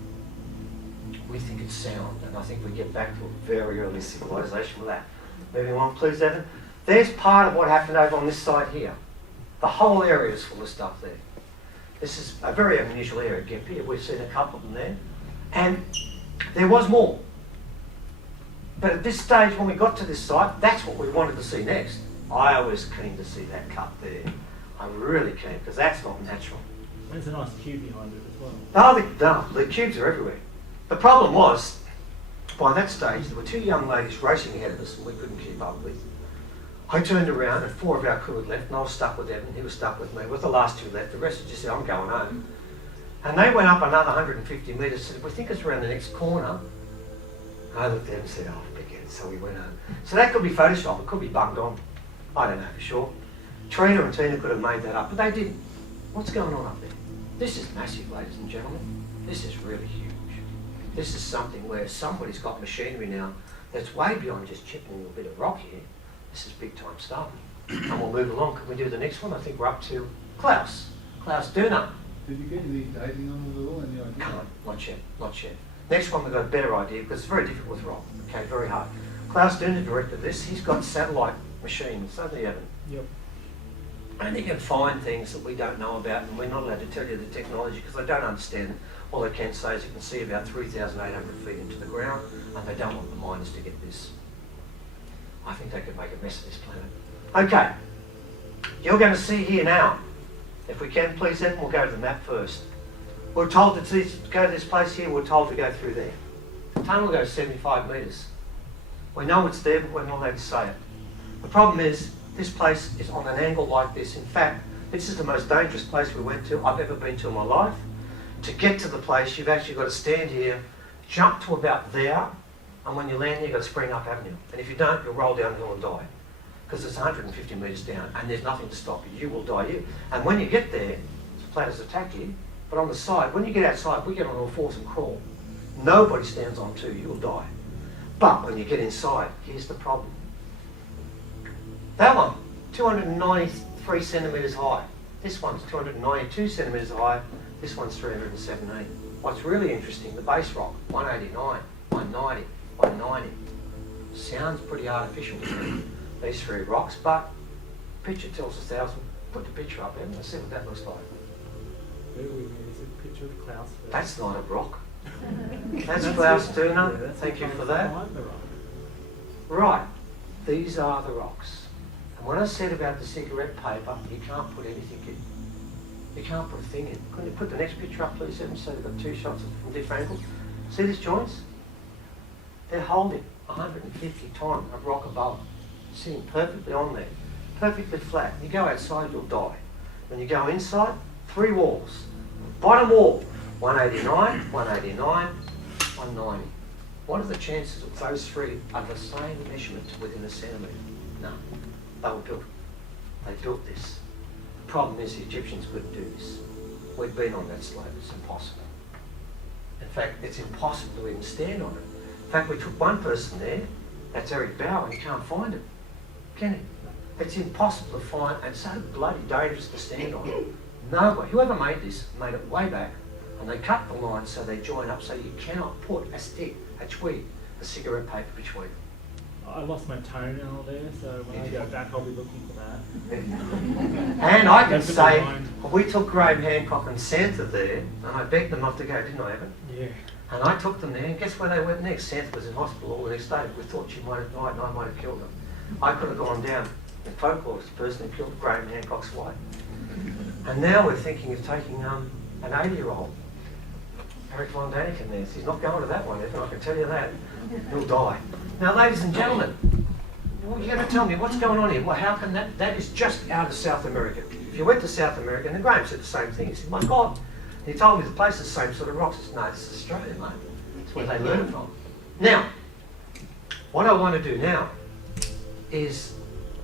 We think it's sound, and I think we get back to a very early civilization with that. Moving on, please, Evan. There's part of what happened over on this side here. The whole area is full of stuff there. This is a very unusual area, Geppi. We've seen a couple of them there. And there was more. But at this stage, when we got to this site, that's what we wanted to see next. I was keen to see that cut there. I'm really keen, because that's not natural. There's a nice cube behind it as well. The cubes are everywhere. The problem was, by that stage, there were 2 young ladies racing ahead of us and we couldn't keep up with. I turned around and 4 of our crew had left, and I was stuck with Evan. He was stuck with me. With the last 2 left, the rest had just said, I'm going home. And they went up another 150 metres, said, we think it's around the next corner. And I looked at him and said, oh, forget it. So we went home. So that could be Photoshop, it could be bunged on. I don't know for sure. Trina and Tina could have made that up, but they didn't. What's going on up there? This is massive, ladies and gentlemen. This is really huge. This is something where somebody's got machinery now that's way beyond just chipping a little bit of rock here. This is big time stuff. And we'll move along. Can we do the next one? I think we're up to Klaus. Klaus Duna. Did you get any dating on it at all? Any idea? Can't, not yet. Next one we've got a better idea because it's very difficult with rock. Okay, very hard. Klaus Duna directed this. He's got satellite machines, doesn't he, Evan? Yep. And he can find things that we don't know about, and we're not allowed to tell you the technology because they don't understand it. All they can say is you can see about 3,800 feet into the ground, and they don't want the miners to get this. I think they could make a mess of this planet. Okay, you're going to see here now. If we can, please, Evan, we'll go to the map first. We're told to go to this place here, we're told to go through there. The tunnel goes 75 metres. We know it's there, but we're not allowed to say it. The problem is, this place is on an angle like this. In fact, this is the most dangerous place we went to, I've ever been to in my life. To get to the place, you've actually got to stand here, jump to about there, and when you land here, you've got to spring up, haven't you? And if you don't, you'll roll downhill and die. Because it's 150 metres down, and there's nothing to stop you. You will die here. And when you get there, the platters attack you, but on the side, when you get outside, we get on all fours and crawl. Nobody stands on two, you will die. But when you get inside, here's the problem. That one, 293 centimetres high. This one's 292 centimetres high. This one's 317. What's really interesting, the base rock, 189, 190, 190. Sounds pretty artificial to me, these three rocks, but picture tells 1,000. Put the picture up there, let's see what that looks like. There we go. It's a picture of Klaus. That's not a rock. That's Klaus Duna. Thank you for that. Behind the rock. Right, these are the rocks. And when I said about the cigarette paper, you can't put anything in. You can't put a thing in. Couldn't you put the next picture up, please, Evan? So they've got two shots from different angles. See these joints? They're holding 150 tonne of rock above, sitting perfectly on there, perfectly flat. You go outside, you'll die. When you go inside, three walls. Bottom wall, 189, 189, 190. What are the chances that those three are the same measurement within a centimetre? No. They were built. They built this. The problem is the Egyptians couldn't do this. We've been on that slope. It's impossible. In fact, it's impossible to even stand on it. In fact, we took one person there. That's Eric Bauer, and you can't find him. Can you? It's impossible to find, and so bloody dangerous to stand on. Nobody, whoever made this, made it way back, and they cut the lines so they join up so you cannot put a stick, a twig, a cigarette paper between. I lost my toenail there, so when I go back, I'll be looking for that. And I can That's a say, good line. we took Graham Hancock and Santa there, and I begged them not to go, didn't I, Evan? Yeah. And I took them there, and guess where they went next? Santa was in hospital all the next day. We thought she might have died, and I might have killed her. I could have gone down in folklore as the person who killed Graham Hancock's wife. And now we're thinking of taking an 80-year-old, Eric Von Daniken there. He's not going to that one, Evan, I can tell you that. He'll die. Now, ladies and gentlemen, well, you're going to tell me what's going on here. Well, how can that is just out of South America. If you went to South America, and Graham said the same thing, he said, my God. And he told me the place is the same sort of rocks. I said, no, this is Australia, mate. That's where they learn from. Now, what I want to do now is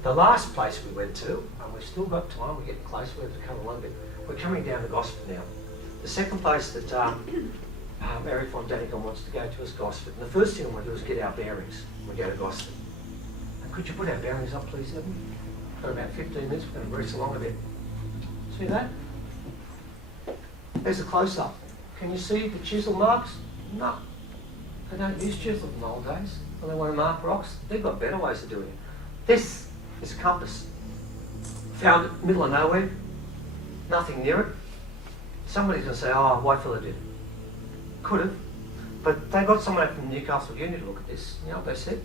the last place we went to, and we've still got time, we're getting close, we have to cover one bit. We're coming down to Gosford now. The second place that Eric Von Daniken wants to go to is Gosford. And the first thing I want to do is get our bearings when we go to Gosford. And could you put our bearings up, please, Evan? Got about 15 minutes, we're going to breeze along a bit. See that? There's a close-up. Can you see the chisel marks? No. They don't use chisels in the old days. When they want to mark rocks, they've got better ways of doing it. This is a compass. Found it, middle of nowhere, nothing near it. Somebody's going to say, oh, white fella did it. Could have. But they got someone from Newcastle Uni to look at this. You know what they said?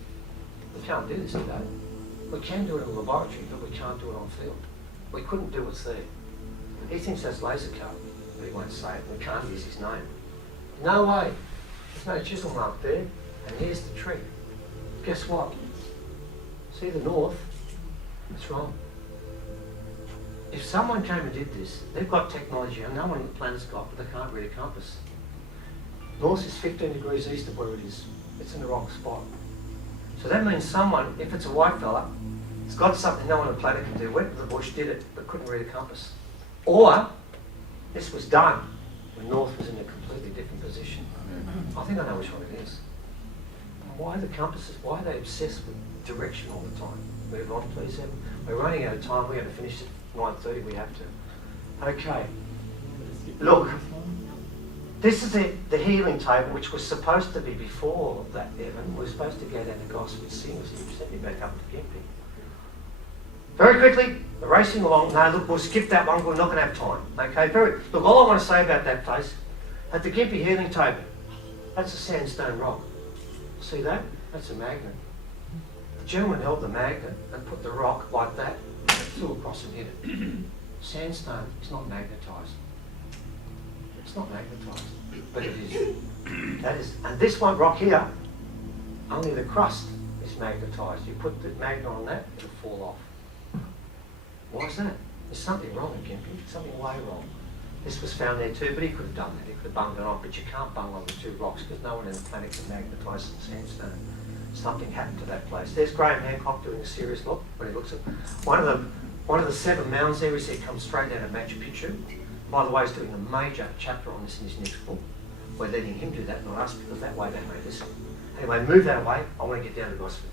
We can't do this today. We can do it in a laboratory, but we can't do it on field. We couldn't do what's there. He thinks that's laser cut, but he won't say it. We can't use his name. No way. There's no chisel mark there. And here's the trick. Guess what? See the north? It's wrong. If someone came and did this, they've got technology, and no one on the planet's got, but they can't read a compass. North is 15 degrees east of where it is. It's in the wrong spot. So that means someone, if it's a white fella, it's got something no one on the planet can do. Went to the bush, did it, but couldn't read a compass. Or, this was done when North was in a completely different position. I think I know which one it is. Why the compasses? Why are they obsessed with direction all the time? Move on, please, Evan. We're running out of time. We have to finish at 9:30. We have to. Okay. I'm going to skip Look, this is the healing table, which was supposed to be before all of that, Evan. We're supposed to go down to Gosford Singers. You sent me back up to Gympie. Very quickly, we're racing along. No, look, we'll skip that one. We're not going to have time. Okay, look, all I want to say about that place, at the Gympie healing table, that's a sandstone rock. See that? That's a magnet. The gentleman held the magnet and put the rock like that, flew across and hit it. Sandstone is not magnetised. It's not magnetised, but it is. That is, and this one rock here, only the crust is magnetised. You put the magnet on that, it'll fall off. Why is that? There's something wrong at Gympie, something way wrong. This was found there too, but he could have done that. He could have bunged it on, but you can't bung on the two rocks because no one in the planet can magnetise sandstone. Something happened to that place. There's Graham Hancock doing a serious look when he looks at one of the 7 mounds there. He said comes straight out of Machu Picchu. By the way, he's doing a major chapter on this in his next book. We're letting him do that, not us, because that way they may listen. Anyway, move that away. I want to get down to Gosford.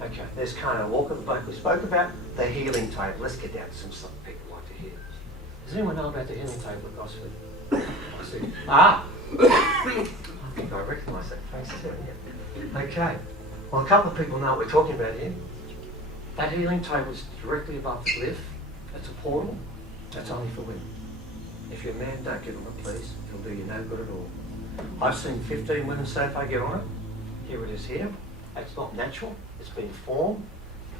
Okay, there's Kano Walker, the bloke we spoke about. The healing table. Let's get down to some stuff people like to hear. Does anyone know about the healing table at Gosford? I see. I think I recognise that face too, yeah. Okay. Well, a couple of people know what we're talking about here. That healing table is directly above the glyph. That's a portal. That's only for women. If you're a man, don't get on it, please. It'll do you no good at all. I've seen 15 women so far get on it. Here it is here. It's not natural. It's been formed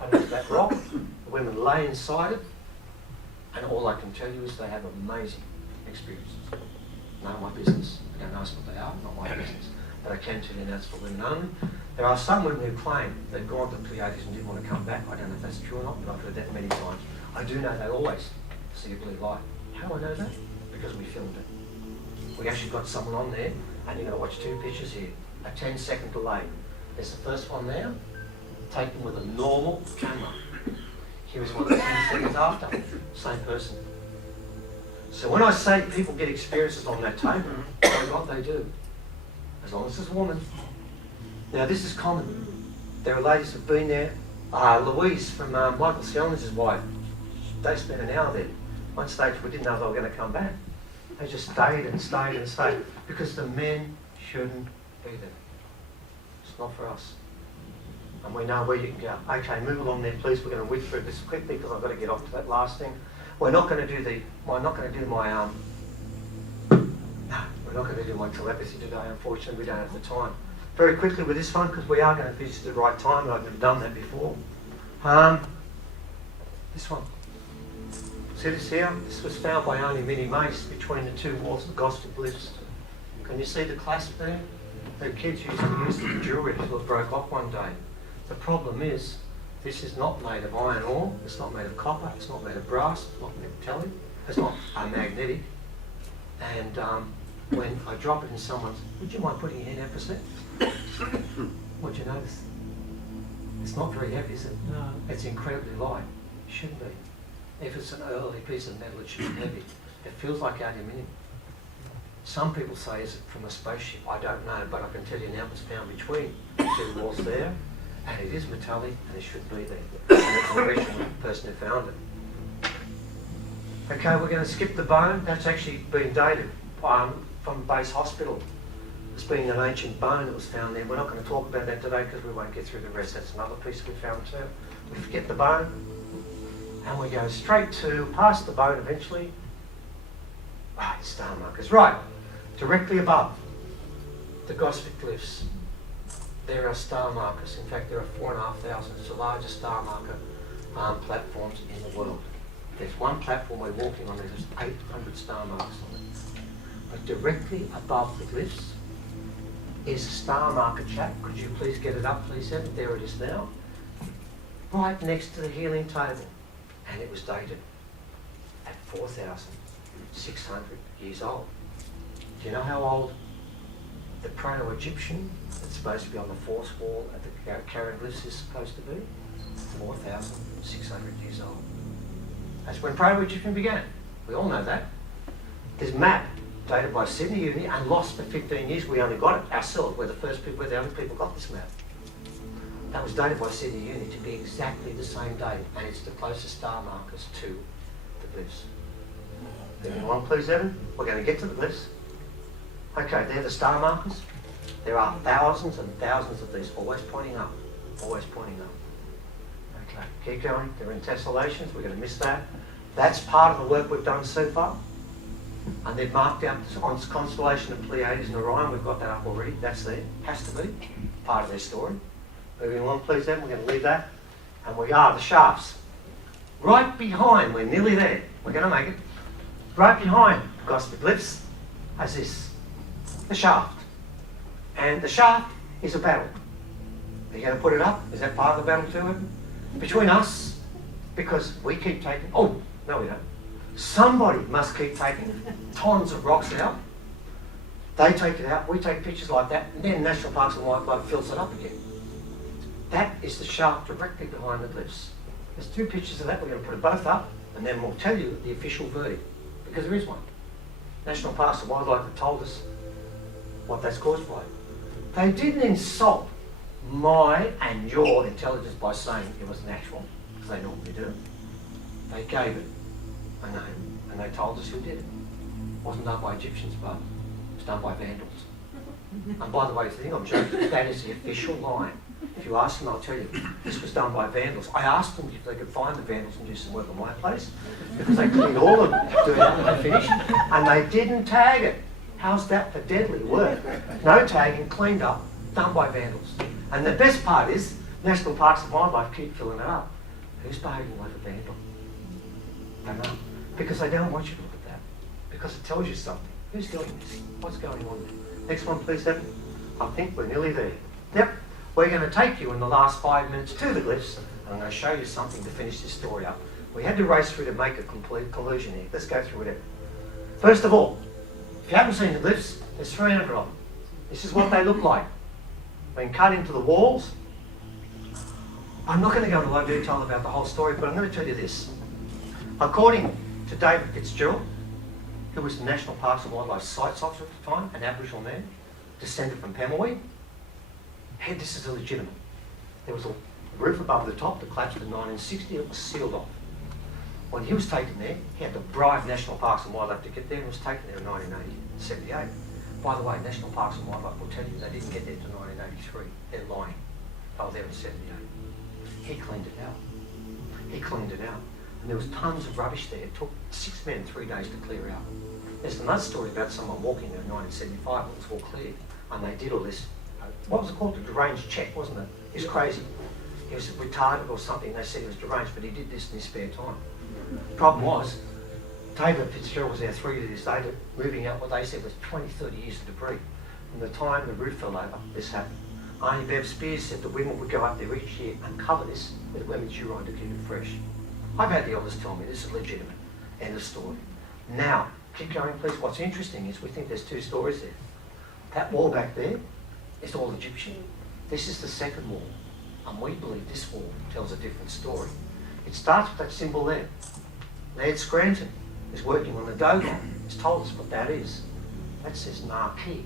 under that rock. The women lay inside it. And all I can tell you is they have amazing experiences. None of my business. I don't ask what they are, not my business. But I can tell you that's for women only. There are some women who claim they've gone to the Pleiadian and didn't want to come back. I don't know if that's true or not, but I've heard that many times. I do know they always see a blue light. How do I know that? Because we filmed it. We actually got someone on there, and you're going to watch 2 pictures here. A 10-second delay. There's the first one there, taken with a normal camera. Here is one of the 10 seconds after. Same person. So when I say people get experiences on that table, that's what they do. As long as it's a woman. Now this is common. There are ladies who've been there. Louise from Michael Skelner's wife. They spent an hour there. One stage we didn't know they were going to come back. They just stayed and stayed and stayed because the men shouldn't be there. It's not for us. And we know where you can go. Okay, move along there, please. We're going to whip through this quickly because I've got to get off to that last thing. We're not going to do we're not going to do my telepathy today. Unfortunately, we don't have the time. Very quickly with this one because we are going to finish at the right time, and I've done that before. This one. See this here? This was found by only mini mace between the 2 walls of the Gosford Glyphs. Can you see the clasp there? The kids used to use the jewellery until it broke off one day. The problem is, this is not made of iron ore, it's not made of copper, it's not made of brass, it's not metallic, it's not magnetic. And when I drop it in someone's, would you mind putting your hand out for a sec? What'd you notice? It's not very heavy, is it? No. It's incredibly light. It shouldn't be. If it's an early piece of metal, it should be heavy. It feels like aluminium. Some people say, is it from a spaceship? I don't know, but I can tell you now it was found between the 2 walls there, and it is metallic, and it should be there. And it's the original person who found it. Okay, we're going to skip the bone. That's actually been dated from base hospital. It's been an ancient bone that was found there. We're not going to talk about that today because we won't get through the rest. That's another piece we found too. We forget the bone, and we go straight to past the bone eventually. Right, star markers. Right, directly above the Gosford Glyphs, there are star markers. In fact, there are 4,500. It's the largest star marker platforms in the world. There's one platform we're walking on, there's 800 star markers on it. But directly above the glyphs is a star marker chap. Could you please get it up, please, Evan? There it is now. Right next to the healing table. And it was dated at 4,600 years old. Do you know how old the Proto-Egyptian that's supposed to be on the fourth wall at the Karen Glyphs is supposed to be? 4,600 years old. That's when Proto-Egyptian began. We all know that. This map, dated by Sydney Uni and lost for 15 years. We only got it ourselves. We're the only people got this map. That was dated by Sydney Uni to be exactly the same date, and it's the closest star markers to the glyphs. Moving along, please, Evan. We're going to get to the glyphs. Okay, they're the star markers. There are thousands and thousands of these, always pointing up, always pointing up. Okay, keep going. They're in tessellations. We're going to miss that. That's part of the work we've done so far. And they've marked out the constellation of Pleiades and Orion. We've got that up already. That's there. Has to be part of their story. Moving along, please, then. We're going to leave that. And we are the shafts. Right behind, we're nearly there. We're going to make it. Right behind, because the glyphs has this, the shaft. And the shaft is a battle. Are you going to put it up? Is that part of the battle too, Evan? Between us, because we keep taking, oh, no we don't. Somebody must keep taking tons of rocks out. They take it out, we take pictures like that, and then National Parks and Wildlife fills it up again. That is the shaft directly behind the glyphs. There's 2 pictures of that, we're going to put them both up, and then we'll tell you the official verdict, because there is one. National Parks and Wildlife have told us what that's caused by. They didn't insult my and your intelligence by saying it was natural, as they normally do. They gave it a name, and they told us who did it. It wasn't done by Egyptians, but it was done by Vandals. And by the way, if you think I'm joking, that is the official line. If you ask them, I'll tell you, this was done by Vandals. I asked them if they could find the Vandals and do some work on my place, because they cleaned all of them doing that when they finished, and they didn't tag it. How's that for deadly work? No tagging, cleaned up, done by Vandals. And the best part is, National Parks and Wildlife keep filling it up. Who's behaving like a vandal? They don't know. Because they don't want you to look at that. Because it tells you something. Who's doing this? What's going on there? Next one, please, Evan. I think we're nearly there. Yep. We're going to take you in the last 5 minutes to the glyphs, and I'm going to show you something to finish this story up. We had to race through to make a complete collusion here. Let's go through it. First of all, if you haven't seen the glyphs, there's 300 of them. This is what they look like. Been cut into the walls. I'm not going to go into a lot of detail about the whole story, but I'm going to tell you this. According to David Fitzgerald, who was the National Parks and Wildlife Sites Officer at the time, an Aboriginal man, descended from Pemulwuy, this is illegitimate. There was a roof above the top that collapsed in 1960, it was sealed off. When he was taken there, he had to bribe National Parks and Wildlife to get there, and was taken there in 1978. By the way, National Parks and Wildlife will tell you they didn't get there to 1983. They're lying. They were there in 78. He cleaned it out. He cleaned it out. And there was tons of rubbish there. It took 6 men 3 days to clear out. There's another story about someone walking there in 1975 when it was all cleared. And they did all this, what was it called? A deranged check, wasn't it? He was crazy. He was retarded or something. They said he was deranged, but he did this in his spare time. The problem was, David Fitzgerald was there 3 years later, moving out what they said was 20, 30 years of debris. From the time the roof fell over, this happened. Arnie Bev Spears said the women would go up there each year and cover this with women's urine to keep it fresh. I've had the elders tell me this is legitimate. End of story. Now, keep going please. What's interesting is we think there's 2 stories there. That wall back there is all Egyptian. This is the second wall. And we believe this wall tells a different story. It starts with that symbol there. Laird Scranton is working on the Dogon. He's told us what that is. That says Marquis.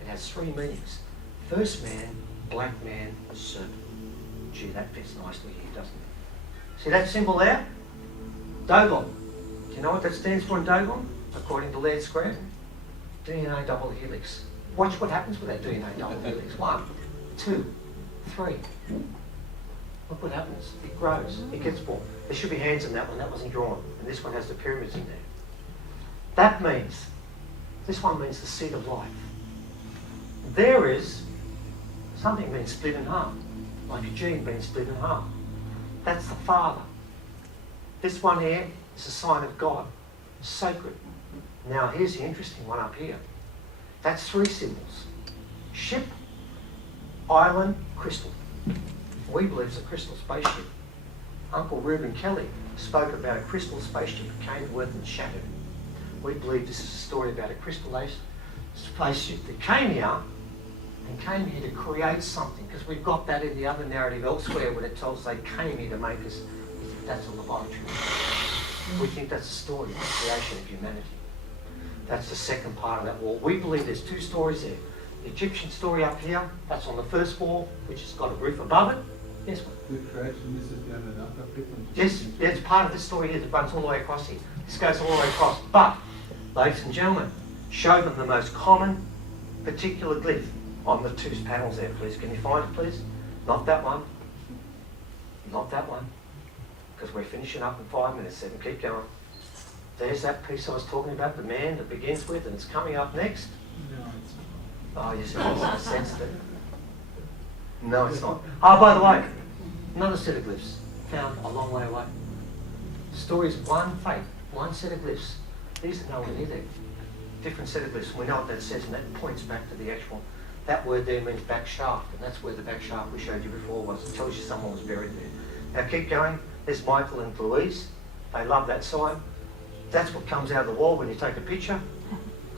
It has 3 meanings. First man, black man, serpent. Gee, that fits nicely here, doesn't it? See that symbol there? Dogon. Do you know what that stands for in Dogon? According to Laird Scranton. DNA double helix. Watch what happens with that DNA double helix. 1, 2, 3. Look what happens. It grows. It gets born. There should be hands in that one. That wasn't drawn. And this one has the pyramids in there. That means, this one means the seed of life. There is something being split in half, like a gene being split in half. That's the Father. This one here is a sign of God, sacred. Now here's the interesting one up here. That's 3 symbols. Ship, island, crystal. We believe it's a crystal spaceship. Uncle Reuben Kelly spoke about a crystal spaceship that came to Earth and shattered. We believe this is a story about a crystallized spaceship that came here and came here to create something, because we've got that in the other narrative elsewhere when it tells us they came here to make us. We think that's a laboratory. We think that's a story of the creation of humanity. That's the second part of that wall. We believe there's 2 stories there. The Egyptian story up here, that's on the first wall, which has got a roof above it, Yes, The creation, this is the Anunnaki people. yes, it's part of this story here that runs all the way across here. This goes all the way across. But, ladies and gentlemen, show them the most common particular glyph on the two panels there, please. Can you find it, please? Not that one. Not that one. Because we're finishing up in 5 minutes, 7. Keep going. There's that piece I was talking about, the man that begins with, and it's coming up next. No, it's not. Oh, you just sensed it. No, it's not. Oh, by the way, another set of glyphs found a long way away. Story is one fate, one set of glyphs. These are nowhere near there. Different set of glyphs. We know what that says, and that points back to the actual. That word there means back shaft, and that's where the back shaft we showed you before was. It tells you someone was buried there. Now keep going. There's Michael and Louise. They love that sign. That's what comes out of the wall when you take a picture.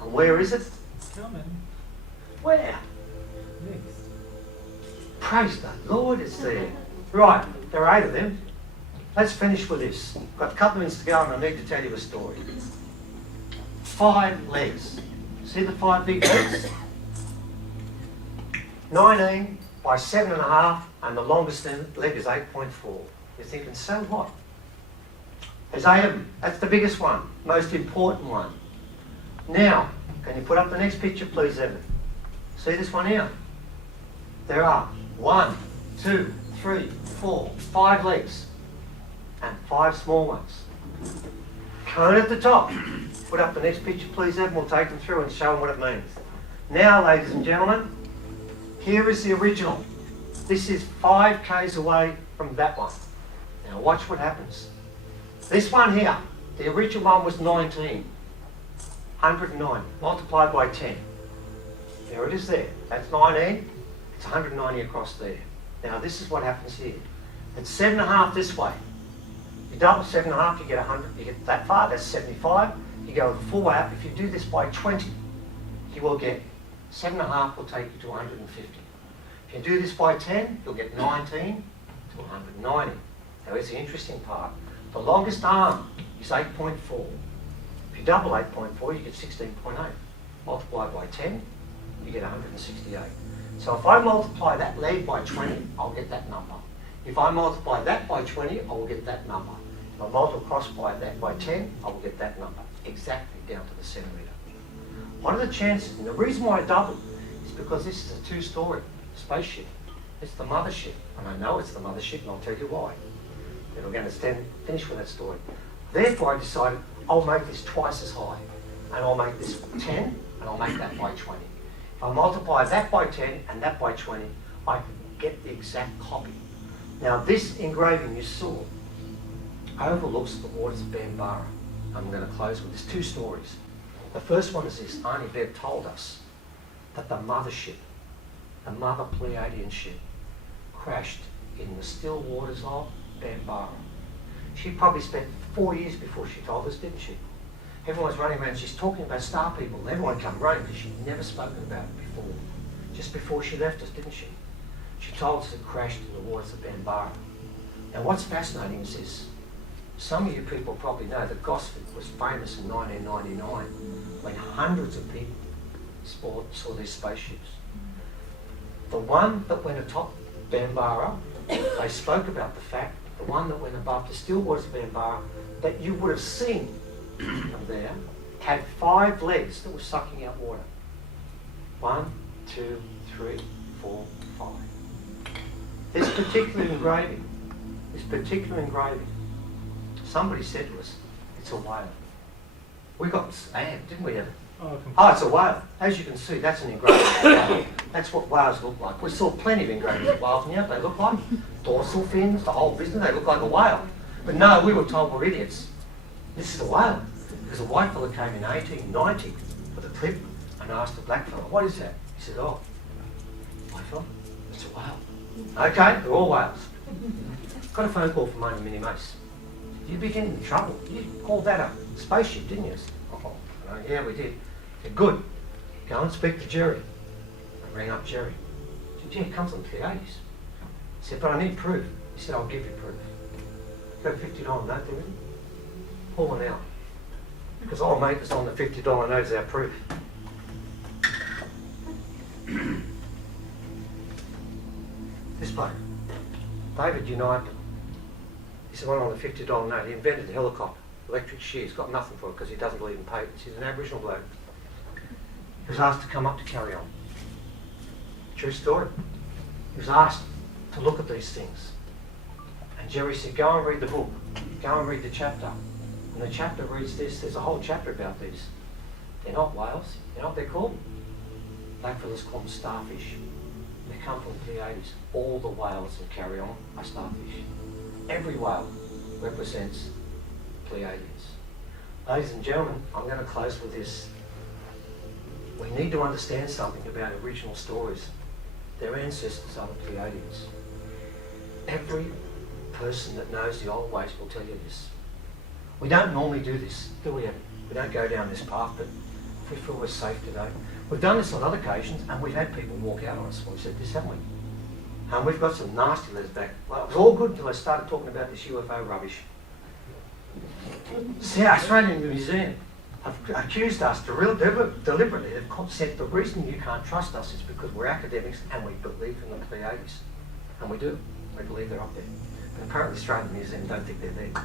And where is it? Coming. Where? Next. Praise the Lord, it's there. Right, there are 8 of them. Let's finish with this. Got a couple of minutes to go and I need to tell you a story. 5 legs. See the 5 big legs? 19 by 7.5 and the longest leg is 8.4. You're thinking, so what? There's 8 of them. That's the biggest one, most important one. Now, can you put up the next picture, please, Evan? See this one here? There are 1, 2, 3, 4, 5 legs and 5 small ones. Cone at the top. Put up the next picture, please, Evan. We'll take them through and show them what it means. Now, ladies and gentlemen, here is the original. This is 5 k's away from that one. Now watch what happens. This one here, the original one was 19. 109 multiplied by 10. There it is there. That's 19. It's 190 across there. Now this is what happens here. It's 7.5 this way. You double 7.5, you get 100. You get that far. That's 75. You go the full way up. If you do this by 20, you will get 7.5 will take you to 150. If you do this by 10, you'll get 19 to 190. Now here's the interesting part. The longest arm is 8.4. If you double 8.4, you get 16.8. Multiplied by 10, you get 168. So if I multiply that leg by 20, I'll get that number. If I multiply that by 20, I will get that number. If I multiply that by 10, I will get that number. Exactly down to the centimetre. What are the chances? And the reason why I doubled is because this is a 2-story spaceship. It's the mothership. And I know it's the mothership, and I'll tell you why. Then we're going to finish with that story. Therefore, I decided I'll make this twice as high. And I'll make this 10, and I'll make that by 20. If I multiply that by 10 and that by 20, I can get the exact copy. Now, this engraving you saw overlooks the waters of Bambara. I'm going to close with this 2 stories. The first one is this. Arnie Bev told us that the mothership, the mother Pleiadian ship, crashed in the still waters of Bambara. She probably spent 4 years before she told us, didn't she? Everyone's running around, she's talking about star people. Everyone come running because she'd never spoken about it before. Just before she left us, didn't she? She told us it crashed in the waters of Bambara. Now what's fascinating is this. Some of you people probably know that Gosford was famous in 1999 when hundreds of people saw these spaceships. The one that went atop Bambara, they spoke about the fact, the one that went above the still waters of Bambara, that you would have seen from there, had 5 legs that were sucking out water. 1, 2, 3, 4, 5. This particular engraving, somebody said to us, it's a whale. We got slammed, didn't we, Evan? Oh, it's a whale. As you can see, that's an engraving of a whale. That's what whales look like. We saw plenty of engravings of whales, and you know what they look like? Dorsal fins, the whole business, they look like a whale. But no, we were told we're idiots. This is a whale. Because a white fella came in 1890 with a clip and asked the black fella, what is that? He said, oh, white fella, it's a whale. Okay, they're all whales. Got a phone call from Minnie Mace. You'd be getting in trouble. You called that a spaceship, didn't you? Oh, yeah, we did. Said, good. Go and speak to Jerry. I rang up Jerry. He said, yeah, it comes on the Pleiades. He said, but I need proof. He said, I'll give you proof. Got a $50 note there, with you? Pull one out. Because I'll make this on the $50 note as our proof. This bloke. David United, he's the one on the $50 note. He invented the helicopter, electric shear. He's got nothing for it because he doesn't believe in patents. He's an Aboriginal bloke. He was asked to come up to carry on. True story. He was asked to look at these things. And Jerry said, go and read the book. Go and read the chapter. And the chapter reads this. There's a whole chapter about these. They're not whales. You know what they're called? Blackfellas call them starfish. They come from the Pleiades. All the whales that carry on are starfish. Every whale represents Pleiadians. Ladies and gentlemen, I'm going to close with this. We need to understand something about original stories. Their ancestors are the Pleiadians. Every person that knows the old ways will tell you this. We don't normally do this, do we? We don't go down this path, but if we feel we're safe today. We've done this on other occasions, and we've had people walk out on us when we said this, haven't we? And we've got some nasty letters back. Well, it was all good until I started talking about this UFO rubbish. See, Australian Museum have accused us deliberately. They've said the reason you can't trust us is because we're academics and we believe in the Pleiades. And we do. We believe they're up there. But apparently the Australian Museum don't think they're there.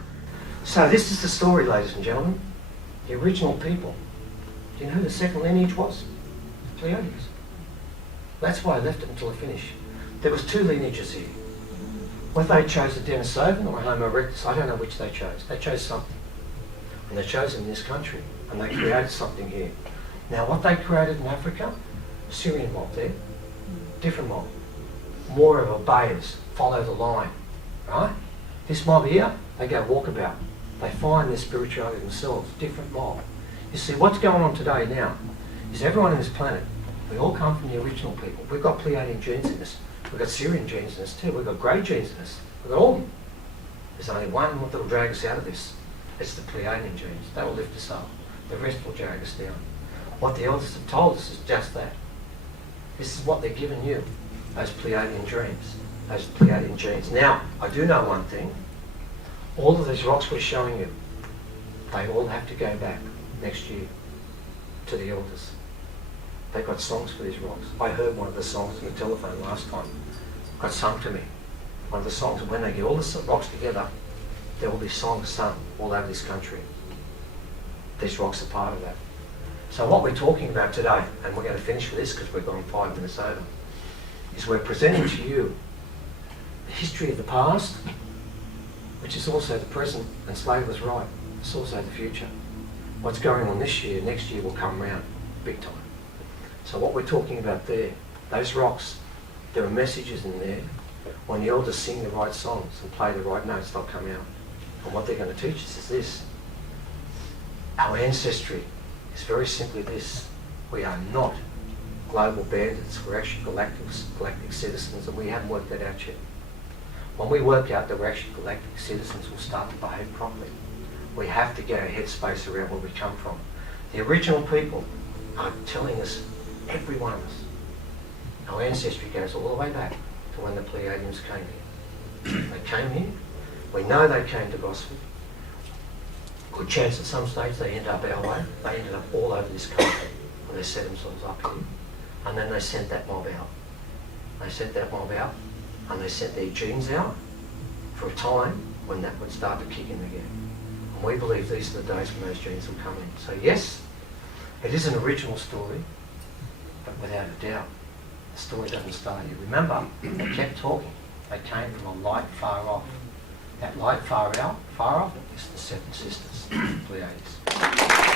So this is the story, ladies and gentlemen. The original people. Do you know who the second lineage was? Pleiades. That's why I left it until I finish. There was two lineages here. Whether they chose the Denisovan or Homo erectus, I don't know which they chose. They chose something. And they chose them in this country. And they created something here. Now what they created in Africa, Syrian mob there, different mob. More of obeyers, follow the line, right? This mob here, they go walkabout. They find their spirituality themselves, different mob. You see, what's going on today now is everyone on this planet, we all come from the original people. We've got Pleiadian genes in us. We've got Syrian genes in us too. We've got grey genes in us. We've got all of them. There's only one that will drag us out of this. It's the Pleiadian genes. They will lift us up. The rest will drag us down. What the elders have told us is just that. This is what they're giving you, those Pleiadian dreams, those Pleiadian genes. Now, I do know one thing. All of these rocks we're showing you, they all have to go back next year to the elders. They've got songs for these rocks. I heard one of the songs on the telephone last time. Got sung to me. One of the songs, when they get all the rocks together, there will be songs sung all over this country. These rocks are part of that. So what we're talking about today, and we're going to finish with this because we've gone 5 minutes over, is we're presenting to you the history of the past, which is also the present, and Slater was right, it's also the future. What's going on this year, next year will come around big time. So what we're talking about there, those rocks, there are messages in there. When the elders sing the right songs and play the right notes, they'll come out. And what they're going to teach us is this. Our ancestry is very simply this. We are not global bandits. We're actually galactic citizens, and we haven't worked that out yet. When we work out that we're actually galactic citizens, we'll start to behave properly. We have to get our headspace around where we come from. The original people are telling us, every one of us, our ancestry goes all the way back to when the Pleiadians came here. They came here. We know they came to Gosford. Good chance at some stage they end up our way. They ended up all over this country and they set themselves up here. And then they sent that mob out. They sent that mob out and they sent their genes out for a time when that would start to kick in again. And we believe these are the days when those genes will come in. So yes, it is an original story, but without a doubt, the story doesn't start here. Remember, they kept talking. They came from a light far off. That light far off, is the Seven Sisters, Pleiades.